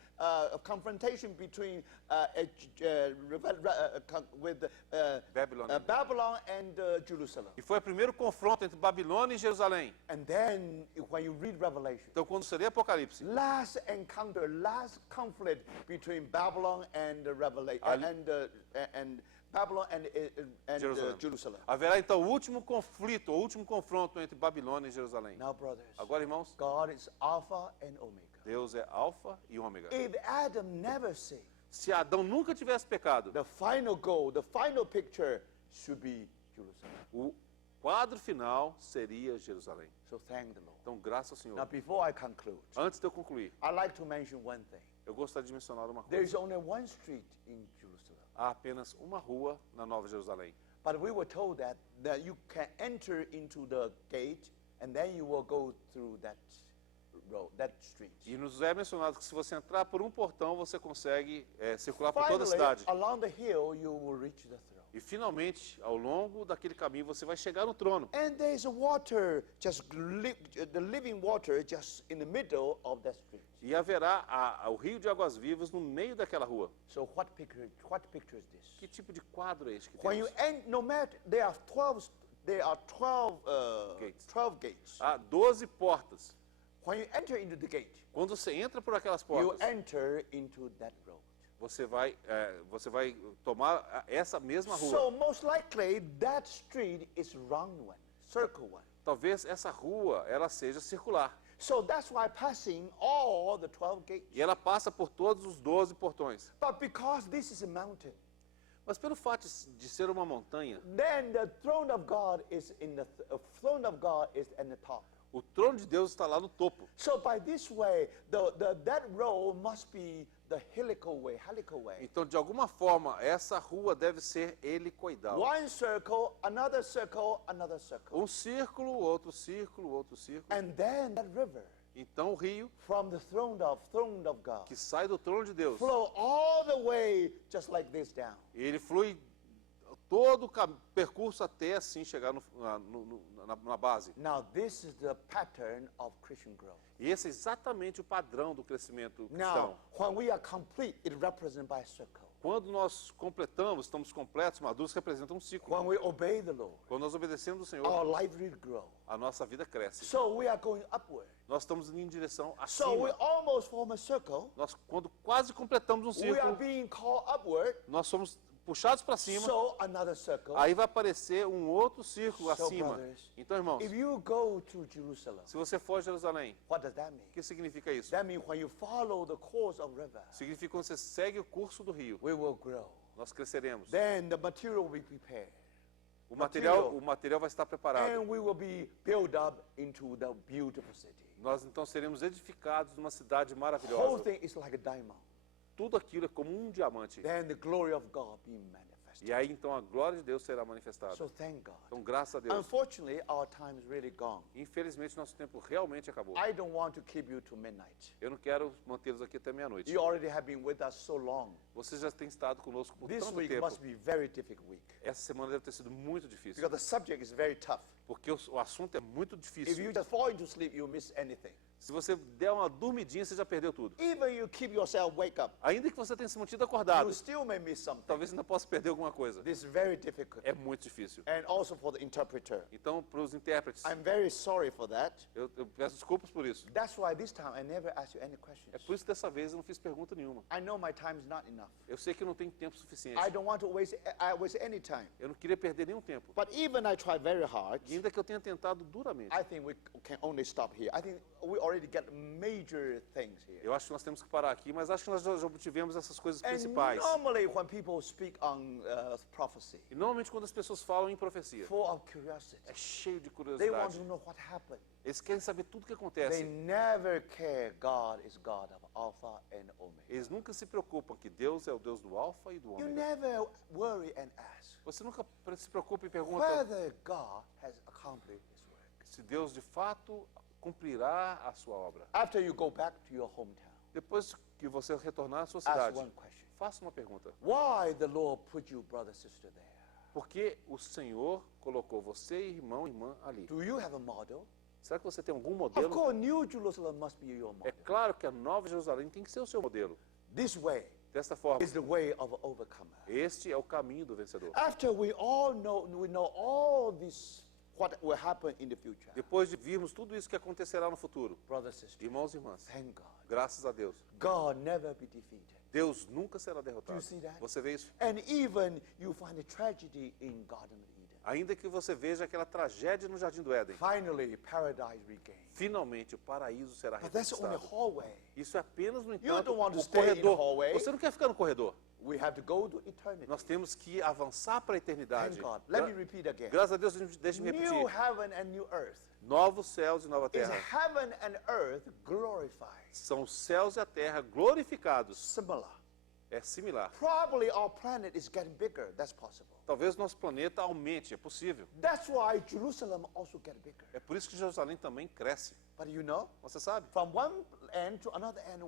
Babylon and Jerusalem. e foi o primeiro confronto entre Babilônia e Jerusalém. And then when you read Revelation, Então, quando você lê Apocalipse, last encounter, last conflict between Babylon and Babylon and Jerusalem. haverá então o último conflito, o último confronto entre Babilônia e Jerusalém. Now, brothers, Agora, irmãos, God is Alpha and Omega. Deus é Alfa e Ômega. If Adam never sinned, Se Adão nunca tivesse pecado, the final goal, the final picture should be Jerusalem. o quadro final seria Jerusalém. So thank the Lord. Então, graças ao Now, Senhor. before I conclude, Antes de eu concluir, I'd like to mention one thing. eu gostaria de mencionar uma There is coisa. only one street in Jerusalem. Há apenas uma rua na Nova Jerusalém. But we were told that you can enter into the gate and then you will go through that road, that street. E nos é mencionado que se você entrar por um portão, você consegue circular por toda a Finally, cidade. along the hill, you will reach the throne. E finalmente, ao longo daquele caminho, você vai chegar no trono. And there's water, the living water, just in the middle of that street. E haverá o rio de águas vivas no meio daquela rua. So what picture is this? Que tipo de quadro é este que When you temos? no matter there are 12 Gates. 12 gates. Há 12 portas. When you enter into the gate, Quando você entra por aquelas you portas, enter into that road. você vai tomar essa mesma rua. So most likely that street is round one, circle one. Talvez essa rua ela seja circular. So that's why passing all the 12 gates. E ela passa por todos os 12 portões. But because this is a mountain, Mas pelo fato de ser uma montanha, then the throne of God is in the throne of God is in the top. o trono de Deus está lá no topo. So by this way, that road must be the helical way. Então, de alguma forma, essa rua deve ser helicoidal. One circle, another circle, another circle. Um círculo, outro círculo, outro círculo. And then that river Então, o rio from the throne of God que sai do trono de Deus, flow all the way just like this down. ele flui todo o percurso até assim chegar na base. Now this is the pattern of Christian growth. E esse é exatamente o padrão do crescimento Now, cristão. when we are complete, it represents by a circle. Quando nós completamos, estamos completos, maduros, representa um ciclo. When we obey the Lord, Quando nós obedecemos o Senhor, our life will grow. a nossa vida cresce. So we are going upward. Nós estamos indo em direção So we acima. almost form a circle. Nós, quando quase completamos um We are círculo, being called upward. nós somos puxados para cima. So another circle. Aí vai aparecer um outro círculo So, acima. brothers, Então, irmãos, If you go to Jerusalem, se você for a Jerusalém, what does that mean? o que significa isso? That means when you follow the course of river, Significa quando você segue o curso do rio, we will grow. nós cresceremos. Then the material will be prepared. O material vai estar preparado. And we will be built up into the beautiful city. Nós então seremos edificados numa cidade The whole maravilhosa. thing is like a diamond. Tudo aquilo é como um diamante. Then the glory of God being manifested. E aí então a glória de Deus será manifestada. So thank God. Então, graças a Deus. Unfortunately, our time is really gone. Infelizmente, nosso tempo realmente acabou. I don't want to keep you to midnight. Eu não quero mantê-los aqui até meia-noite. You already have been with us so long. Você já tem estado conosco por This tanto week tempo. must be very difficult week Essa semana deve ter sido muito difícil. because the subject is very tough. Porque o assunto é muito If you difícil. just fall into sleep, you miss anything. Se você der uma dormidinha, você já perdeu tudo. Even you keep yourself wake up, Ainda que você tenha se mantido acordado, you still may miss something. talvez ainda possa perder alguma coisa. This is very difficult. É muito difícil. And also for the interpreter. Então, para os intérpretes, I'm very sorry for that. eu peço desculpas por isso. That's why this time I never ask you any questions. É por isso que dessa vez eu não fiz pergunta nenhuma. I know my time is not enough. Eu sei que eu não tenho tempo suficiente. I don't want to waste any time. Eu não queria perder nenhum tempo. But even I try very hard, E ainda que eu tenha tentado duramente, I think we can only stop here. I think we already get major things here. eu acho que nós temos que parar aqui, mas acho que nós já obtivemos essas coisas And principais. normally when people speak on prophecy, E normalmente quando as pessoas falam em profecia, full of curiosity, é cheio de they want curiosidade. to know what happened. Eles querem saber tudo o que They acontece. never care God is God of Alpha and Omega. Eles nunca se preocupam que Deus é o Deus do alfa e do You ômega. never worry and ask Você nunca se preocupa e pergunta whether God has accomplished His work. se Deus de fato cumprirá a sua obra. After you go back to your hometown, Depois que você retornar à sua ask cidade, one question. faça uma pergunta. Why the Lord put you, brother, sister, there? Por que o Senhor colocou você, irmão e irmã, ali? Do you have a model? Será que você tem algum Of modelo? course, New Jerusalem must be your É model. claro que a Nova Jerusalém tem que ser o seu modelo. This way Desta forma, is the way of an overcomer. este é o caminho do vencedor. After we know all this, what will happen in the future. Depois de virmos tudo isso que acontecerá no futuro, Brothers, sisters, irmãos e irmãs, thank God. graças a Deus, God never be defeated. Deus nunca será derrotado. Do you see that? Você vê isso? And even you find a tragedy in Garden of Eden. Ainda que você veja aquela tragédia no Jardim do Éden, Finally, paradise regained. finalmente o paraíso será But that's only a reconquistado. hallway. Isso é apenas, no You entanto, don't want to o stay in the corredor. hallway. Você não quer ficar no corredor. We have to go to eternity. Nós temos que avançar para a eternidade. Thank God. Let me repeat again. Graças a Deus, deixe-me New repetir. heaven and new earth. Novos céus e nova Is terra. heaven and earth glorified? São os céus e a terra glorificados. Similar. É similar. Probably our planet is getting bigger. That's possible. Talvez nosso planeta aumente, é possível. That's why Jerusalem also get bigger. É por isso que Jerusalém também cresce. But you know, Você sabe? from one end to another end,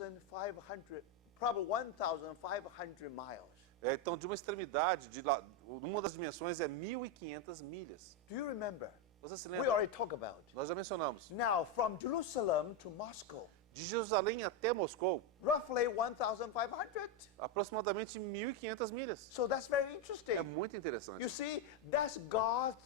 1,500, probably 1,500 miles. Então, de uma extremidade, uma das dimensões é 1.500 milhas. Do you remember? Você se We lembra? already talked about. Nós já mencionamos. Now, from Jerusalem to Moscow, De Jerusalém até Moscou, roughly 1,500. aproximadamente 1.500 milhas. So that's very interesting. É muito interessante. You see, that's God's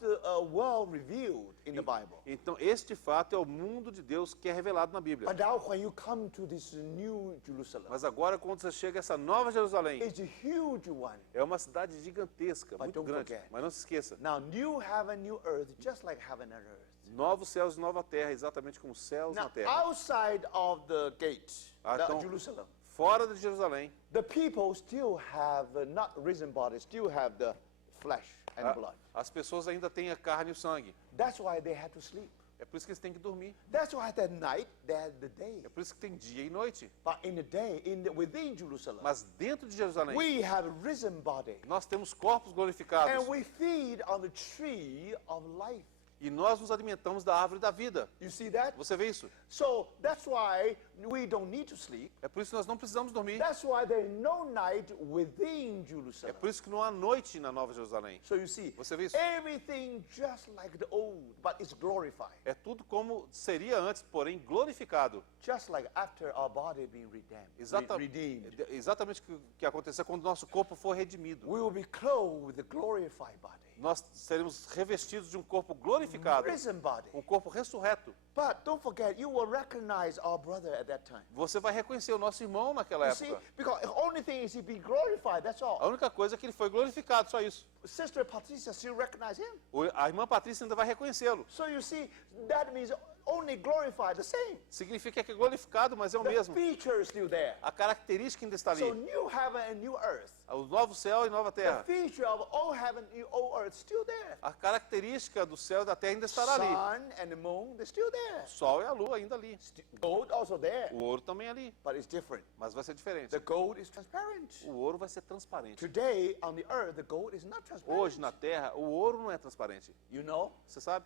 world revealed in the Bible. Então, este fato é o mundo de Deus que é revelado na Bíblia. But now when you come to this new Jerusalem, Mas agora, quando você chega a essa nova Jerusalém, it's a huge one. é uma cidade gigantesca, muito don't grande. forget. Mas não se esqueça, Now, new heaven, new earth, just like heaven and earth. novos céus e nova terra, exatamente como céus Now, na terra. outside of the gate, Então, Jerusalem, fora de Jerusalém, the people still have not risen body, still have the flesh and blood. as pessoas ainda têm a carne e o sangue. That's why they had to sleep. É por isso que eles têm que dormir. That's why at night they had the day. É por isso que tem dia e noite. But in the day, within Jerusalem, Mas dentro de Jerusalém, we have risen body, nós temos corpos glorificados. and we feed on the tree of life. E nós nos alimentamos da árvore da vida. You see that? Você vê isso? So that's why we don't need to sleep. É por isso que nós não precisamos dormir. That's why there is no night within É Jerusalem. por isso que não há noite na Nova Jerusalém. So you see, Você vê isso? everything just like the old, but it's glorified. É tudo como seria antes, porém glorificado. Just like after our body being redeemed. Exatamente o que aconteceu quando o nosso corpo for redimido. We will be clothed with the glorified body. Nós seremos revestidos de um corpo glorificado, Risen body. um corpo ressurreto. But don't forget, you will recognize our brother at that time. Você vai reconhecer o nosso irmão naquela You see, época. because the only thing is he be glorified, that's A all. única coisa é que ele foi glorificado, só isso. Sister Patricia still recognize him. A irmã Patrícia ainda vai reconhecê-lo. So you see, that means only glorified, the same. Significa que é glorificado, mas é o The mesmo. feature is still there. A característica ainda está ali. So new heaven and new earth. O novo céu e nova The terra. feature of old heaven and old earth still there. A característica do céu e da terra ainda estará ali. Sun and the moon, they're still there. O sol e a lua ainda ali. Gold also there, O ouro também ali. but it's different. Mas vai ser diferente. The gold is transparent. O ouro vai ser transparente. Today on the earth, the gold is not transparent. Hoje na terra, o ouro não é transparente. You know, Você sabe?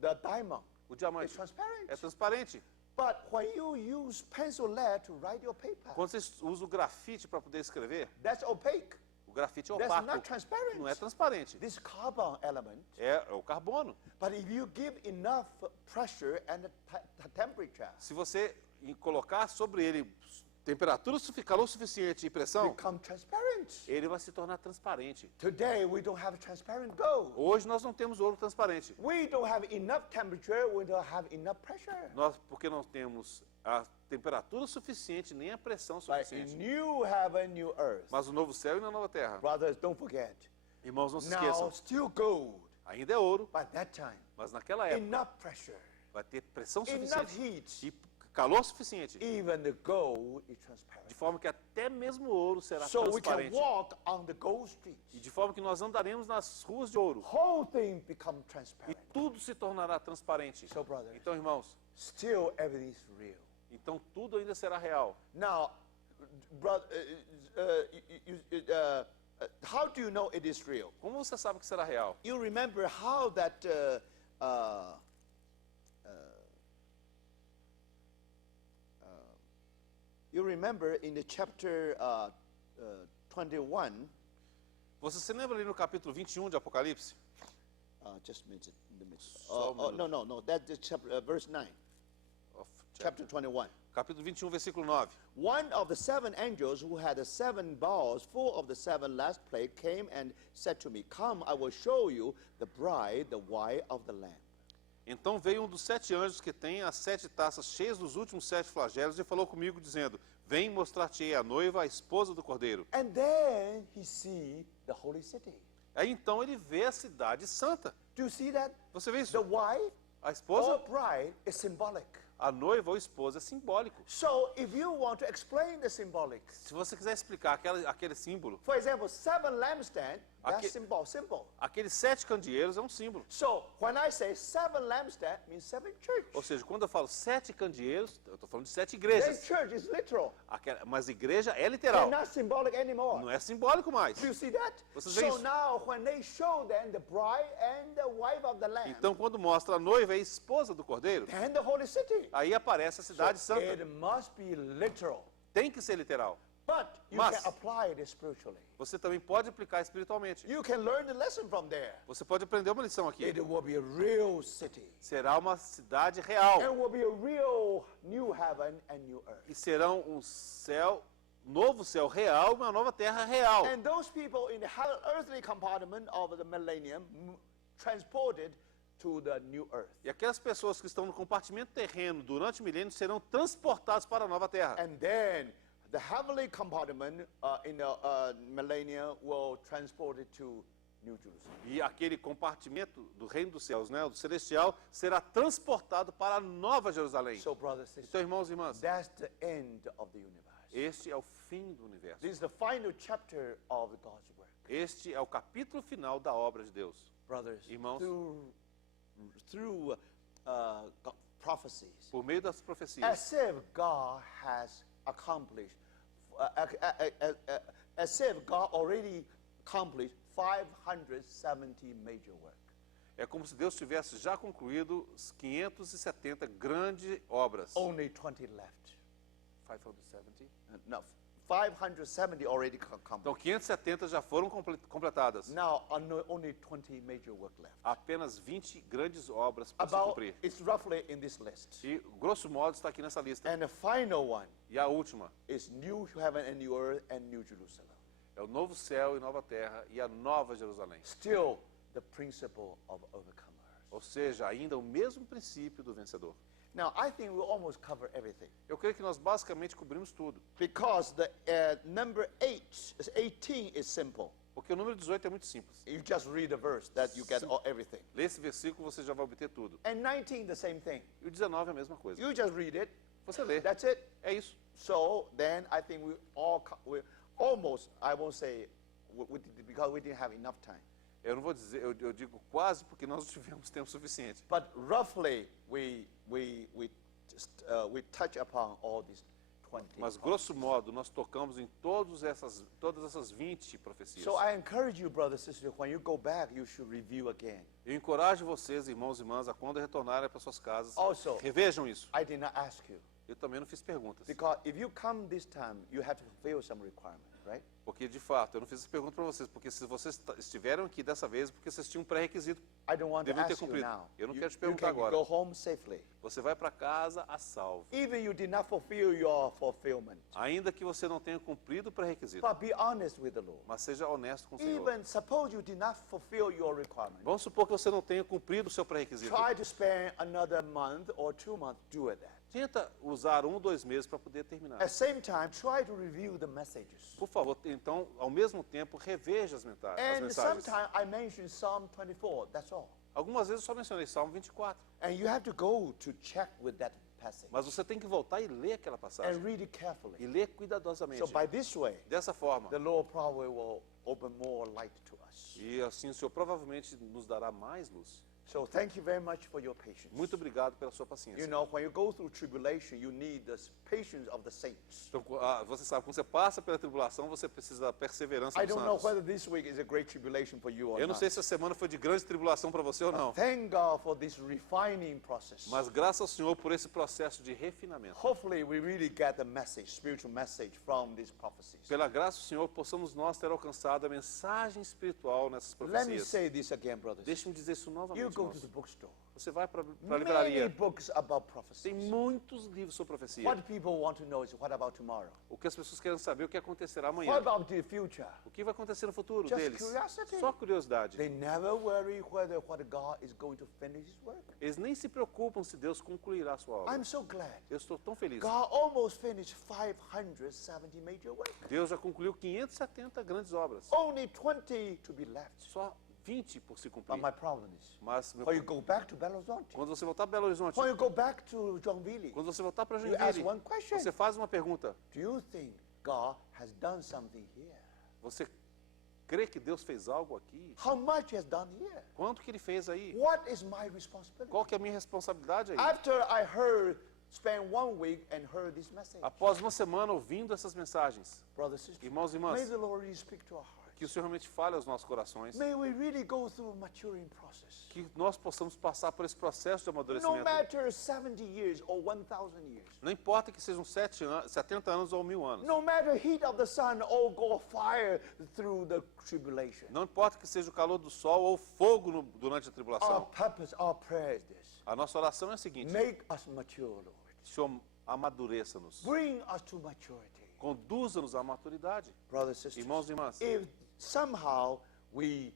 the diamond O is diamante transparent. é transparente. But when you use pencil lead to write your paper, Quando você usa o grafite para poder escrever, that's opaque. o grafite é That's opaco. not transparent. Não é transparente. This carbon element. É o carbono. But if you give enough pressure and temperature, Se você colocar sobre ele temperatura, calor suficiente e pressão, become transparent. ele vai se tornar transparente. Today we don't have transparent gold. Hoje nós não temos ouro transparente. We don't have enough temperature. We don't have enough pressure. Porque não temos a temperatura suficiente, nem a pressão But in suficiente. new heaven, new earth, Mas o novo céu e na nova terra. brothers, don't forget. Irmãos, não se Now esqueçam. still gold. Ainda é ouro, By that time, mas naquela época enough pressure, vai ter pressão enough suficiente heat. e calor suficiente, Even the gold is transparent. de forma que até mesmo o ouro será So we can transparente. walk on the gold E streets. de forma que nós andaremos nas ruas de ouro. Whole thing become E transparent. tudo se tornará transparente. So brothers, Então, irmãos, still everything is real. então tudo ainda será real. Now, brother, how do you know it is real? Como você sabe que será real? You remember how that you remember in the chapter 21. Você se lembra ali no capítulo 21 de Apocalipse? Just a minute. Só um minuto. No. That's the chapter, verse 9, chapter 21. Capítulo 21, versículo 9. One of the seven angels who had the seven bowls full of the seven last plague came and said to me, "Come, I will show you the bride, the wife of the Lamb." Então veio um dos 7 anjos que tem as 7 taças cheias dos últimos 7 flagelos e falou comigo, dizendo: Vem mostrar-te a noiva, a esposa do Cordeiro. And then he see the holy city. Aí então ele vê a cidade santa. Do you see that? Você vê isso? The wife A or esposa, bride is symbolic. a noiva ou esposa é simbólico. So if you want to explain the symbolics, Se você quiser explicar aquele símbolo, for example, seven lampstand, that's Aqui- symbol. aqueles 7 candeeiros é um símbolo. So when I say seven lampstand, means seven church. Ou seja, quando eu falo 7 candeeiros, eu estou falando de 7 Then igrejas. church is literal. Mas igreja é They're literal, not symbolic anymore. não é simbólico mais. Do you see that? Vocês veem So isso? now when they show them the bride and the wife of the Lamb, Então quando mostra a noiva e a esposa do Cordeiro, then the holy city, aí aparece a cidade santa. it must be literal. Tem que ser literal. But you Mas- can apply it spiritually. Você também pode aplicar espiritualmente. You can learn the lesson from there. Você pode aprender uma lição aqui. It will be a real city. Será uma cidade real. It will be a real new heaven and new earth. E serão um céu, novo céu real e uma nova terra real. And those people in the earthly compartment of the millennium transported to the new earth. E aquelas pessoas que estão no compartimento terreno durante o milênio serão transportadas para a nova terra. And then the heavenly compartment in the millennium will transport it to New Jerusalem. E aquele compartimento do reino dos céus, né, do celestial, será transportado para a nova Jerusalém. So, brothers and Então, sisters, irmãos e irmãs, that's the end of the universe. este é o fim do universo. This is the final chapter of God's work. Este é o capítulo final da obra de Deus. Brothers, Irmãos. through prophecies, Por meio das profecias, as if God has accomplished, as if God already accomplished 570 major work. é como se Deus tivesse já concluído os 570 grandes obras. Only 20 left. 570? No, 570 already accomplished. Então, 570 já foram completadas. Now, only 20 major work left. Apenas 20 grandes obras para se About, cumprir. it's roughly in this list. E, grosso modo, está aqui nessa lista. And the final one E a última is new heaven and new earth and new Jerusalem. é o novo céu e nova terra e a nova Jerusalém. Still the principle of overcomers. Ou seja, ainda o mesmo princípio do vencedor. Now, I think we almost cover everything. Eu creio que nós basicamente cobrimos tudo. Because the number 18 is simple. Porque o número 18 é muito simples. You just read the verse that you get everything. Lê esse versículo, você já vai obter tudo. And 19, the same thing. E o 19 é a mesma coisa. You just read it. Você lê. That's it. É isso. So then I think we almost, I won't say, because we didn't have enough time. Eu não vou dizer, eu digo quase porque nós não tivemos tempo suficiente. But roughly, we touch upon all these 20. Mas, grosso modo, nós tocamos em todas essas 20 profecias. So I encourage you, brothers and sisters, when you go back, you should review again. Eu encorajo vocês, irmãos e irmãs, a quando retornarem para suas casas, Also, revejam isso. I did not ask you. Eu também não fiz perguntas. Because if you come this time, you have to fulfill some requirement, right? Porque, de fato, eu não fiz essa pergunta para vocês, porque se vocês estiveram aqui dessa vez, porque vocês tinham um pré-requisito. I don't want to Devem ter ask you cumprido. now. Eu não You- quero te you perguntar can agora. go home safely. Você vai para casa a salvo. Even you did not fulfill your fulfillment. Ainda que você não tenha cumprido o pré-requisito. But be honest with the Lord. Mas seja honesto com o Senhor. Even suppose you did not fulfill your requirement. Vamos supor que você não tenha cumprido o seu pré-requisito. Try to spend another month or 2 months doing that. Tenta usar 1 ou 2 meses para poder terminar. At the same time, try to review the messages. Por favor, então, ao mesmo tempo, reveja as And mensagens. sometimes I mentioned Psalm 24, that's all. Algumas vezes eu só mencionei Salmo 24. And you have to go to check with that passage Mas você tem que voltar e ler aquela and passagem. read it carefully. E ler cuidadosamente. So by this way, Dessa forma. the Lord probably will open more light to us. E assim o Senhor provavelmente nos dará mais luz. So thank you very much for your patience. Muito obrigado pela sua You paciência. know, when you go through tribulation, you need the patience of the saints. Então, você sabe, quando você passa pela tribulação, você precisa da perseverança I dos don't know santos. whether this week is a great tribulation for you or Eu não not. sei se a semana foi de grande tribulação para você ou não. Thank God for this refining process. Mas graças ao Senhor por esse processo de refinamento. Hopefully, we really get the message, spiritual message from these prophecies. Pela graça do Senhor, possamos nós ter alcançado a mensagem espiritual nessas Let me profecias. say this again, brothers. Deixe-me dizer isso You novamente, go to irmãos. the bookstore. Você vai para a Many livraria. books about Tem prophecies. muitos livros sobre profecia. What people want to know is what about tomorrow? O que as pessoas querem saber é o que acontecerá What amanhã. about the future? O que vai acontecer no futuro Just deles. curiosity. Só curiosidade. They never worry whether what God is going to finish His work. Eles nem se preocupam se Deus concluirá a sua obra. I'm so glad. Eu estou tão feliz. God almost finished 570 major work. Deus já concluiu 570 grandes obras. Only 20 to be left. Só 20 por se But cumprir. my problem is, Mas meu- when you go back to Belo Horizonte, quando você voltar para Belo Horizonte, when you go back to Joinville, quando você voltar para you ask Joinville, one question. você faz uma pergunta. Do you think God has done something here? Você crê que Deus fez algo aqui? How much He has done here? Quanto que Ele fez aí? What is my responsibility? Qual que é a minha responsabilidade aí? After I spent 1 week and heard this message, Após uma semana ouvindo essas mensagens, brothers and sisters, irmãos e may irmãs, the Lord really speak to our hearts. Que o Senhor realmente fale aos nossos corações. May we really go through a maturing process. Que nós possamos passar por esse processo de No amadurecimento. matter 70 years or 1,000 years. Não importa que sejam 70 anos ou 1000 anos. No matter heat of the sun or go fire through the tribulation. Não importa que seja o calor do sol ou fogo durante a Our tribulação. purpose, our prayer is this. A nossa oração é a seguinte: Make us mature, Lord. Senhor, amadureça-nos. Bring us to maturity. Conduza-nos à maturidade. Brothers and sisters, Irmãos e irmãs, if somehow we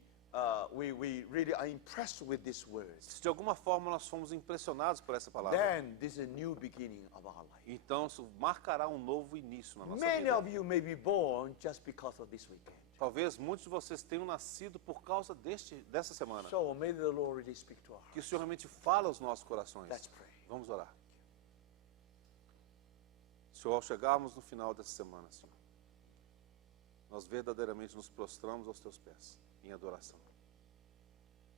really are impressed with these words, se de alguma forma nós fomos impressionados por essa palavra, then this is a new beginning of our life. então isso marcará um novo início na nossa Many vida. of you may be born just because of this weekend. Talvez muitos de vocês tenham nascido por causa dessa semana. So may the Lord really speak to our Que o hearts. Senhor realmente fale aos nossos corações. Let's pray. Vamos orar. Senhor, ao chegarmos no final dessa semana, Senhor, nós verdadeiramente nos prostramos aos Teus pés, em adoração.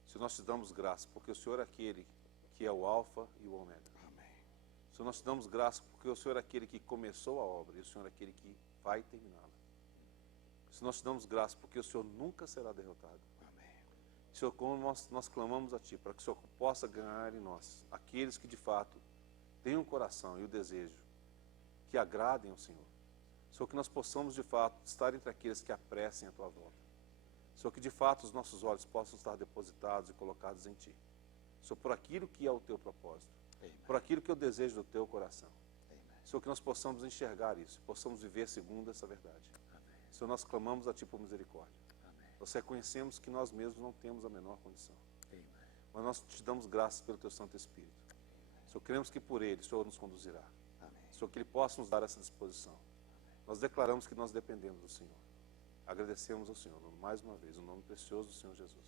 Senhor, nós te damos graça, porque o Senhor é aquele que é o alfa e o ômega. Amém. Senhor, nós te damos graça, porque o Senhor é aquele que começou a obra, e o Senhor é aquele que vai terminá-la. Senhor, nós te damos graça, porque o Senhor nunca será derrotado. Amém. Senhor, como nós clamamos a Ti, para que o Senhor possa ganhar em nós aqueles que de fato têm um coração e o desejo que agradem ao Senhor. Senhor, que nós possamos de fato estar entre aqueles que apressem a Tua volta. Senhor, que de fato os nossos olhos possam estar depositados e colocados em Ti. Senhor, por aquilo que é o Teu propósito, Amen. por aquilo que é o desejo do Teu coração. Amen. Senhor, que nós possamos enxergar isso, possamos viver segundo essa verdade. Amém. Senhor, nós clamamos a Ti por misericórdia. Amém. Nós reconhecemos que nós mesmos não temos a menor condição. Amen. Mas nós te damos graças pelo Teu Santo Espírito. Senhor, cremos que por Ele o Senhor nos conduzirá. Amém. Senhor, que Ele possa nos dar essa disposição. Nós declaramos que nós dependemos do Senhor. Agradecemos ao Senhor, mais uma vez, no nome precioso do Senhor Jesus.